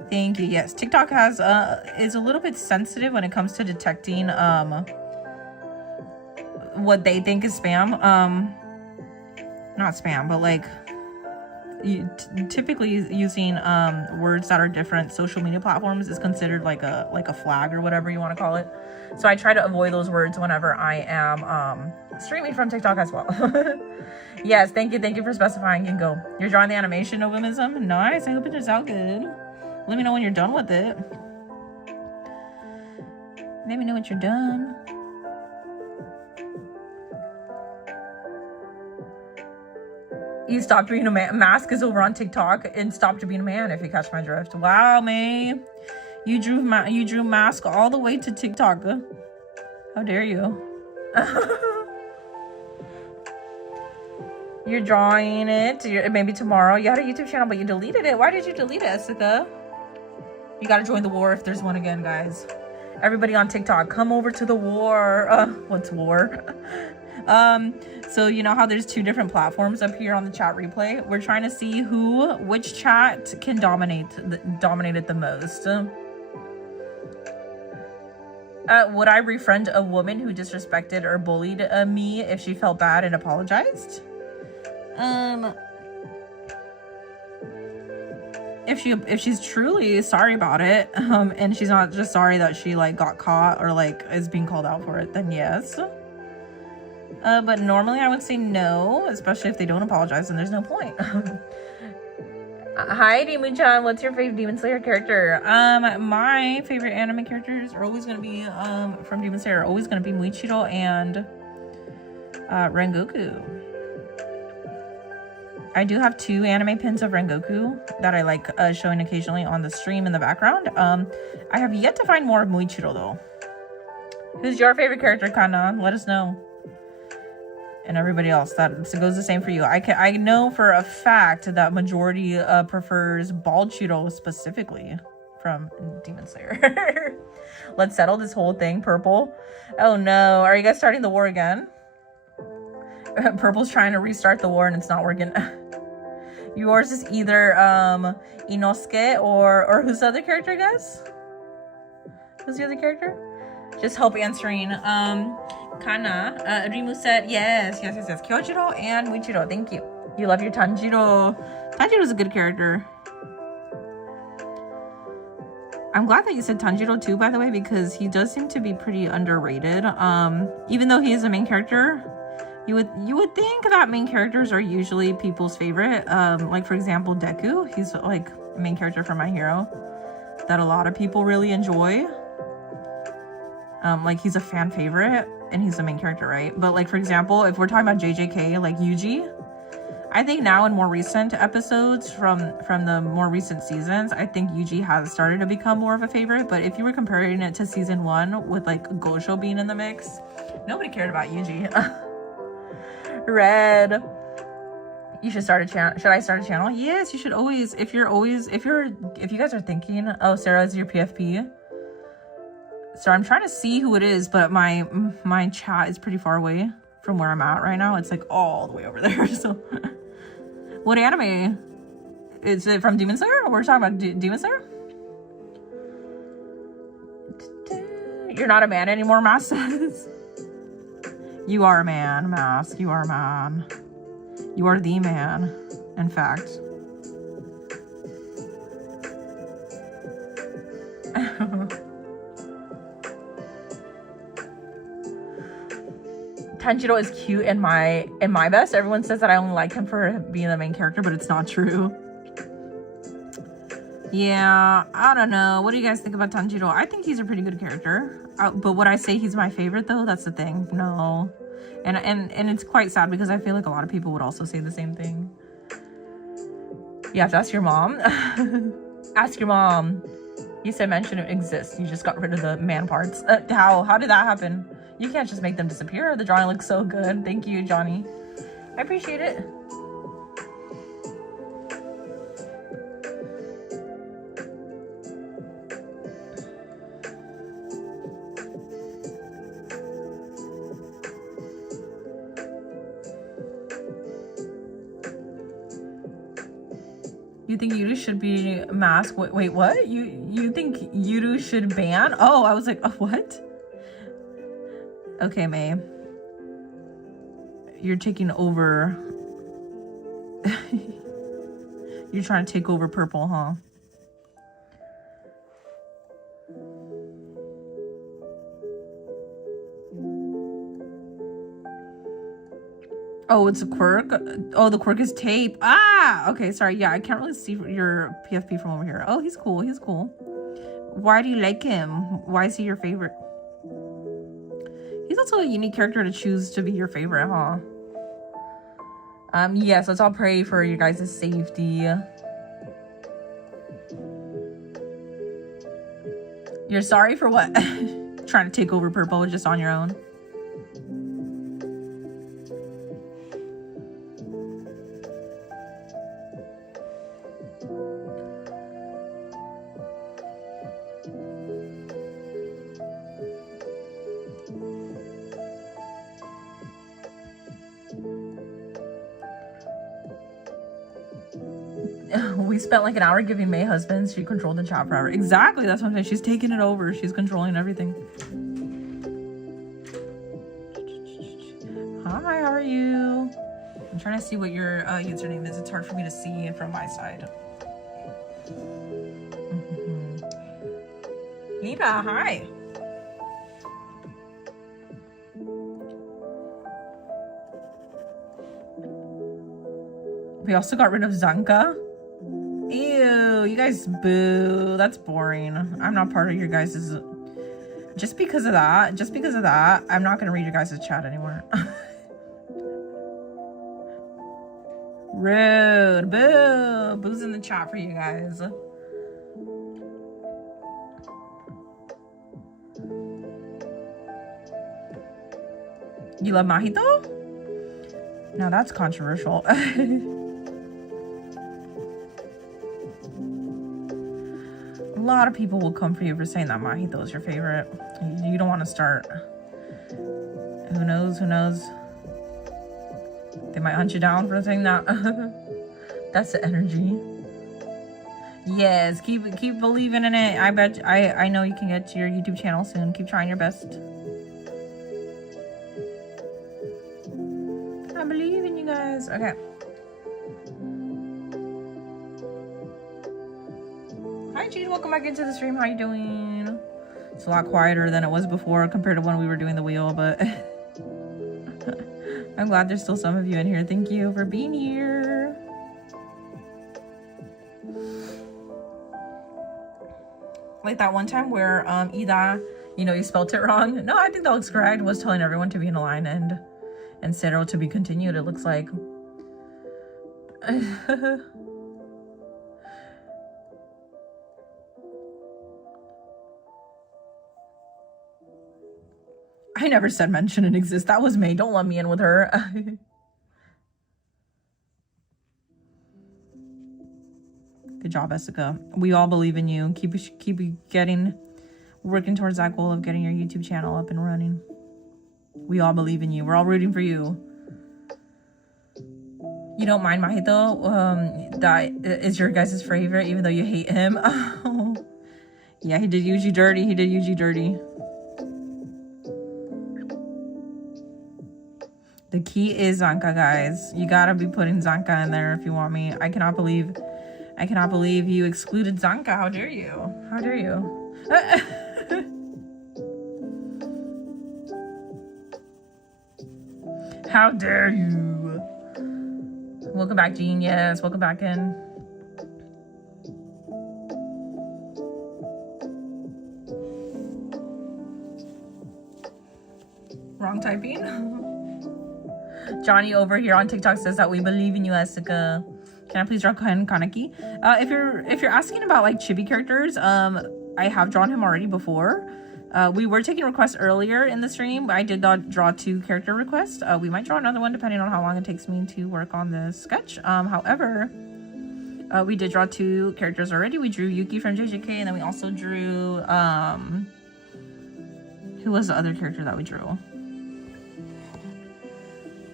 Thank you. Yes, TikTok has is a little bit sensitive when it comes to detecting what they think is spam. Not spam, but like typically using words that are different social media platforms is considered like a flag or whatever you want to call it. So I try to avoid those words whenever I am streaming from TikTok as well. Yes, thank you for specifying, Gingo. You're drawing the animation, Novimism? Nice, I hope it turns out good. Let me know when you're done with it. Let me know when you're done. You stopped being a man. Mask is over on TikTok and stopped being a man, if you catch my drift. Wow, May. You drew Mask all the way to TikTok. How dare you? You're drawing it. Maybe tomorrow. You had a YouTube channel, but you deleted it. Why did you delete it, Esika? You gotta join the war if there's one again, guys. Everybody on TikTok, come over to the war. What's war? So you know how there's 2 different platforms up here on the chat replay? We're trying to see which chat can dominate it the most. Would I refriend a woman who disrespected or bullied me if she felt bad and apologized? If she's truly sorry about it, and she's not just sorry that she like got caught or like is being called out for it, then yes. But normally I would say no, especially if they don't apologize, and there's no point. Hi, Demon-chan. What's your favorite Demon Slayer character? My favorite anime characters are always going to be, from Demon Slayer, are always going to be Muichiro and Rengoku. I do have 2 anime pins of Rengoku that I like showing occasionally on the stream in the background. I have yet to find more of Muichiro, though. Who's your favorite character, Kana? Let us know. And everybody else, that goes the same for you. I know for a fact that majority prefers Baldchiro specifically from Demon Slayer. Let's settle this whole thing, Purple. Oh no, are you guys starting the war again? Purple's trying to restart the war and it's not working. Yours is either Inosuke or who's the other character, guys? Who's the other character? Just help answering. Kana, Rimu said yes. Kyojiro and Muichiro, thank you. You love your Tanjiro. Tanjiro's a good character. I'm glad that you said Tanjiro too, by the way, because he does seem to be pretty underrated. Even though he is a main character, you would think that main characters are usually people's favorite. Like for example, Deku. He's like a main character from My Hero that a lot of people really enjoy. Like he's a fan favorite and he's the main character, right? But like for example, if we're talking about JJK, like Yuji, I think now in more recent episodes from the more recent seasons, I think Yuji has started to become more of a favorite. But if you were comparing it to season 1 with like Gosho being in the mix, nobody cared about Yuji. Red, you should start a channel. Should I start a channel? Yes, you should always. If you guys are thinking, oh, Sarah's your PFP. So I'm trying to see who it is, but my chat is pretty far away. from where I'm at right now. It's like all the way over there. So, what anime? Is it from Demon Slayer? We're talking about Demon Slayer? You're not a man anymore, Mask says. You are a man, Mask. You are a man. You are the man, in fact. Tanjiro is cute in my best. Everyone says that I only like him for being the main character, but it's not true. Yeah, I don't know. What do you guys think about Tanjiro? I think he's a pretty good character. But would I say he's my favorite though? That's the thing. No. And it's quite sad because I feel like a lot of people would also say the same thing. You have to ask your mom. Ask your mom. You said men shouldn't exist. You just got rid of the man parts. How did that happen? You can't just make them disappear. The drawing looks so good. Thank you, Johnny. I appreciate it. You think Yudu should be masked? Wait, what? You think Yudu should ban? Oh, I was like, oh, what? Okay, May. You're taking over. You're trying to take over purple, huh? Oh, it's a quirk? Oh, the quirk is tape. Ah! Okay, sorry. Yeah, I can't really see your PFP from over here. Oh, he's cool. He's cool. Why do you like him? Why is he your favorite? He's also a unique character to choose to be your favorite, huh? Yes, let's all pray for you guys' safety. You're sorry for what? Trying to take over purple just on your own? We spent like an hour giving May husbands. She controlled the chat forever. Exactly. That's what I'm saying. She's taking it over. She's controlling everything. Hi, how are you? I'm trying to see what your username is. It's hard for me to see from my side. Nita, hi. We also got rid of Zanka. Ew, you guys boo. That's boring. I'm not part of your guys' just because of that, I'm not gonna read your guys' chat anymore. Rude. Boo. Boo's in the chat for you guys. You love Mahito? Now that's controversial. A lot of people will come for you for saying that Mahito is your favorite. You don't want to start. Who knows? Who knows? They might hunt you down for saying that. That's the energy. Yes, keep believing in it. I know you can get to your YouTube channel soon. Keep trying your best. I believe in you guys. Okay. Hi, Gene. Welcome back into the stream. How you doing? It's a lot quieter than it was before compared to when we were doing the wheel, but I'm glad there's still some of you in here. Thank you for being here. Like that one time where Ida, you spelled it wrong. No, I think that looks correct. Was telling everyone to be in a line and Zero to be continued, it looks like. I never said men shouldn't exist. That was May. Don't let me in with her. Good job, Essica. We all believe in you. Keep working towards that goal of getting your YouTube channel up and running. We all believe in you. We're all rooting for you. You don't mind Mahito? That is your guys' favorite, even though you hate him. Oh. Yeah, he did Yuji dirty. He did Yuji dirty. The key is Zanka, guys. You gotta be putting Zanka in there if you want me. I cannot believe you excluded Zanka. How dare you? How dare you? How dare you? Welcome back, Jean. Yes, welcome back in. Wrong typing. Johnny over here on TikTok says that we believe in you, Asuka. Can I please draw Kaneki? If you're asking about like chibi characters, I have drawn him already before. We were taking requests earlier in the stream. I did not draw 2 character requests. We might draw another one depending on how long it takes me to work on this sketch. However, we did draw 2 characters already. We drew Yuki from JJK, and then we also drew who was the other character that we drew?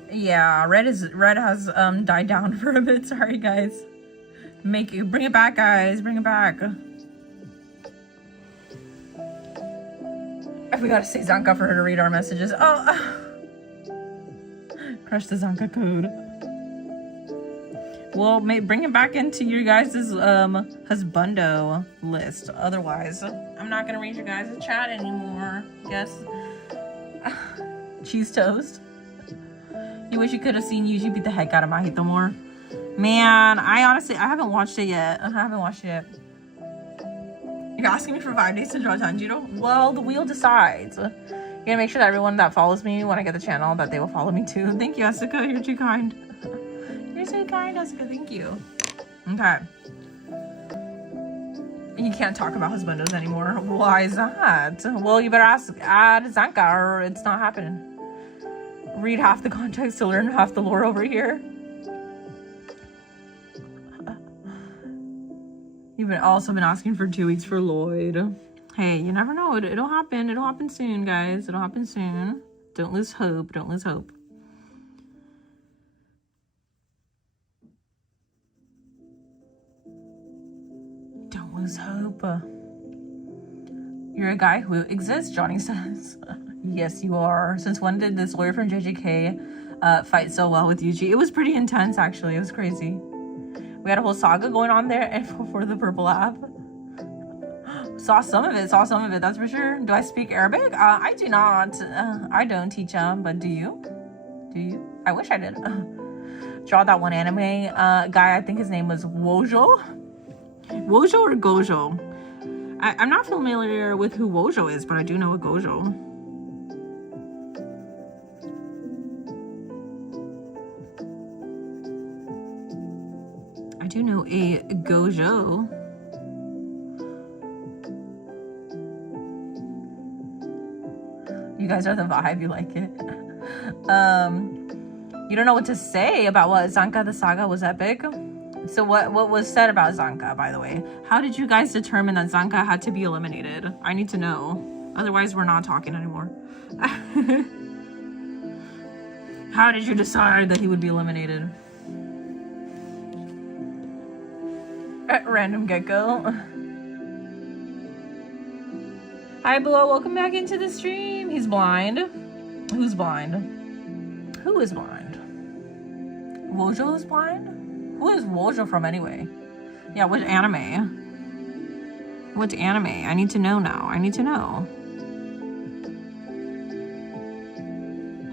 Yeah, red has died down for a bit. Sorry, guys. Bring it back, guys. Bring it back. We gotta say Zanka for her to read our messages. Oh, crush the Zanka code. Well, bring it back into your guys' husbando list. Otherwise, I'm not gonna read your guys' chat anymore. Guess. Cheese toast. You wish you could have seen Yuji beat the heck out of Mahito more. Man, I haven't watched it yet. You're asking me for 5 days to draw Tanjiro? Well, the wheel decides. You're gonna make sure that everyone that follows me when I get the channel, that they will follow me too. Thank you, Asuka. You're too kind. You're so kind, Asuka. Thank you. Okay. You can't talk about husbandos anymore. Why is that? Well, you better add Zanka or it's not happening. Read half the context to learn half the lore over here. You've also been asking for 2 weeks for Lloyd. Hey, you never know. It'll happen. It'll happen soon, guys. It'll happen soon. Don't lose hope. Don't lose hope. Don't lose hope. You're a guy who exists, Johnny says. Yes, you are. Since when did this lawyer from JJK fight so well with Yuji? It was pretty intense, actually. It was crazy. We had a whole saga going on there and for the purple app. Saw some of it, that's for sure. Do I speak Arabic? I do not. I don't teach them, but do you? Do you? I wish I did. Draw that one anime guy, I think his name was Wojo? Wojo or Gojo? I'm not familiar with who Wojo is, but I do know a Gojo. I do know a Gojo. You guys are the vibe, you like it. You don't know what to say about what Zanka the Saga was epic. So what was said about Zanka, by the way? How did you guys determine that Zanka had to be eliminated? I need to know. Otherwise, we're not talking anymore. How did you decide that he would be eliminated? Random gecko. Hi, Bua. Welcome back into the stream. He's blind. Who's blind? Who is blind? Wojo is blind? Who is Wojo from anyway? Yeah, what anime? What anime? I need to know now. I need to know.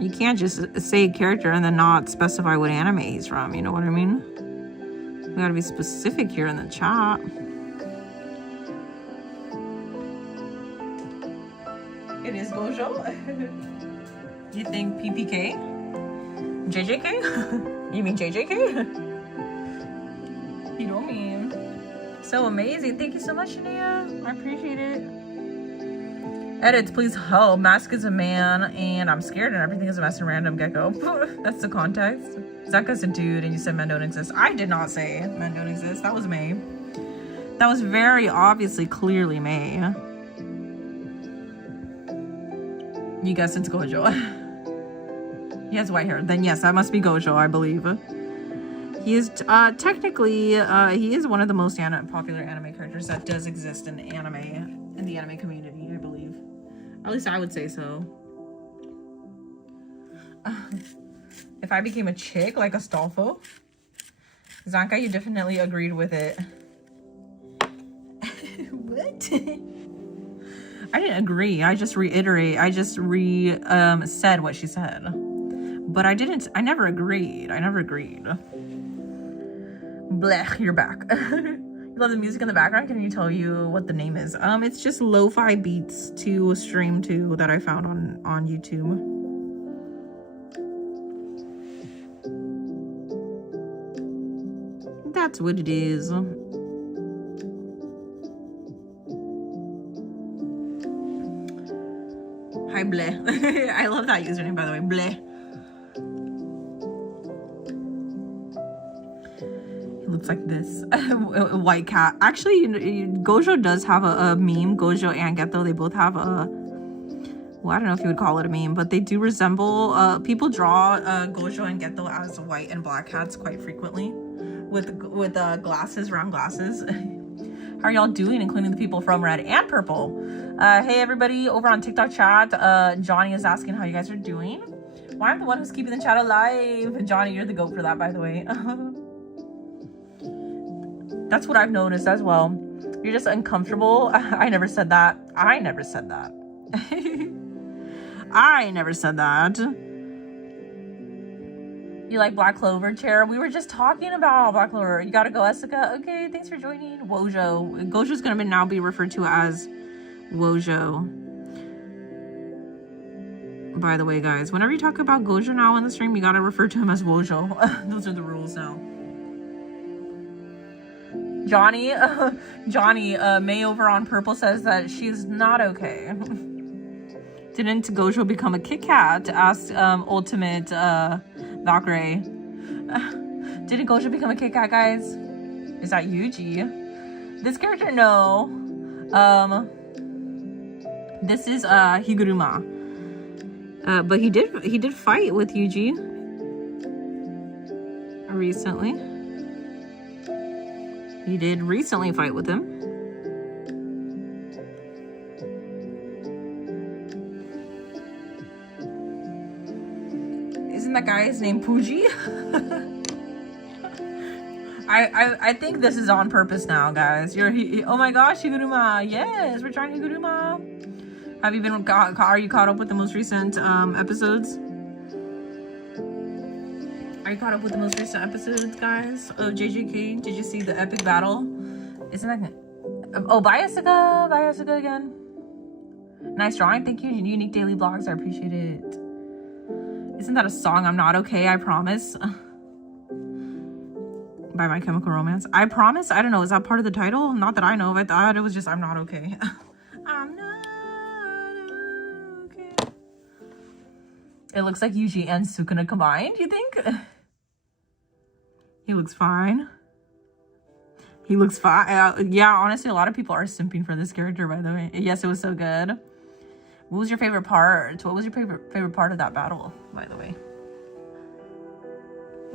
You can't just say a character and then not specify what anime he's from. You know what I mean? We gotta be specific here in the chat. It is Gojo. You think PPK? JJK? You mean JJK? You don't mean. So amazing. Thank you so much, Shania. I appreciate it. Edits, please help. Mask is a man, and I'm scared, and everything is a mess and random gecko. That's the context. Zaka's a dude, and you said men don't exist. I did not say men don't exist. That was May. That was very obviously, clearly May. You guessed it's Gojo. He has white hair. Then yes, that must be Gojo, I believe. He is technically he is one of the most popular anime characters that does exist in the anime community, I believe. At least I would say so. If I became a chick like Astolfo, Zanka, you definitely agreed with it. What? I didn't agree. I just reiterate. I just said what she said. But I never agreed. Blech, you're back. You love the music in the background? Can you tell you what the name is? It's just lo-fi beats to stream to that I found on YouTube. That's what it is. Hi, Bleh. I love that username, by the way. Bleh. It looks like this. A white cat. Actually, Gojo does have a meme. Gojo and Geto, they both have a... Well, I don't know if you would call it a meme, but they do resemble... people draw Gojo and Geto as white and black cats quite frequently. With glasses, round glasses. How are y'all doing, including the people from Red and Purple? Hey, everybody over on TikTok chat. Johnny is asking how you guys are doing. Well, I'm the one who's keeping the chat alive. Johnny, you're the goat for that, by the way. That's what I've noticed as well. You're just uncomfortable. I never said that. I never said that. I never said that. You like Black Clover, Chair? We were just talking about Black Clover. You gotta go, Essica. Okay, thanks for joining. Wojo. Gojo's gonna now be referred to as Wojo. By the way, guys, whenever you talk about Gojo now on the stream, you gotta refer to him as Wojo. Those are the rules now. Johnny, May over on Purple says that she's not okay. Didn't Gojo become a Kit Kat? Asked Ultimate Valkyrie. Didn't Gojo become a Kit Kat, guys? Is that Yuji? This character, no. This is Higuruma. But he did fight with Yuji recently. He did recently fight with him. Isn't that guy's name Puji? I think this is on purpose now, guys. Oh my gosh, Higuruma. Yes, we're trying Higuruma. Have you been are you caught up with the most recent episodes? Are you caught up with the most recent episodes, guys? Oh, JJK, did you see the epic battle? Isn't that... Oh, bye, Asuka. Bye, Asuka again. Nice drawing. Thank you. Unique daily blogs. I appreciate it. Isn't that a song? I'm not okay, I promise. By My Chemical Romance. I promise? I don't know. Is that part of the title? Not that I know of. I thought it was just I'm not okay. I'm not okay. It looks like Yuji and Sukuna combined, you think? He looks fine. He looks fine. Yeah, honestly, a lot of people are simping for this character, by the way. Yes, it was so good. What was your favorite part? What was your favorite part of that battle, by the way?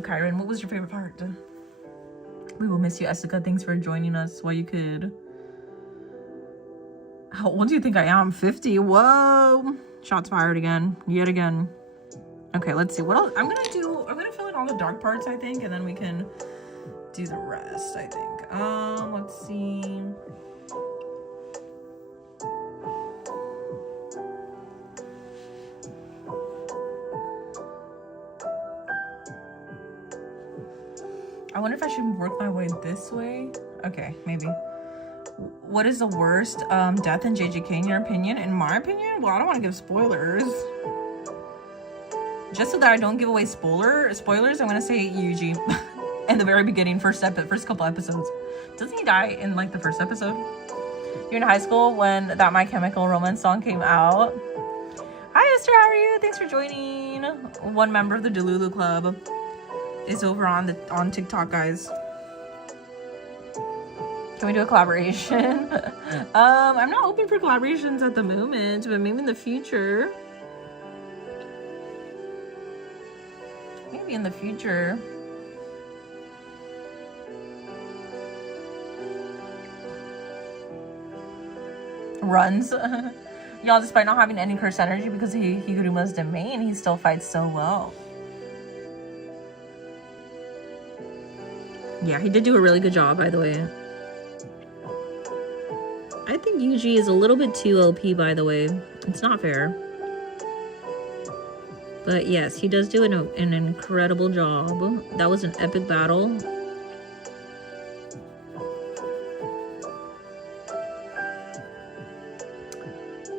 Kyron, what was your favorite part? We will miss you, Asuka. Thanks for joining us while you could. How old do you think I am? 50? Whoa. Shots fired again. Yet again. Okay, let's see. What else? I'm gonna fill in all the dark parts, I think, and then we can do the rest, I think. Let's see. I wonder if I should work my way this way. Okay, maybe. What is the worst death in JJK in your opinion? In my opinion? Well, I don't want to give spoilers. Just so that I don't give away spoilers, I'm gonna say Yuji in the very beginning, first couple episodes. Doesn't he die in like the first episode? You're in high school when that My Chemical Romance song came out. Hi Esther, how are you? Thanks for joining. One member of the Delulu Club is over on TikTok, guys. Can we do a collaboration? I'm not open for collaborations at the moment, but maybe in the future. Maybe in the future. Runs. Y'all, despite not having any cursed energy because Higuruma's domain, he still fights so well. Yeah, he did do a really good job, by the way. I think Yuji is a little bit too OP, by the way. It's not fair. But yes, he does do an incredible job. That was an epic battle.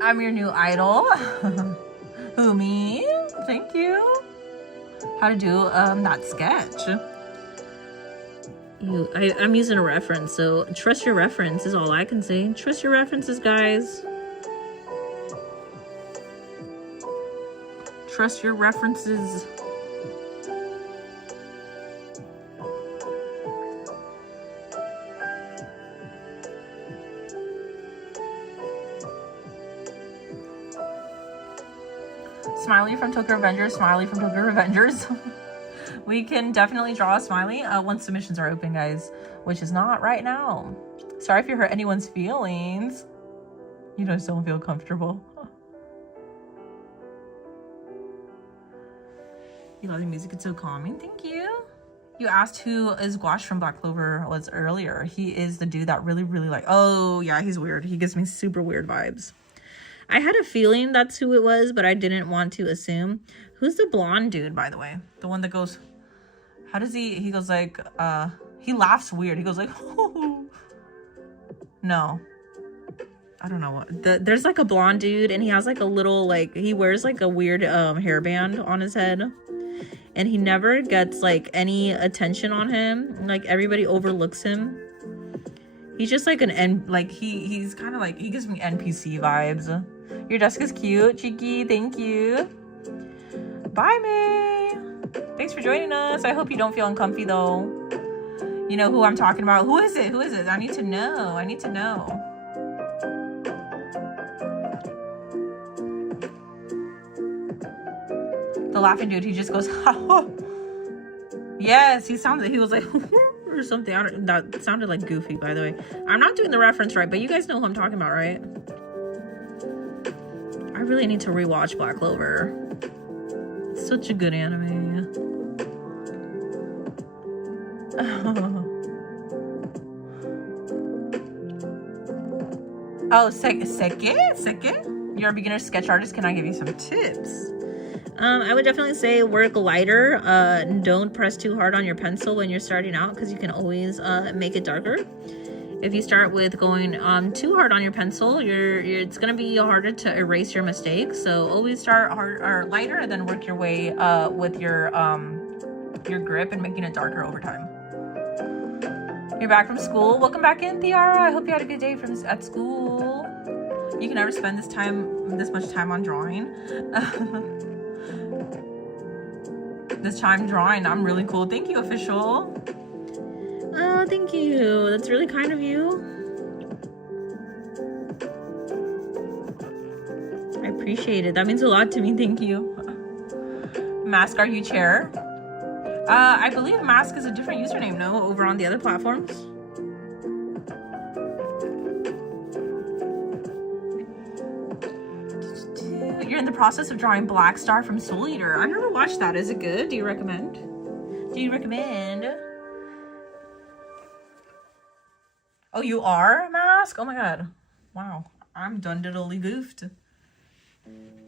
I'm your new idol. Who, me? Thank you. How to do that sketch. I'm using a reference, so trust your reference is all I can say. Trust your references, guys. Trust your references. Smiley from Tokyo Revengers, Smiley from Tokyo Revengers. We can definitely draw a smiley once submissions are open, guys, which is not right now. Sorry if you hurt anyone's feelings. You just don't feel comfortable. You love the music, it's so calming. Thank you. You asked who is Gouache from Black Clover was earlier. He is the dude that really like, oh yeah, he's weird. He gives me super weird vibes. I had a feeling that's who it was, but I didn't want to assume. Who's the blonde dude, by the way? The one that goes, how does he goes like, he laughs weird. He goes like, oh. No. I don't know what. There's like a blonde dude, and he has like a little, like, he wears like a weird hairband on his head. And he never gets like any attention on him. Like everybody overlooks him. He's just like he's kind of like, he gives me NPC vibes. Your desk is cute, Cheeky. Thank you. Bye, May. Thanks for joining us. I hope you don't feel uncomfy though. You know who I'm talking about. Who is it? Who is it? I need to know. I need to know. The laughing dude, he just goes, ha ha. Yes, he was like, or something. That sounded like Goofy, by the way. I'm not doing the reference right, but you guys know who I'm talking about, right? I really need to rewatch Black Clover. It's such a good anime. Oh, Seke? You're a beginner sketch artist. Can I give you some tips? I would definitely say work lighter. Don't press too hard on your pencil when you're starting out, because you can always make it darker. If you start with going too hard on your pencil, it's gonna be harder to erase your mistakes. So always start hard or lighter, and then work your way with your grip and making it darker over time. You're back from school. Welcome back in, Tiara. I hope you had a good day at school. You can never spend this much time on drawing. This time drawing, I'm really cool. Thank you, official. Oh, thank you. That's really kind of you. I appreciate it. That means a lot to me. Thank you. Mask, are you chair? I believe Mask is a different username, no? Over on the other platforms. You're in the process of drawing Black Star from Soul Eater. I've never watched that. Is it good? Do you recommend? Oh, you are, Mask? Oh my god. Wow. I'm done diddly goofed.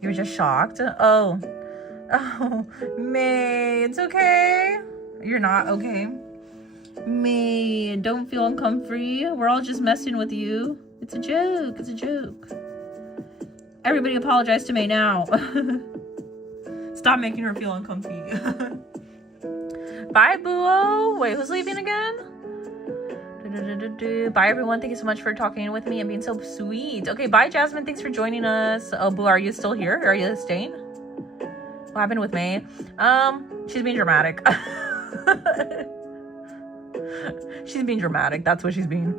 You were just shocked? Oh, May, it's okay. You're not okay. May, don't feel uncomfy. We're all just messing with you. It's a joke. It's a joke. Everybody apologize to May now. Stop making her feel uncomfy. Bye, Boo. Wait, who's leaving again? Bye, everyone. Thank you so much for talking with me and being so sweet. Okay, bye, Jasmine. Thanks for joining us. Oh, Boo, are you still here? Are you staying? What happened with May? She's being dramatic. She's being dramatic. That's what she's being.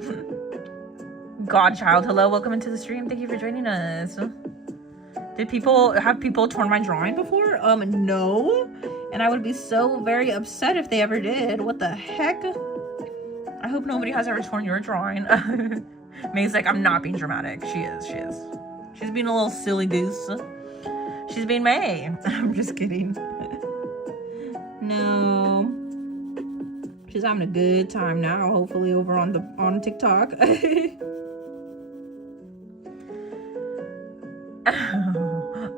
Godchild, hello. Welcome into the stream. Thank you for joining us. Have people torn my drawing before? No. And I would be so very upset if they ever did. What the heck? I hope nobody has ever torn your drawing. May's like, I'm not being dramatic. She is. She's being a little silly goose. She's being May. I'm just kidding. No. She's having a good time now, hopefully over on TikTok.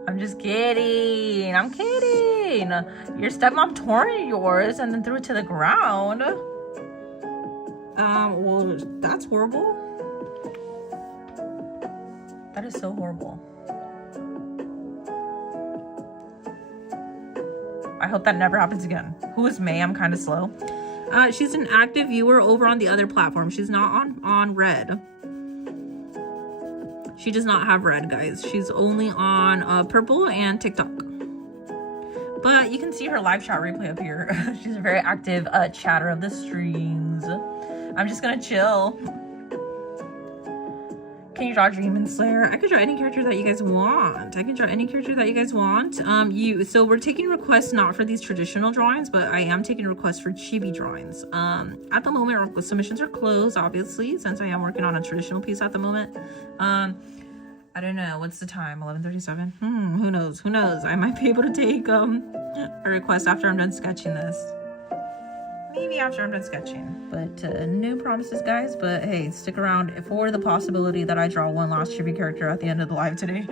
I'm just kidding. I'm kidding. Your stepmom tore yours and then threw it to the ground. Well, that's horrible. That is so horrible. I hope that never happens again. Who is May? I'm kind of slow. She's an active viewer over on the other platform. She's not on Red. She does not have Red, guys. She's only on Purple and TikTok. But you can see her live chat replay up here. She's a very active chatter of the streams. I'm just gonna chill. Can you draw Demon Slayer? I could draw any character that you guys want. So we're taking requests not for these traditional drawings, but I am taking requests for chibi drawings. At the moment, submissions are closed, obviously, since I am working on a traditional piece at the moment. I don't know. What's the time? 11:37? Who knows? I might be able to take a request after I'm done sketching this. Maybe after I'm done sketching, but no promises, guys. But hey, stick around for the possibility that I draw one last chibi character at the end of the live today.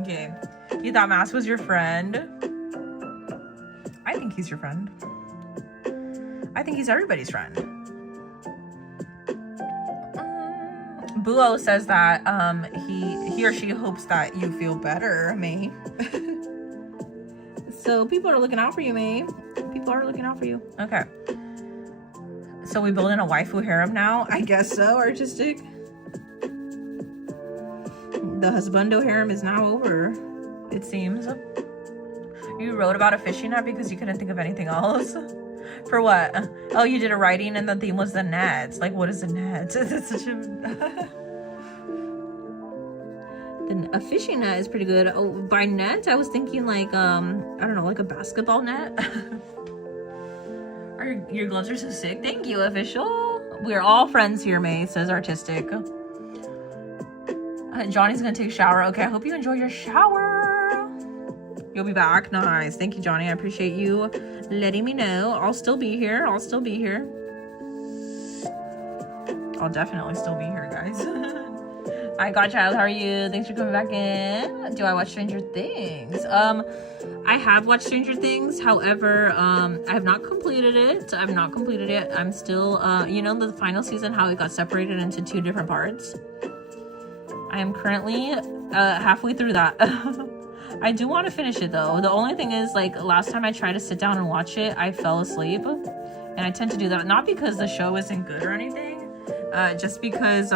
Okay, you thought Mask was your friend? I think he's your friend. I think he's everybody's friend. Buo says that he or she hopes that you feel better, May. So people are looking out for you, May. People are looking out for you. Okay. So we build in a waifu harem now? I guess so, artistic. The husbando harem is now over, it seems. You wrote about a fishing net because you couldn't think of anything else? For what? Oh, you did a writing and the theme was the nets. Like, what is the net? That's such a... A fishing net is pretty good. Oh, by net, I was thinking like, I don't know, like a basketball net. Your gloves are so sick. Thank you, official. We're all friends here, May, says artistic. Johnny's gonna take a shower. Okay, I hope you enjoy your shower. You'll be back. Nice. Thank you, Johnny. I appreciate you letting me know. I'll still be here. I'll definitely still be here, guys. Hi, Godchild. How are you? Thanks for coming back in. Do I watch Stranger Things? I have watched Stranger Things. However, I have not completed it. I'm still, you know, the final season, how it got separated into 2 different parts. I am currently halfway through that. I do want to finish it though. The only thing is, like, last time I tried to sit down and watch it, I fell asleep. And I tend to do that, not because the show isn't good or anything, just because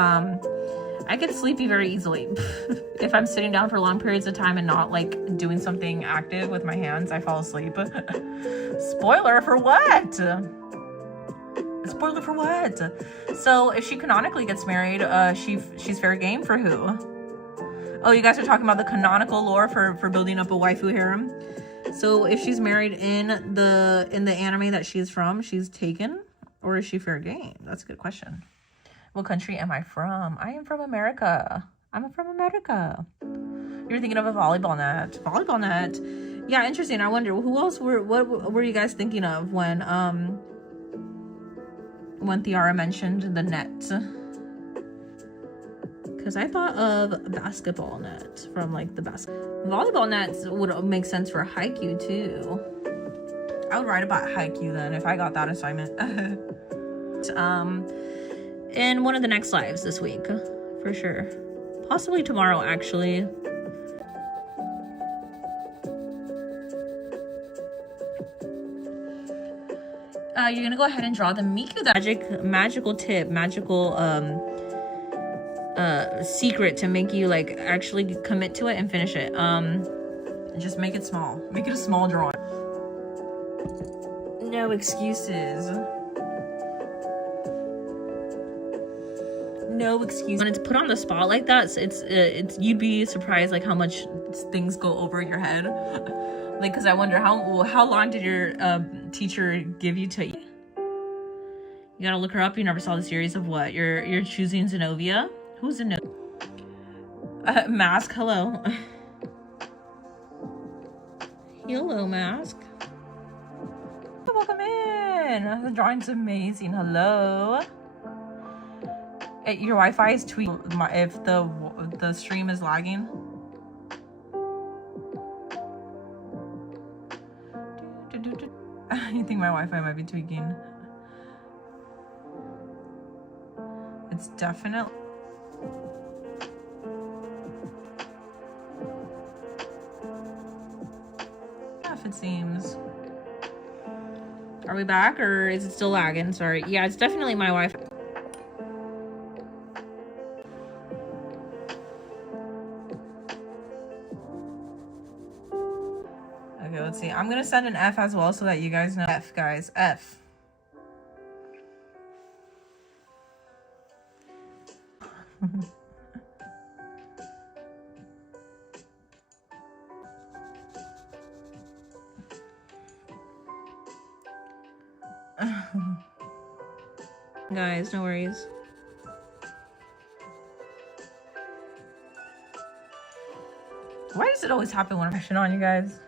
I get sleepy very easily. If I'm sitting down for long periods of time and not like doing something active with my hands, I fall asleep. Spoiler for what? Spoiler for what? So if she canonically gets married, she's fair game for who? Oh, you guys are talking about the canonical lore for building up a waifu harem. So if she's married in the anime that she's from, she's taken, or is she fair game? That's a good question. What country am I from? I am from America. I'm from America. You're thinking of a volleyball net. Volleyball net. Yeah, interesting. I wonder what were you guys thinking of when Tiara mentioned the net? Because I thought of basketball net from like the volleyball nets would make sense for Haikyuu too. I would write about Haikyuu then if I got that assignment. In one of the next lives this week, for sure. Possibly tomorrow, actually. You're gonna go ahead and draw the Miku, that magical tip, magical secret to make you like actually commit to it and finish it. Just make it small. Make it a small drawing. No excuses. No excuse. When it's put on the spot like that, it's you'd be surprised like how much things go over your head. Like, because I wonder how long did your teacher give you to eat? You gotta look her up. You never saw the series of what? You're choosing Zenobia? Who's Zenobia? Mask, hello. Hello, Mask. Welcome in. The drawing's amazing. Hello. Your Wi-Fi is tweaking if the stream is lagging. You think my Wi-Fi might be tweaking? It's definitely. If it seems. Are we back or is it still lagging? Sorry. Yeah, it's definitely my Wi-Fi. Okay, let's see. I'm gonna send an F as well so that you guys know. F, guys. F. Guys, no worries. Why does it always happen when I'm pushing on you guys?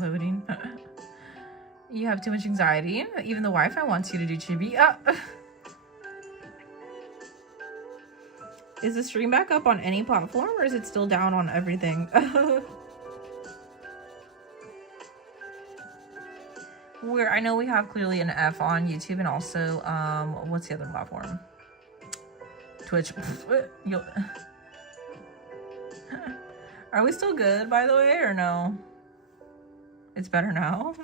Loading. You have too much anxiety. Even the Wi-Fi wants you to do chibi. Is the stream back up on any platform or is it still down on everything? Where I know we have clearly an F on YouTube and also what's the other platform? Twitch. Are we still good, by the way, or no? It's better now.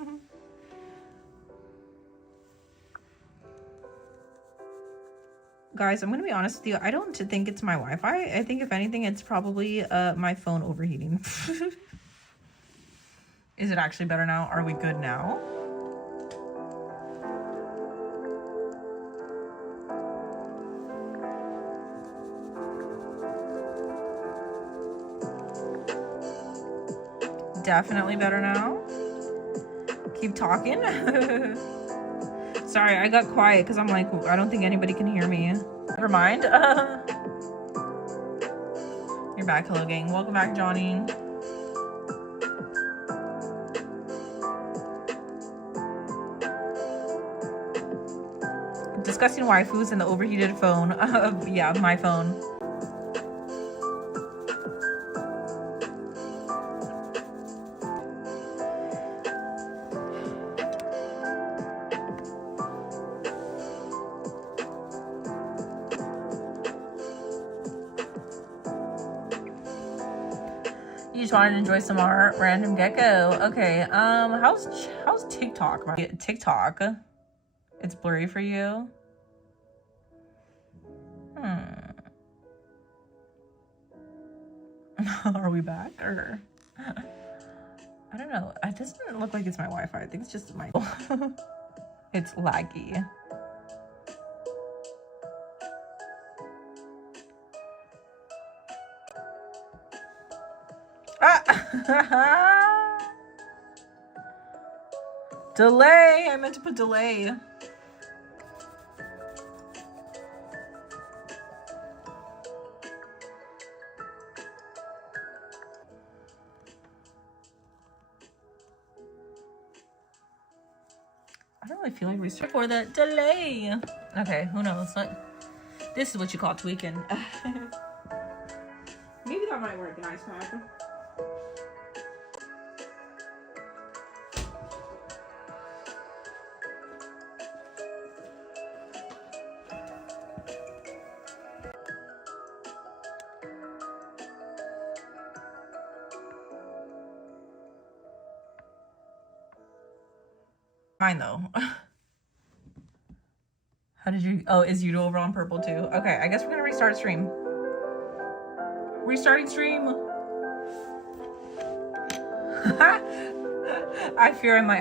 Guys, I'm gonna be honest with you. I don't think it's my Wi-Fi. I think if anything, it's probably my phone overheating. Is it actually better now? Are we good now? Definitely better now. Keep talking. Sorry, I got quiet because I'm like, I don't think anybody can hear me. Never mind. You're back. Hello, gang. Welcome back, Johnny. Discussing waifus and the overheated phone. Yeah, my phone. You just wanted to enjoy some art, random gecko. Okay, how's TikTok? TikTok, it's blurry for you. Are we back or? I don't know. It doesn't look like it's my Wi-Fi. I think it's just my. It's laggy. Delay. I meant to put delay. I don't really feel like restart for the delay. Okay, who knows? This is what you call tweaking. Maybe that might work in ice pack. Fine though. How did you, oh, is Yudo over on purple too? Okay, I guess we're gonna restart stream. Restarting stream. I fear I might